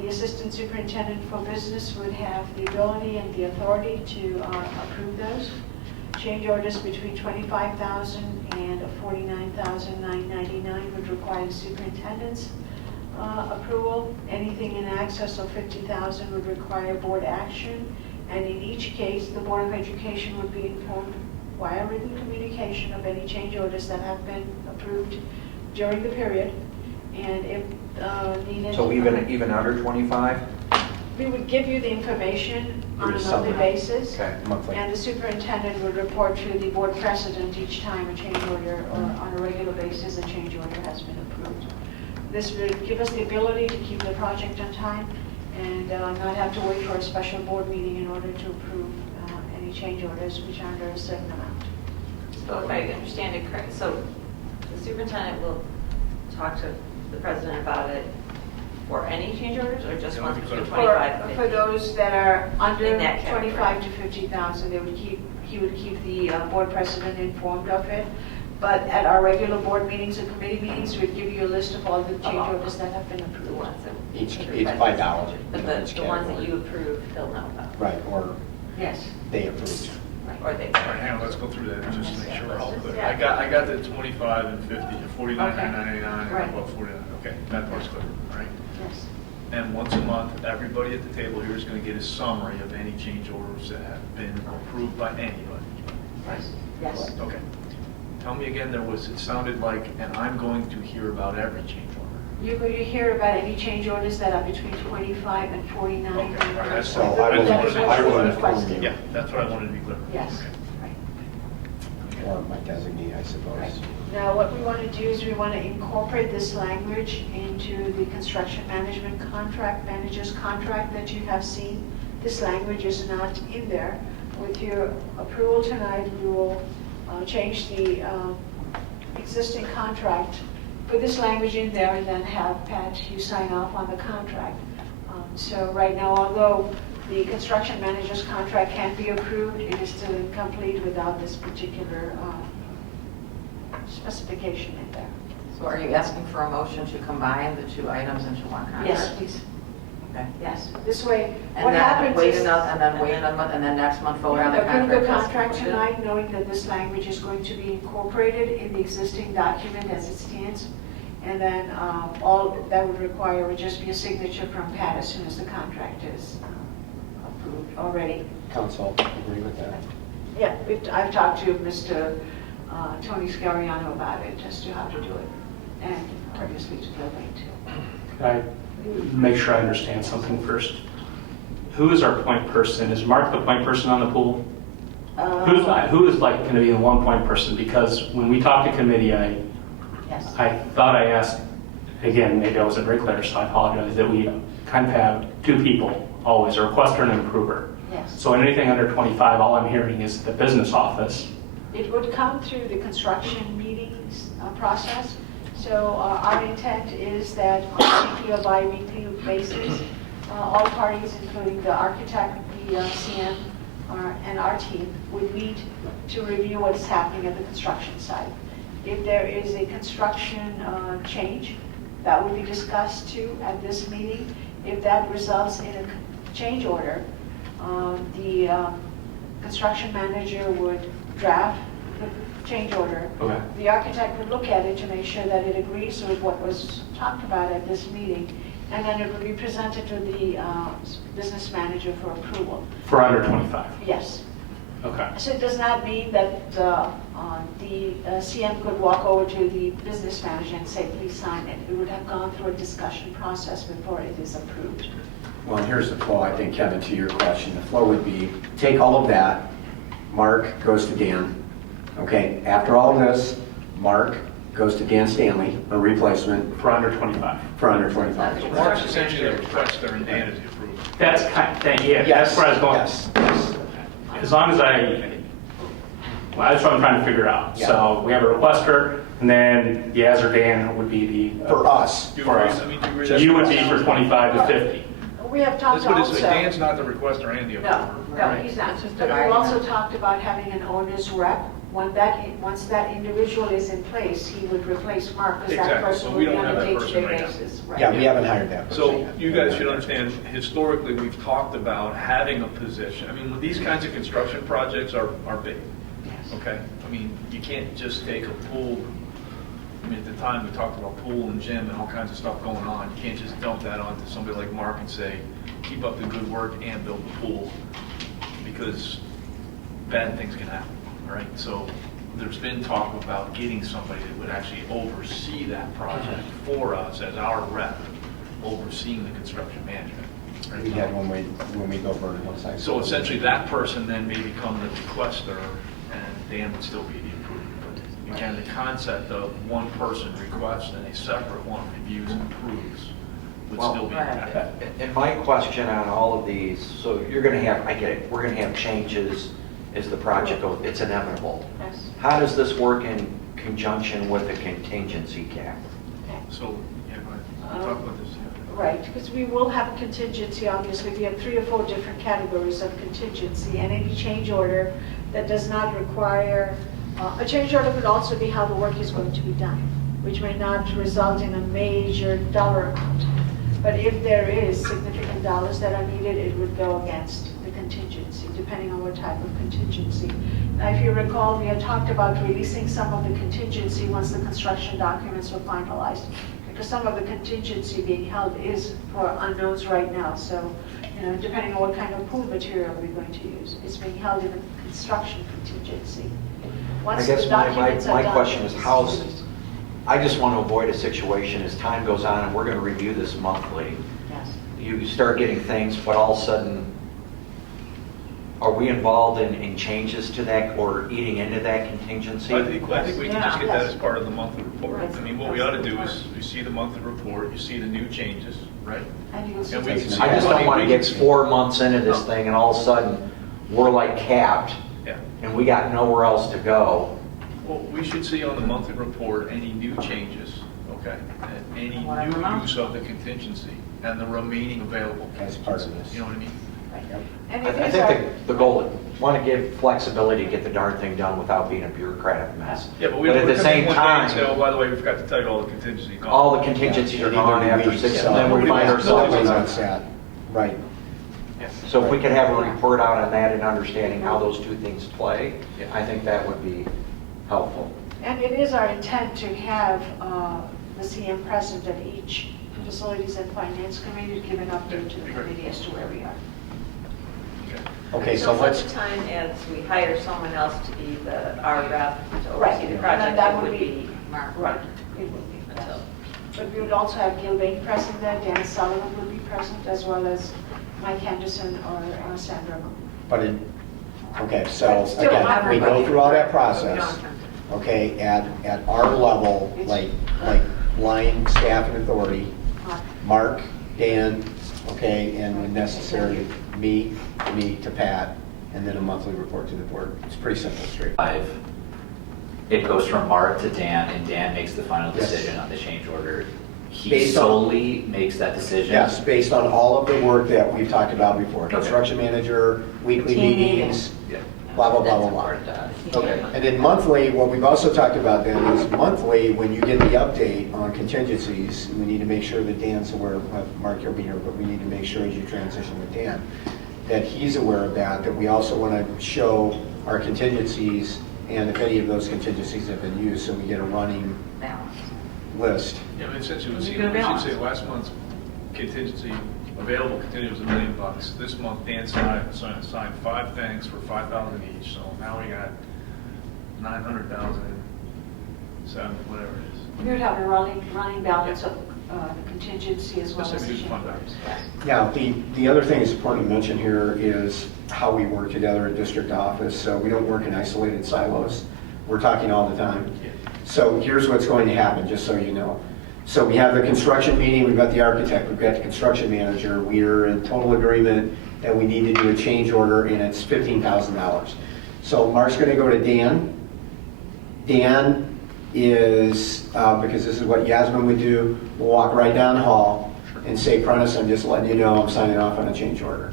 the Assistant Superintendent for Business would have the ability and the authority to approve those. Change orders between $25,000 and $49,999 would require the superintendent's approval. Anything in excess of $50,000 would require board action. And in each case, the Board of Education would be informed via written communication of any change orders that have been approved during the period. And if needed... So even under 25? We would give you the information on a monthly Summary. basis. Okay. Monthly. And the superintendent would report to the board president each time a change order, or on a regular basis, a change order has been approved. This would give us the ability to keep the project on time and not have to wait for a special board meeting in order to approve any change orders which are under a certain amount. So if I understand it correct, so the superintendent will talk to the president about it for any change orders, or just ones between 25 and 50? For those that are under In that category. 25 to 50,000, he would keep the board president informed of it. But at our regular board meetings and committee meetings, we'd give you a list of all the change orders that have been The approved. ones that... Each $5. But each the ones category. that you approve, they'll know about. Right, or Yes. they approved. Or they... All right, hang on, let's go through that just to make sure we're all clear. Yeah. I got the 25 and 50, 49,999, and Right. about 49. Okay, that part's clear, all right? Yes. And once a month, everybody at the table here is going to get a summary of any change orders that have been approved by anybody. Yes. Okay. Tell me again, it sounded like, and I'm going to hear about every change order. You're going to hear about any change orders that are between 25 and 49. Okay, all right, that's So all. I will- That is what I will you're inform requesting. you. Yeah, that's what I wanted to be clear. Yes. Okay. Or my designee, I suppose. Right. Now, what we want to do is we want to incorporate this language into the construction management contract, manager's contract that you have seen. This language is not in there. With your approval tonight, we will change the existing contract, put this language in there, and then have Pat, you sign off on the contract. So right now, although the construction manager's contract can be approved, it is still incomplete without this particular specification in there. So are you asking for a motion to combine the two items into one contract? Yes, please. Okay. Yes. This way, And what then happens wait is... another, and then wait another month, and then next month vote on the Approve contract. the as contract proposed? tonight, knowing that this language is going to be incorporated in the existing document as it stands. And then all that would require would just be a signature from Pat as soon as the contract is approved already. Council, agree with that? Yeah, I've talked to Mr. Tony Scariano about it, as to how to do it, and obviously to Bill Lane too. Can I make sure I understand something first? Who is our point person? Is Mark the point person on the pool? Who is like going to be the one point person? Because when we talked to committee, Yes. I thought I asked, again, maybe I wasn't very clear, so I apologize, that we kind of have two people always, a requester and an approver. Yes. So anything under 25, all I'm hearing is the business office. It would come through the construction meetings process. So our intent is that on a weekly or bi-weekly basis, all parties, including the architect, the CM, and our team, would meet to review what is happening at the construction site. If there is a construction change, that would be discussed too at this meeting. If that results in a change order, the construction manager would draft the change order. Okay. The architect would look at it to make sure that it agrees with what was talked about at this meeting, and then it would be presented to the business manager for approval. For under 25? Yes. Okay. So it does not mean that the CM could walk over to the business manager and say, please sign it. It would have gone through a discussion process before it is approved. Well, and here's the flow, I think, Kevin, to your question. The flow would be, take all of that, Mark goes to Dan. Okay, after all of this, Mark goes to Dan Stanley, a replacement. For under 25? For under 25. So Mark's essentially the requester and Dan is the approver. That's kind of, yeah, that's where I was going. Yes. As long as well, that's what I'm trying to figure out. Yeah. So we have a requester, and then Yaz or Dan would be the... For us. Do you For agree? us. I mean, do you agree So that's you would what- be for 25 to 50. We have talked That's what it's also... like. Dan's not the requester and the No, approver. no, he's not. But we also talked about having an owner's rep. Once that individual is in place, he would replace Mark, because that Exactly. person So would we be don't on have a that person day-to-day right now. basis. Right. Yeah, we haven't hired that person So yet. you guys should understand, historically, we've talked about having a position. I mean, these kinds of construction projects are big. Okay? I mean, you can't just take a pool. I mean, at the time, we talked about pool and gym and all kinds of stuff going on. You can't just dump that onto somebody like Mark and say, keep up the good work and build the pool, because bad things can happen, all right? So there's been talk about getting somebody that would actually oversee that project for us as our rep, overseeing the construction management. right? We had when we go vertical site. So essentially, that person then may become the requester, and Dan would still be the approver. But again, the concept of one person requests and a separate one reviews and approves would still be intact. And my question on all of these, so you're going to have, I get it, we're going to have changes as the project goes, it's inevitable. Yes. How does this work in conjunction with the contingency cap? So, yeah, go ahead. Talk about this. Right, because we will have contingency, obviously. We have 3 or 4 different categories of contingency, and any change order that does not require, a change order could also be how the work is going to be done, which may not result in a major dollar amount. But if there is significant dollars that are needed, it would go against the contingency, depending on what type of contingency. Now, if you recall, we had talked about releasing some of the contingency once the construction documents were finalized, because some of the contingency being held is for unknowns right now. So, you know, depending on what kind of pool material we're going to use, it's being held in a construction contingency. I Once guess the my documents are done, question is it's how's, used. I just want to avoid a situation as time goes on, and we're going to review this monthly. Yes. You start getting things, but all of a sudden, are we involved in changes to that or eating into that contingency? I think we can just get that Yes. as part of the monthly report. Right. I mean, what we ought to do is, you see the monthly report, you see the new changes, right? And you will see And we can see I just don't want to we get can- 4 months into this thing and all of a sudden, we're like capped, Yeah. and we got nowhere else to go. Well, we should see on the monthly report any new changes, okay? And any new use of the contingency and the remaining available As part of contingency. this. You know what I mean? And I it is think our, the goal, want to give flexibility to get the darn thing done without being a bureaucratic mess. Yeah, but at the same time, say, oh, by the way, we forgot to tell you all the contingency. No. all the contingencies are gone after 6, So and then we find ourselves in that's a... that. Right. So if we could have a report out on that and understanding how those two things play, I think that would be helpful. and it is our intent to have the CM present at each Facilities and Finance Committee to give an update to the committee as to where we are. Okay, so let's, such a time as we hire someone else to be our rep to Right, oversee the and project, that it would would be- be Mark. Right, it will be. Until, But we would also have Gil Bain present there, Dan Sullivan will be present, as well as Mike Henderson or Sandra Moon. but it, okay, so But still, again, we go through all that we process. don't have to. Okay, at our level, like line staff and authority, Mark, Dan, okay, and when necessary, me to Pat, and then a monthly report to the board. It's pretty simple, straight. It goes from Mark to Dan, and Dan makes the final Yes. decision on the change order. He Based on- solely makes that decision. Yes, based on all of the work that we've talked about before, construction manager, weekly Team meetings, Yeah. blah, blah, blah, That's blah, blah. important to us. Okay, and then monthly, what we've also talked about then is monthly, when you get the update on contingencies, we need to make sure that Dan's aware of, Mark, you'll be here, but we need to make sure as you transition with Dan, that he's aware of that we also want to show our contingencies and if any of those contingencies have been used, so we get a running Balance. list. Yeah, but essentially, You're we gonna should balance. say last month's contingency, available contingency was $1 million. This month, Dan signed 5 things for $5,000 each, so now we got 900,000, 7, whatever it is. We would have a running balance of the contingency as well Just as like the we do fund change. balance. Yeah, the other thing that's important to mention here is how we work together in district office. So we don't work in isolated silos. We're talking all the time. So here's what's going to happen, just so you know. So we have the construction meeting, we've got the architect, we've got the construction manager. We're in total agreement that we need to do a change order, and it's $15,000. So Mark's going to go to Dan. Dan is, because this is what Yasmin would do, we'll walk right down the hall and say, Prentice, I'm just letting you know I'm signing off on a change order.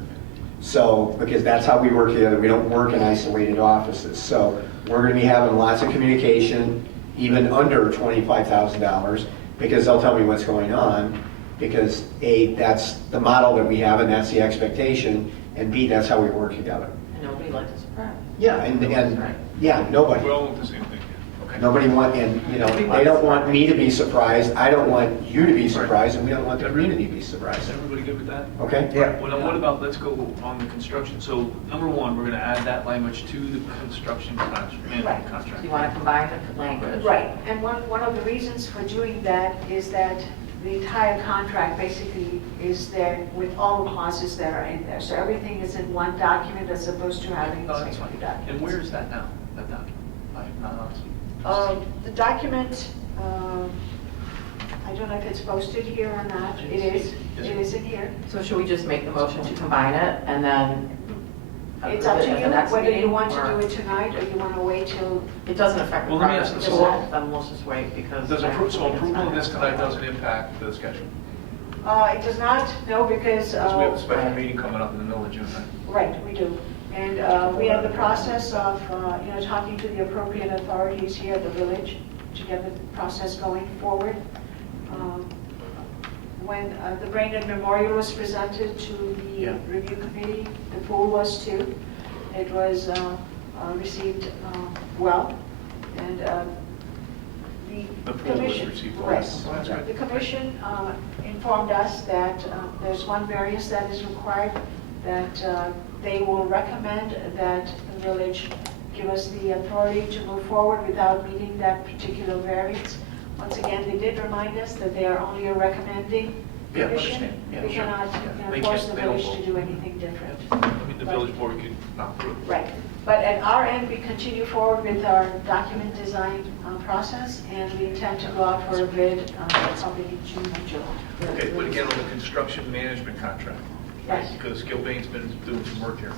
So, because that's how we work together, we don't work in isolated offices. So we're going to be having lots of communication, even under $25,000, because they'll tell me what's going on, because A, that's the model that we have and that's the expectation, and B, that's how we work together. And nobody likes a surprise. Yeah, and yeah, nobody. We all want the same thing, yeah. Okay. Nobody want, and, you know, they don't want me to be surprised, I don't want you to be surprised, and we don't want the community to be surprised. Is everybody good with that? Okay? What about, let's go on the construction. So number 1, we're going to add that language to the construction management Right. contract. You want to combine the language. Right, and one of the reasons for doing that is that the entire contract basically is there with all the clauses that are in there. So everything is in one document as opposed to having No, so that's many fine. documents. And where is that now, that document? I'm not honestly. The document, I don't know if it's posted here or not. It is. It is in here. So should we just make the motion to combine it and then It's approve up it to at the you next whether you meeting, want to or- do it tonight or you want to wait till. It doesn't affect the Well, let me project, ask- so so- then we'll just wait because. So approval of not this tonight gonna- doesn't impact the schedule? It does not, no, because. Because we have a special meeting coming up in the middle of June, right? Right, we do. And we have the process of, talking to the appropriate authorities here at the village to get the process going forward. When the Brainerd Memorial was presented to the review committee, the pool was too. It was received well, and The the pool was commission. received well. Right. Oh, that's right. The commission informed us that there's one variance that is required, that they will recommend that the village give us the authority to move forward without meeting that particular variance. Once again, they did remind us that they are only a recommending Yeah, commission. understand. Yeah, We sure. cannot Yeah. They force can't- the they don't village to vote. do anything different. I mean, the village board could not approve. Right. But at our end, we continue forward with our document design process, and we intend to go out for a bid probably in June or July. Okay, but again, on the construction management contract, Yes. because Gil Bain's been doing some work here.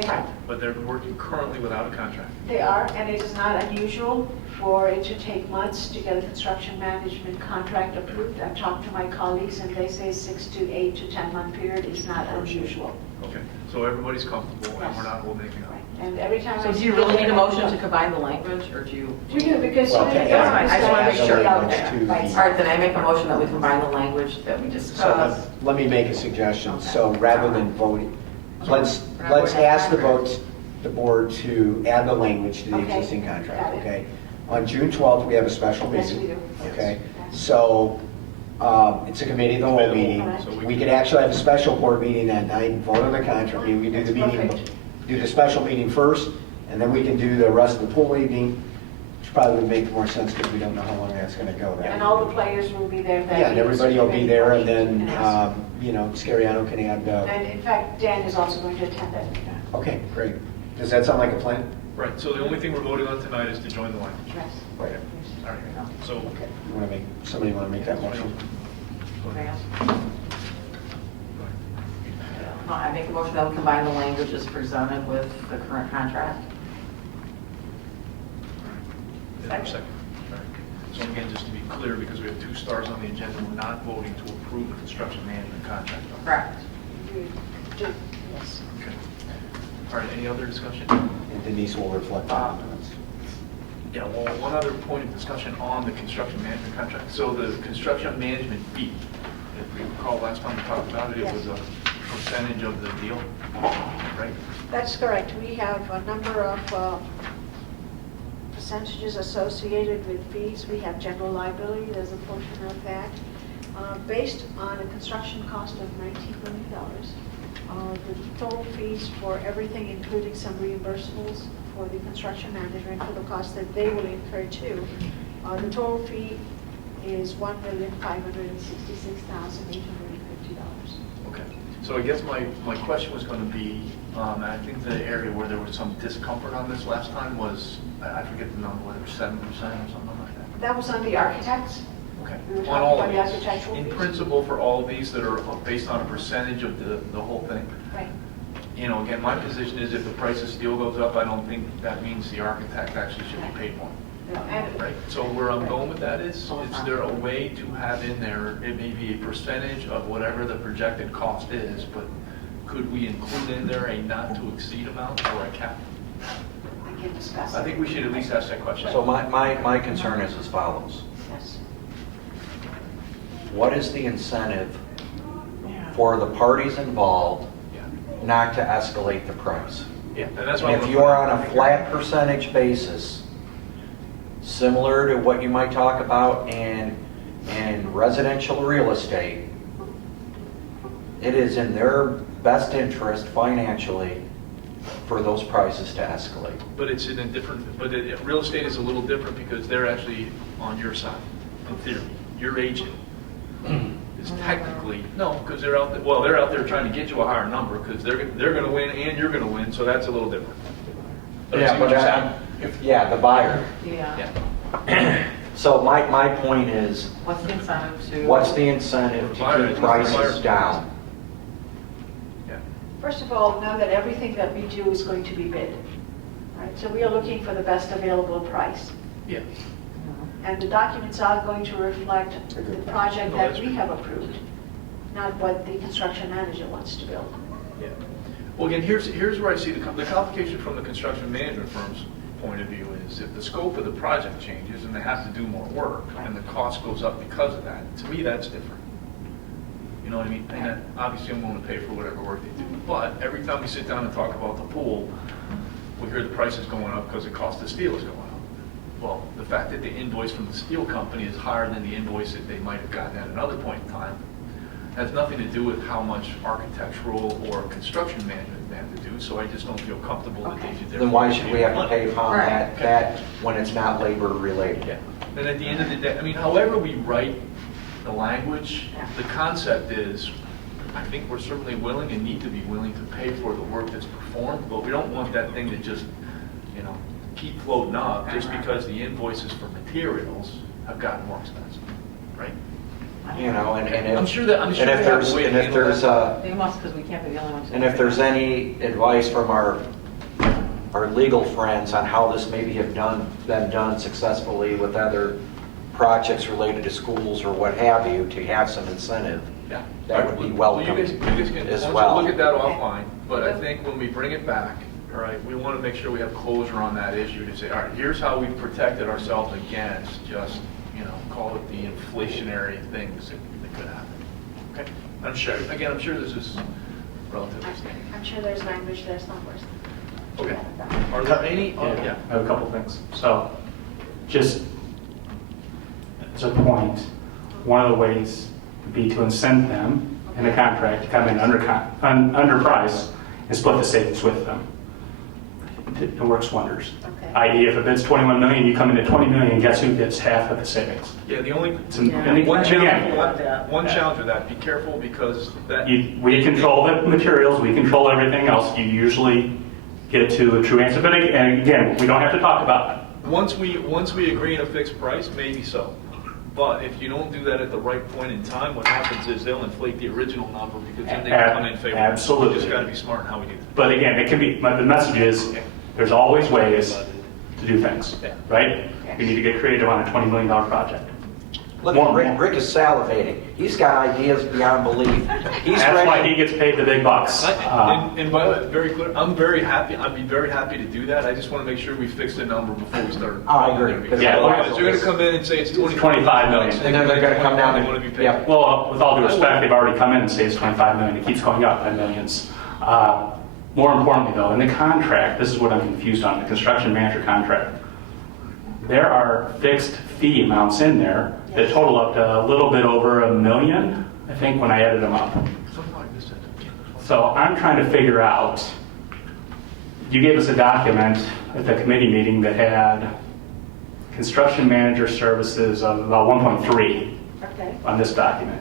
They have. But they're working currently without a contract. They are, and it is not unusual for it to take months to get a construction management contract approved. I've talked to my colleagues and they say 6 to 8 to 10 month period is not unusual. Okay, so everybody's comfortable and we're not holding anything up. And every time So I do you really need a motion to combine the language, or do you? We do, because. Well, Okay, that's fine, I just want to make sure. add the Okay. language to the- All right, then I make a motion that we combine the language that we So discussed. let me make a suggestion. So rather than voting, let's We're not ask the voting. the board to add the language to the Okay, existing contract, got it. okay? On June 12th, we have a special Yes, meeting. we do. Okay, so it's a committee of the whole meeting. So we We can- could actually have a special board meeting that night and vote on the contract. We can do the meeting, Perfect. do the special meeting first, and then we can do the rest of the pool evening, which probably would make more sense because we don't know how long that's going to go. That And would all be- the players will be there. that Yeah, and meeting, everybody so will be there, and you then, can ask. Scariano can add, And in fact, Dan is also going to attend that meeting. okay, great. Does that sound like a plan? Right, so the only thing we're voting on tonight is to join the line. Yes. Right. All right, so, You want to make, somebody want to make that motion? Okay. No, I make a motion that we combine the language as presented with the current contract. is there a second? All right. So again, just to be clear, because we have 2 stars on the agenda, we're not voting to approve the construction management contract. Correct. Yes. Okay. All right, any other discussion? And Denise will reflect on the minutes. Yeah, well, one other point of discussion on the construction management contract. So the construction management fee, if we recall last time we talked about it, it was a percentage of the deal, right? That's correct. We have a number of percentages associated with fees. We have general liability, there's a portion of that. Based on a construction cost of $19 million, the total fees for everything, including some reimbursables for the construction management for the cost that they will incur too, the total fee is $1,566,850. Okay. So I guess my question was going to be, and I think the area where there was some discomfort on this last time was, I forget the number, whether it was 7% or something like that. That was on the architects. Okay. We were On all talking of about the these, architectural in fees. principle for all of these that are based on a percentage of the whole thing, Right. Again, my position is if the price of steel goes up, I don't think that means the architect actually should be paid more. No, and Right, so where I'm going with that is there a way to have in there, it may be a percentage of whatever the projected cost is, but could we include in there a not to exceed amount or a cap? we can discuss I it. think we should at least ask that question. So my concern is as follows. Yes. What is the incentive for the parties involved Yeah, not to escalate the price? yeah, and that's what And I'm. if you're on a flat percentage basis, similar to what you might talk about in residential real estate, it is in their best interest financially for those prices to escalate. But it's in a different, real estate is a little different because they're actually on your side, in theory. Your agent is technically, no, because they're out there trying to get you a higher number because they're going to win and you're going to win, so that's a little different. But I see what you're saying. Yeah, the buyer. Yeah. Yeah. So my point is, What's the incentive to? what's the incentive to keep prices down? Yeah. First of all, know that everything that we do is going to be bid. Right? So we are looking for the best available price. Yeah. And the documents are going to reflect the project No, that that's we right. have approved, not what the construction manager wants to build. Yeah. Well, again, here's where I see the complication from the construction management firm's point of view is if the scope of the project changes and they have to do more work and the cost goes up because of that, to me, that's different. You know what I mean? And then, obviously, I'm willing to pay for whatever work they do. But every time we sit down and talk about the pool, we hear the price is going up because the cost of steel is going up. Well, the fact that the invoice from the steel company is higher than the invoice that they might have gotten at another point in time has nothing to do with how much architectural or construction management they have to do, so I just don't feel comfortable that they should. Then why should we have to pay upon Right. that when it's not labor related? Yeah, and at the end of the day, I mean, however we write the language, the concept is, I think we're certainly willing and need to be willing to pay for the work that's performed, but we don't want that thing to just, keep floating up just because the invoices for materials have gotten more expensive, right? you know, and if. I'm sure that, I'm sure And they if have there's, a way to and if handle there's, that. They must, because we can't be the only ones. and if there's any advice from our legal friends on how this maybe have been done successfully with other projects related to schools or what have you, to have some incentive, Yeah. that would be Well, welcome you guys can, as once well. we look at that offline, but I think when we bring it back, all right, we want to make sure we have closure on that issue to say, all right, here's how we've protected ourselves against just, you know, call it the inflationary things that could happen. Okay? I'm sure, again, I'm sure this is relatively standard. I'm sure there's language there somewhere. Okay. Are there any, yeah. I have a couple things. So, just as a point, one of the ways would be to incent them in a contract to come in under price and split the savings with them. It works wonders. Okay. I.e., if a bid's 21 million, you come in at 20 million, guess who gets half of the savings? Yeah, the only, and one again, challenge with that, be careful because that. We control the materials, we control everything else. You usually get to a true answer. But again, we don't have to talk about it. Once we agree on a fixed price, maybe so. But if you don't do that at the right point in time, what happens is they'll inflate the original number because then they can come in favorable. Absolutely. We just got to be smart in how we do that. But again, it can be, the message is, there's always ways to do things, right? We need to get creative on a $20 million project. Look, Rick is salivating. He's got ideas beyond belief. He's That's ready. why he gets paid the big bucks. And by the way, very clear, I'm very happy, I'd be very happy to do that. I just want to make sure we fix the number before we start. I agree. Because Yeah. otherwise they're going to come in and say it's 25 million. And then they're going to come down They and, want to be paid. yeah. Well, with all due respect, they've already come in and say it's 25 million. It keeps going up by millions. More importantly, though, in the contract, this is what I'm confused on, the construction manager contract. There are fixed fee amounts in there that total up to a little bit over $1 million, I think, when I added them up. So I'm trying to figure out, you gave us a document at the committee meeting that had construction manager services of about 1.3 on this document.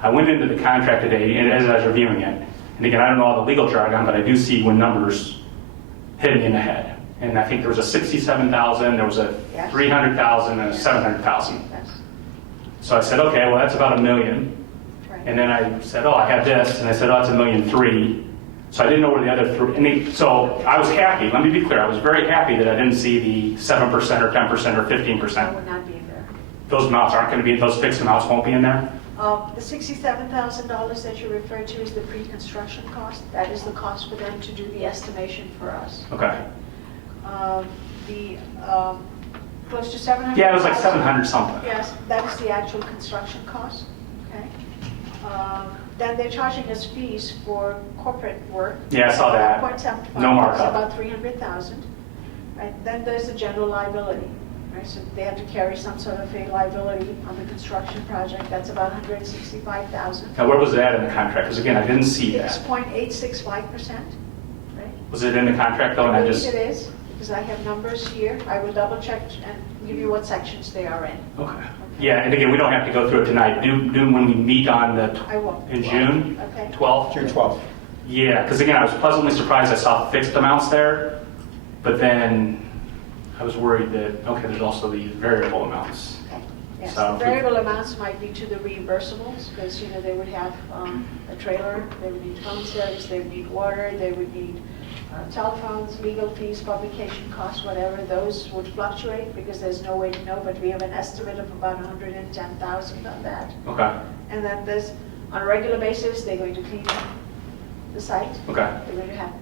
I went into the contract today, and as I was reviewing it, and again, I don't know all the legal jargon, but I do see when numbers hit me in the head. And I think there was a 67,000, there was a 300,000, and a 700,000. So I said, okay, well, that's about $1 million. And then I said, oh, I have this, and I said, oh, that's $1.3 million. So I didn't know where the other three, so I was happy, let me be clear, I was very happy that I didn't see the 7% or 10% or 15%. That would not be there. Those amounts aren't going to be, those fixed amounts won't be in there? The $67,000 that you referred to is the pre-construction cost. That is the cost for them to do the estimation for us. Okay. The close to 700. Yeah, it was like 700 something. Yes, that is the actual construction cost. Okay. Then they're charging us fees for corporate work. Yeah, I saw that. 1.75. No markup. About 300,000. Right. Then there's the general liability. Right. So they have to carry some sort of a liability on the construction project. That's about 165,000. Now, where was that in the contract? Because again, I didn't see that. 6.865%. Right. Was it in the contract though? And I I believe just, it is, because I have numbers here. I will double check and give you what sections they are in. okay. Yeah, and again, we don't have to go through it tonight. Do when we meet on I will. in June, Okay. 12th? June 12th. Yeah, because again, I was pleasantly surprised I saw fixed amounts there, but then I was worried that, okay, there's also these variable amounts. Okay. Yes, So the if we- variable amounts might be to the reimbursables, because, they would have a trailer, they would need phone service, they would need water, they would need telephones, legal fees, publication costs, whatever. Those would fluctuate because there's no way to know, but we have an estimate of about 110,000 on that. Okay, And then there's, on a regular basis, they're going to clean the site. okay. They're going to have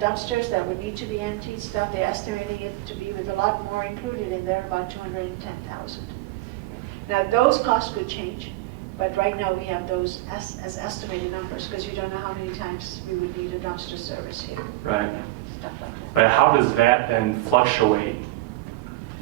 dumpsters that would need to be emptied, stuff. They're estimating it to be, with a lot more included in there, about 210,000. Now, those costs could change, but right now we have those as estimated numbers, because you don't know how many times we would need a dumpster service here, Right. stuff like that. But how does that then fluctuate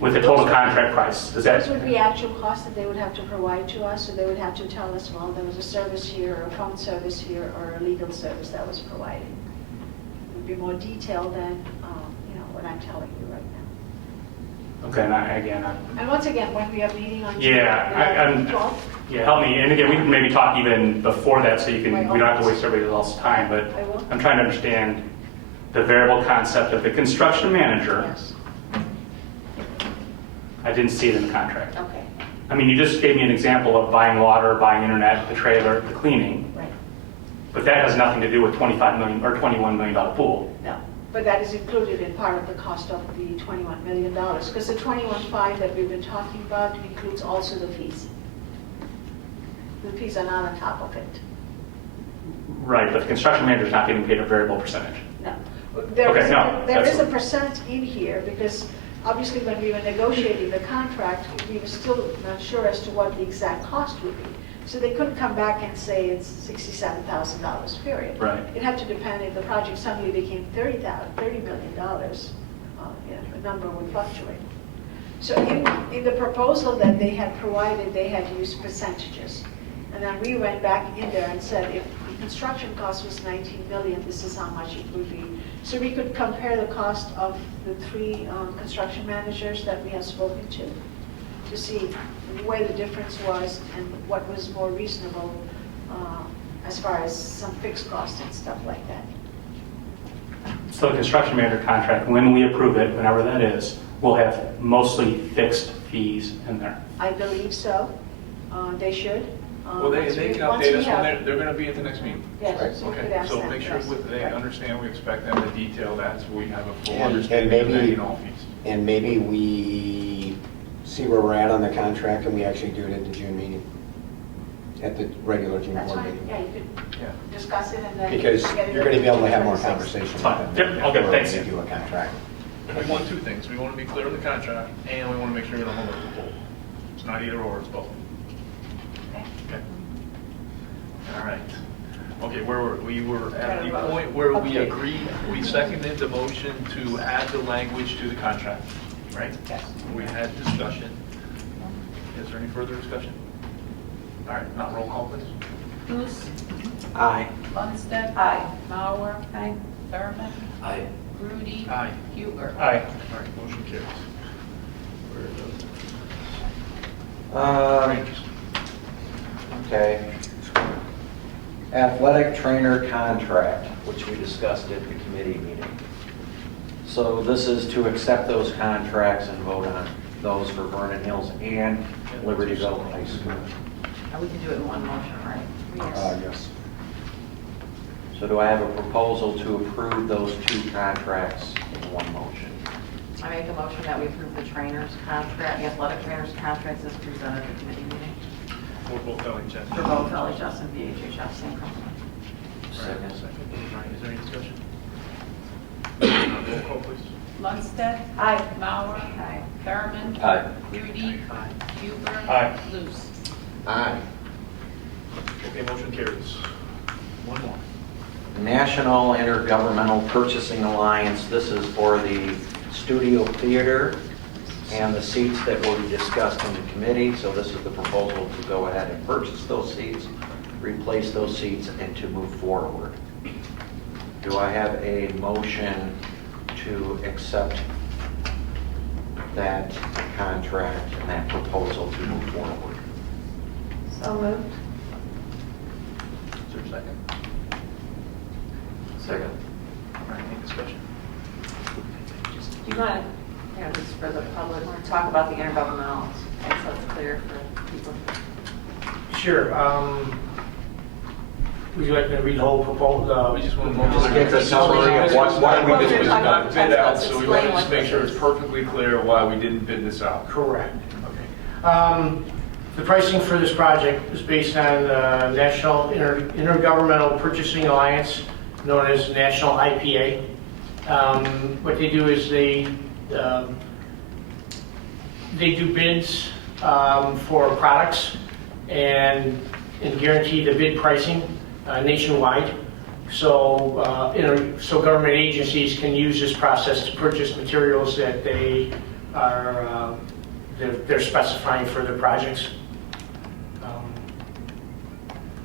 with the total contract price? Does that? Those would be actual costs that they would have to provide to us, so they would have to tell us, well, there was a service here, or a phone service here, or a legal service that was provided. It would be more detailed than, what I'm telling you right now. Okay, and I'm And once again, when we are meeting on Yeah, June 12th, yeah, help me. And again, we can maybe talk even before that, so we don't have to waste everybody else's time. But I will. I'm trying to understand the variable concept of the construction manager. Yes. I didn't see it in the contract. Okay. I mean, you just gave me an example of buying water, buying internet, the trailer, the cleaning. Right. But that has nothing to do with $25 million or $21 million pool. No, but that is included in part of the cost of the $21 million, because the 21.5 that we've been talking about includes also the fees. The fees are not on top of it. Right, but the construction manager is not getting paid a variable percentage. No. There Okay, is no, there is a that's- percent in here, because obviously when we were negotiating the contract, we were still not sure as to what the exact cost would be. So they couldn't come back and say it's $67,000, period. Right. It had to depend if the project suddenly became $30 million, the number would fluctuate. So in the proposal that they had provided, they had used percentages. And then we went back in there and said, if the construction cost was 19 million, this is how much it would be. So we could compare the cost of the 3 construction managers that we have spoken to see where the difference was and what was more reasonable as far as some fixed costs and stuff like that. So the construction manager contract, when we approve it, whenever that is, will have mostly fixed fees in there. I believe so. They should. Well, they can update us when they're going to be at the next meeting. Yes, we could Okay, ask so them, make sure yes. they understand, we expect them to detail that, so we have a full And understanding of maybe, any and all fees. and maybe we see where we're at on the contract and we actually do it at the June meeting, at the regular June That's board fine, meeting. yeah, you could discuss it and then. Because get it you're going to be able to have more 26th. conversation with Fine. them. Yep, okay, before thanks. we do a contract. We want 2 things, we want to be clear on the contract, and we want to make sure we don't hold up the pool. It's not either or, it's both. Okay. All right. Okay, where were we? We were at the point where we Okay. agreed, we seconded the motion to add the language to the contract, right? Yes. We had discussion. Is there any further discussion? All right, not roll call, please. Luce. Aye. Lundstedt. Aye. Mauer. Aye. Thurman. Aye. Grudy. Aye. Huber. Aye. All right, motion carries. Okay. Athletic trainer contract, which we discussed at the committee meeting. So this is to accept those contracts and vote on those for Vernon Hills and Libertyville High School. And we can do it in one motion, right? Yes. So do I have a proposal to approve those 2 contracts in one motion? I make a motion that we approve the trainer's contract, the athletic trainer's contracts as presented at the committee meeting. For both LHS. For both LHS and VHHS, same company. Second. All right, is there any discussion? Roll call, please. Lundstedt. Aye. Mauer. Aye. Thurman. Aye. Grudy. Huber. Aye. Luce. Aye. Okay, motion carries. One more. National Intergovernmental Purchasing Alliance, this is for the studio theater and the seats that were discussed in the committee. So this is the proposal to go ahead and purchase those seats, replace those seats, and to move forward. Do I have a motion to accept that contract and that proposal to move forward? So moved. Is there a second? Second. All right, any discussion? Do you want to, just for the public, talk about the intergovernmental, so it's clear for people? Sure. Would you like me to read the whole proposal? We just want to Just get the summary of why we did did this. talk about Bid the out, text, so we let's want to explain just make what sure this it's is. perfectly clear why we didn't bid this out. Correct. Okay. The pricing for this project is based on the National Intergovernmental Purchasing Alliance, known as National IPA. What they do is they do bids for products and guarantee the bid pricing nationwide. So, so government agencies can use this process to purchase materials that they are they're specifying for their projects.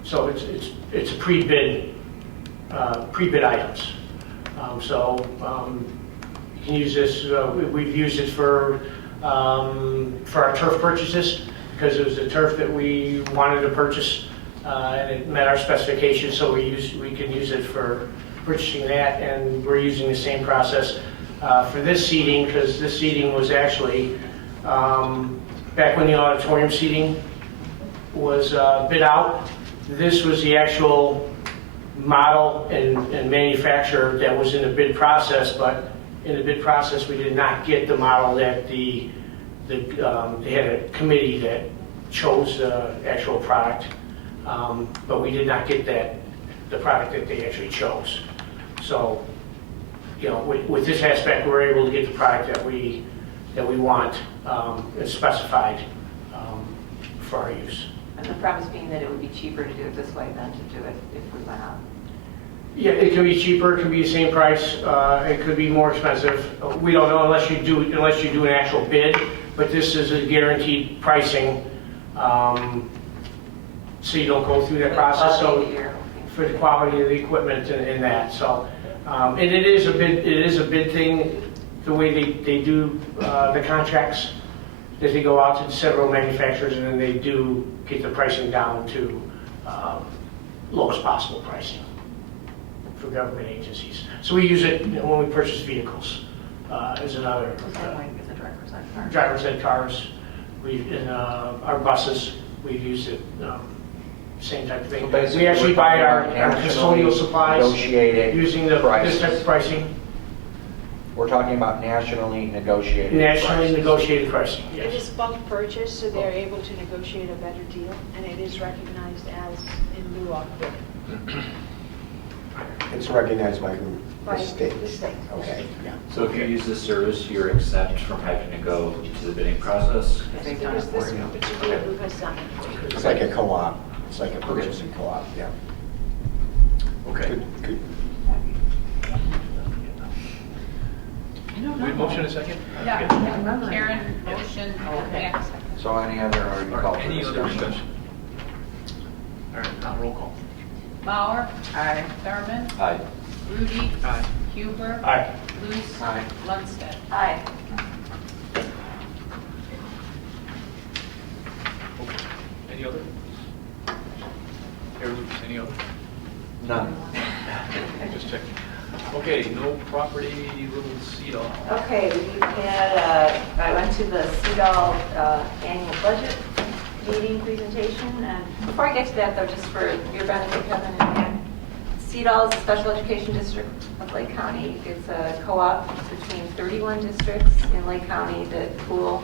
So it's a pre-bid items. You can use this. We've used it for our turf purchases because it was a turf that we wanted to purchase and it met our specifications. So we can use it for purchasing that, and we're using the same process for this seating because this seating was actually back when the auditorium seating was bid out. This was the actual model and manufacturer that was in the bid process, but in the bid process, we did not get the model that they had a committee that chose the actual product, but we did not get the product that they actually chose. So, you know, with this aspect, we're able to get the product that we want and specified for our use. And the premise being that it would be cheaper to do it this way than to do it if we went out. Yeah, it can be cheaper, it can be the same price, it could be more expensive. We don't know unless you do an actual bid, but this is a guaranteed pricing, so you don't go through that process. So for the quality of the equipment and that, so and it is a bid thing. The way they do the contracts, that they go out to several manufacturers and then they do get the pricing down to lowest possible pricing for government agencies. So we use it when we purchase vehicles as another. It's a driver's ed car. Driver's ed cars. In our buses, we've used it. Same type of thing. So we actually buy our nationally custodial supplies negotiated using this type of pricing. We're talking about nationally negotiated Nationally prices. negotiated pricing, It yes. is bulk purchase, so they're able to negotiate a better deal, and it is recognized as in lieu of bid. It's recognized by who? By The state. the state. Okay, yeah. So if you use this service, you're exempt from having to go to the bidding process? They've done it Because for this you. particular group has done it for you. It's like a co-op. It's like a purchasing co-op, yeah. Okay. Good. We motion in a second? Yeah, Karen, motion, Max. So any other, or you call for Any other discussion? discussion? All right, now roll call. Mauer, Aye. Thurman, Aye. Rudy, Aye. Huber, Aye. Luce, Aye. Lundstedt. Aye. Okay. Any other? Here, Luke, any other? None. Just checking. Okay, no property, little CEDAW. Okay, we had, I went to the CEDAW annual budget meeting presentation, and before I get to that though, just for your benefit, Kevin and Ann, CEDAW is a special education district of Lake County. It's a co-op between 31 districts in Lake County that pool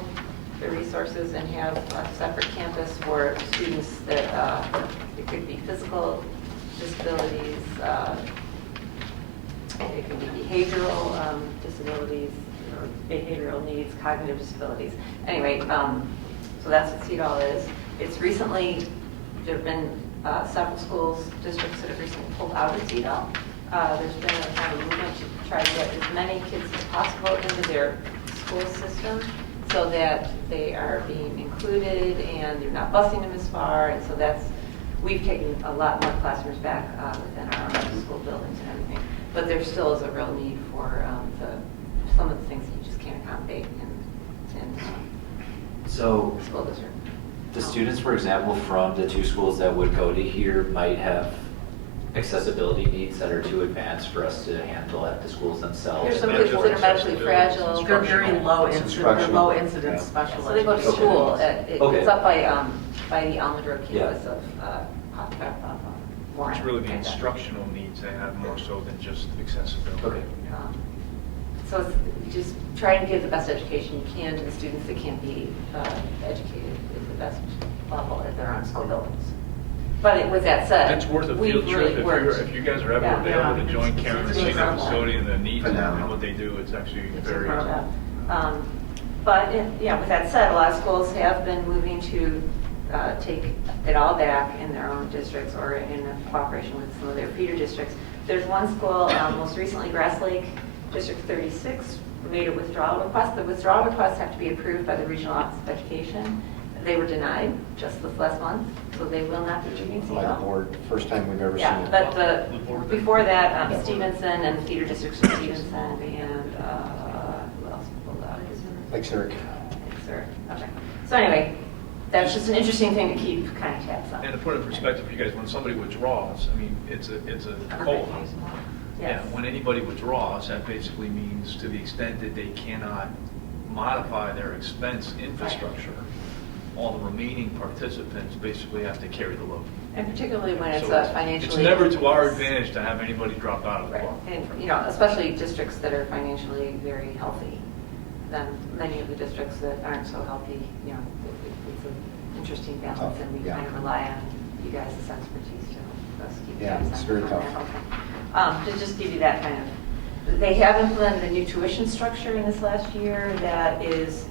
their resources and have a separate campus for students that, it could be physical disabilities, it can be behavioral disabilities, or behavioral needs, cognitive disabilities. Anyway, so that's what CEDAW is. It's recently, there have been several schools, districts that have recently pulled out of CEDAW. There's been a kind of movement to try to get as many kids as possible into their school system so that they are being included and they're not busing them as far. And so that's, we've taken a lot more classrooms back within our own school buildings and everything. But there still is a real need for some of the things that you just can't accommodate in So the school district. the students, for example, from the two schools that would go to here might have accessibility needs that are too advanced for us to handle at the schools themselves. There's some kids that are medically fragile. They're very low incident special. So they go to school. It's up by the Almadro campus of Warren. It's really the instructional needs they have more so than just accessibility. Okay. So it's just trying to give the best education you can to the students that can't be educated at the best level at their own school buildings. But with that said, It's worth a we've field really trip worked. if you guys are ever Yeah. available to join Karen and It's see the incredible. facility and the needs and what they do. It's actually very. But with that said, a lot of schools have been moving to take it all back in their own districts or in cooperation with some of their feeder districts. There's one school, most recently Grass Lake, District 36, made a withdrawal request. The withdrawal requests have to be approved by the Regional Office of Education. They were denied just this last month, so they will not be doing By the CEDAW. board, first time we've ever seen Yeah, it. but before that, Stevenson and the feeder districts of Stevenson and who else pulled out? Lake Zurich. Lake Zurich. Okay. So anyway, that's just an interesting thing to keep kind of tabs on. And to put it in perspective for you guys, when somebody withdraws, I mean, it's a COLA. Yeah, Yes. when anybody withdraws, that basically means to the extent that they cannot modify their expense infrastructure, all the remaining participants basically have to carry the load. And particularly when it's So financially. It's never to our advantage to have anybody drop out of the Right, bar. and, you know, especially districts that are financially very healthy, then many of the districts that aren't so healthy, you know, it's an interesting balance, and we Yeah. kind of rely on you guys' expertise to help us keep Yeah, tabs it's on very that tough. whole thing. To just give you that kind of, they have implemented a new tuition structure in this last year that is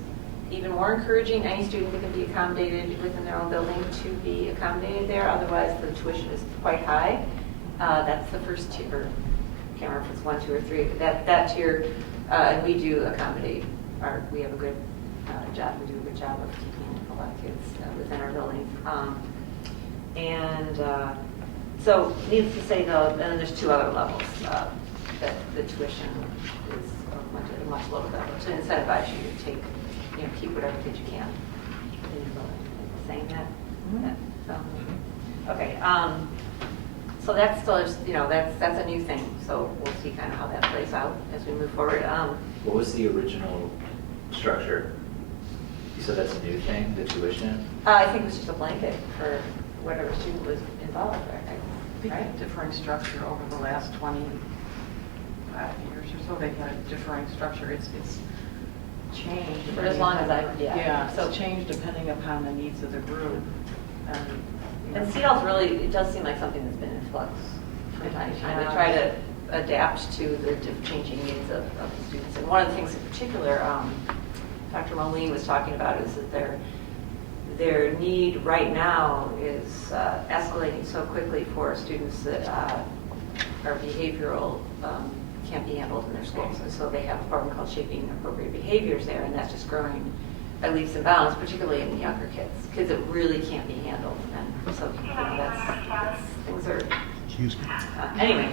even more encouraging any student that can be accommodated within their own building to be accommodated there. Otherwise, the tuition is quite high. That's the first tier. Can't remember if it's 1, 2, or 3. But that tier, and we do accommodate. We have a good job. We do a good job of keeping a lot of kids within our buildings. So, needless to say, though, and then there's 2 other levels that the tuition is a much lower level to incentivize you to take. You know, keep whatever kid you can in your building. Saying that? Okay. So that's still, you know, that's a new thing. So we'll see kind of how that plays out as we move forward. What was the original structure? You said that's a new thing, the tuition? I think it was just a blanket for whatever student was involved, right? Differing structure over the last 25 years or so. They've had a differing structure. It's changed. For as long as Yeah, so it's changed depending upon the needs of the group. And CEDAL's really, it does seem like something that's been in flux from time to time. They try to adapt to the changing needs of the students. And one of the things in particular, Dr. Moline was talking about is that their need right now is escalating so quickly for students that are behavioral can't be handled in their schools. And so they have a program called Shaping Appropriate Behaviors there, and that's just growing at leaps and bounds, particularly in the younger kids that really can't be handled. And so, you know, that's things are. Excuse me. Anyway,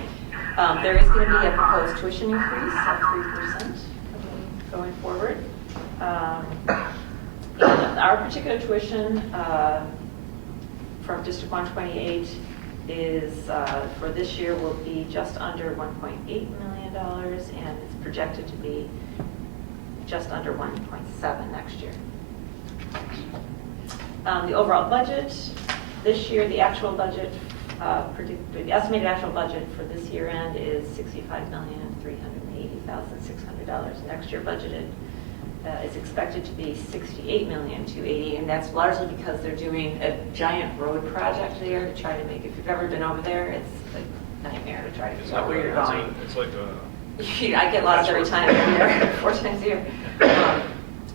there is going to be a proposed tuition increase of 3% going forward. And our particular tuition from District 128 is for this year will be just under $1.8 million, and it's projected to be just under 1.7 next year. The overall budget this year, the actual budget, the estimated actual budget for this year end is $65,380,600. Next year budgeted is expected to be $68,280,000, and that's largely because they're doing a giant road project there to try to make. If you've ever been over there, it's a nightmare to try to figure out where you're going. It's like a... I get lost every time I'm here, 4 times a year.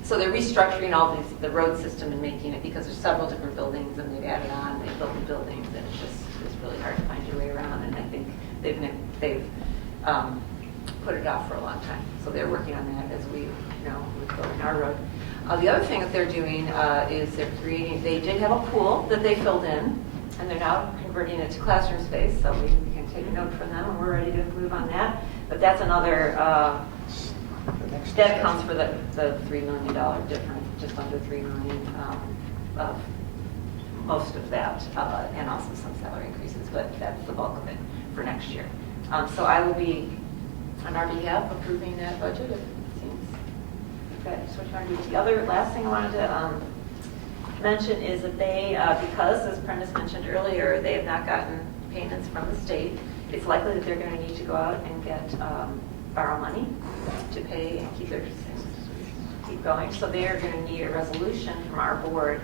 So they're restructuring all the road system and making it, because there's several different buildings and they've added on, they've built the buildings, and it's really hard to find your way around. And I think they've put it off for a long time. So they're working on that as we with building our road. The other thing that they're doing is they did have a pool that they filled in, and they're now converting it to classroom space, so we can take a note from them, and we're ready to move on that. But that's another, that accounts for the $3 million difference, just under $3 million of most of that, and also some salary increases, but that's the bulk of it for next year. So I will be, on our behalf, approving that budget. It seems okay. So what you want to do? The other last thing I wanted to mention is that they, because as Prentice mentioned earlier, they have not gotten payments from the state. It's likely that they're going to need to go out and get borrow money to pay and keep going. So they are going to need a resolution from our board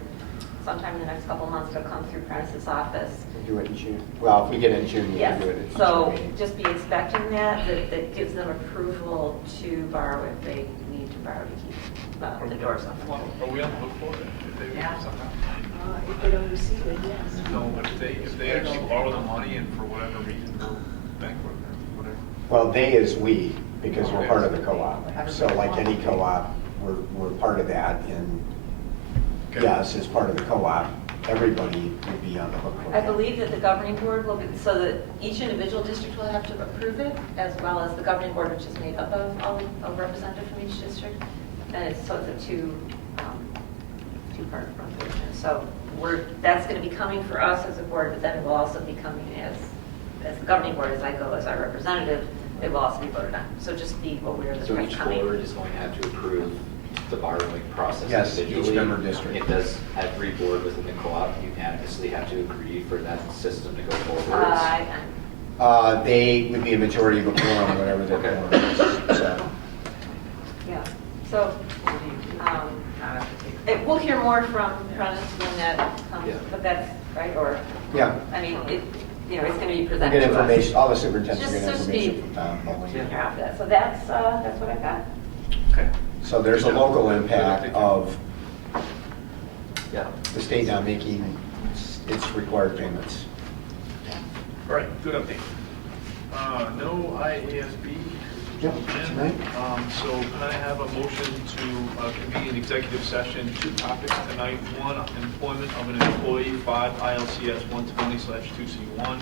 sometime in the next couple of months. It'll come through Prentice's office. We'll do it in June. Well, if we get it in June, we can do it in So June. just be expecting that gives them approval to borrow if they need to borrow to keep the doors open. Are we on the hook for it? If they somehow? If they don't receive it, yes. No, if they actually borrow the money and for whatever reason go bankrupt or whatever. Well, they is we, because we're part of the co-op. So like any co-op, we're part of that, and yes, as part of the co-op, everybody would be on the hook for I that. believe that the governing board will be, so that each individual district will have to approve it, as well as the governing board, which is made up of a representative from each district. And it's a two-part resolution. So that's going to be coming for us as a board, but then it will also be coming as the governing board, as I go as our representative, it will also be voted on. So just be aware that So that's each coming. board is going to have to approve the borrowing process Yes, individually. each member district. It does every board within the co-op unanimously have to agree for that system to go forward? They would be a majority of a quorum, whatever their quorum is. So, Yeah, so, we'll hear more from Prentice when that comes, but that's, right, or? yeah. I mean, it's going to be We'll presented get to us. information, all the superintendents will Just get so information speed. from Tom. Here after that. So that's what I've got. Okay. So there's a local impact of Yeah. the state not making its required payments. All right, good update. No IASB. Tonight? So can I have a motion to convene an executive session, 2 topics tonight. 1, employment of an employee, 5 ILCS 120/2C1,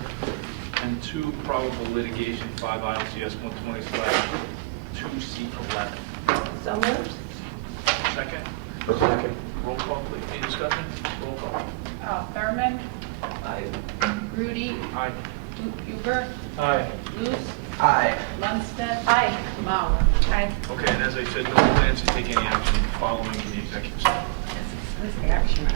and 2, probable litigation, 5 ILCS 120/2C11. So moved. Second? Second. Roll call, please. Any discussion? Roll call. Thurman, Aye. Rudy, Aye. Huber, Aye. Luce, Aye. Lundstedt. Aye. Mauer. Aye. Okay, and as I said, no plans to take any action following the executive session. What's the action on?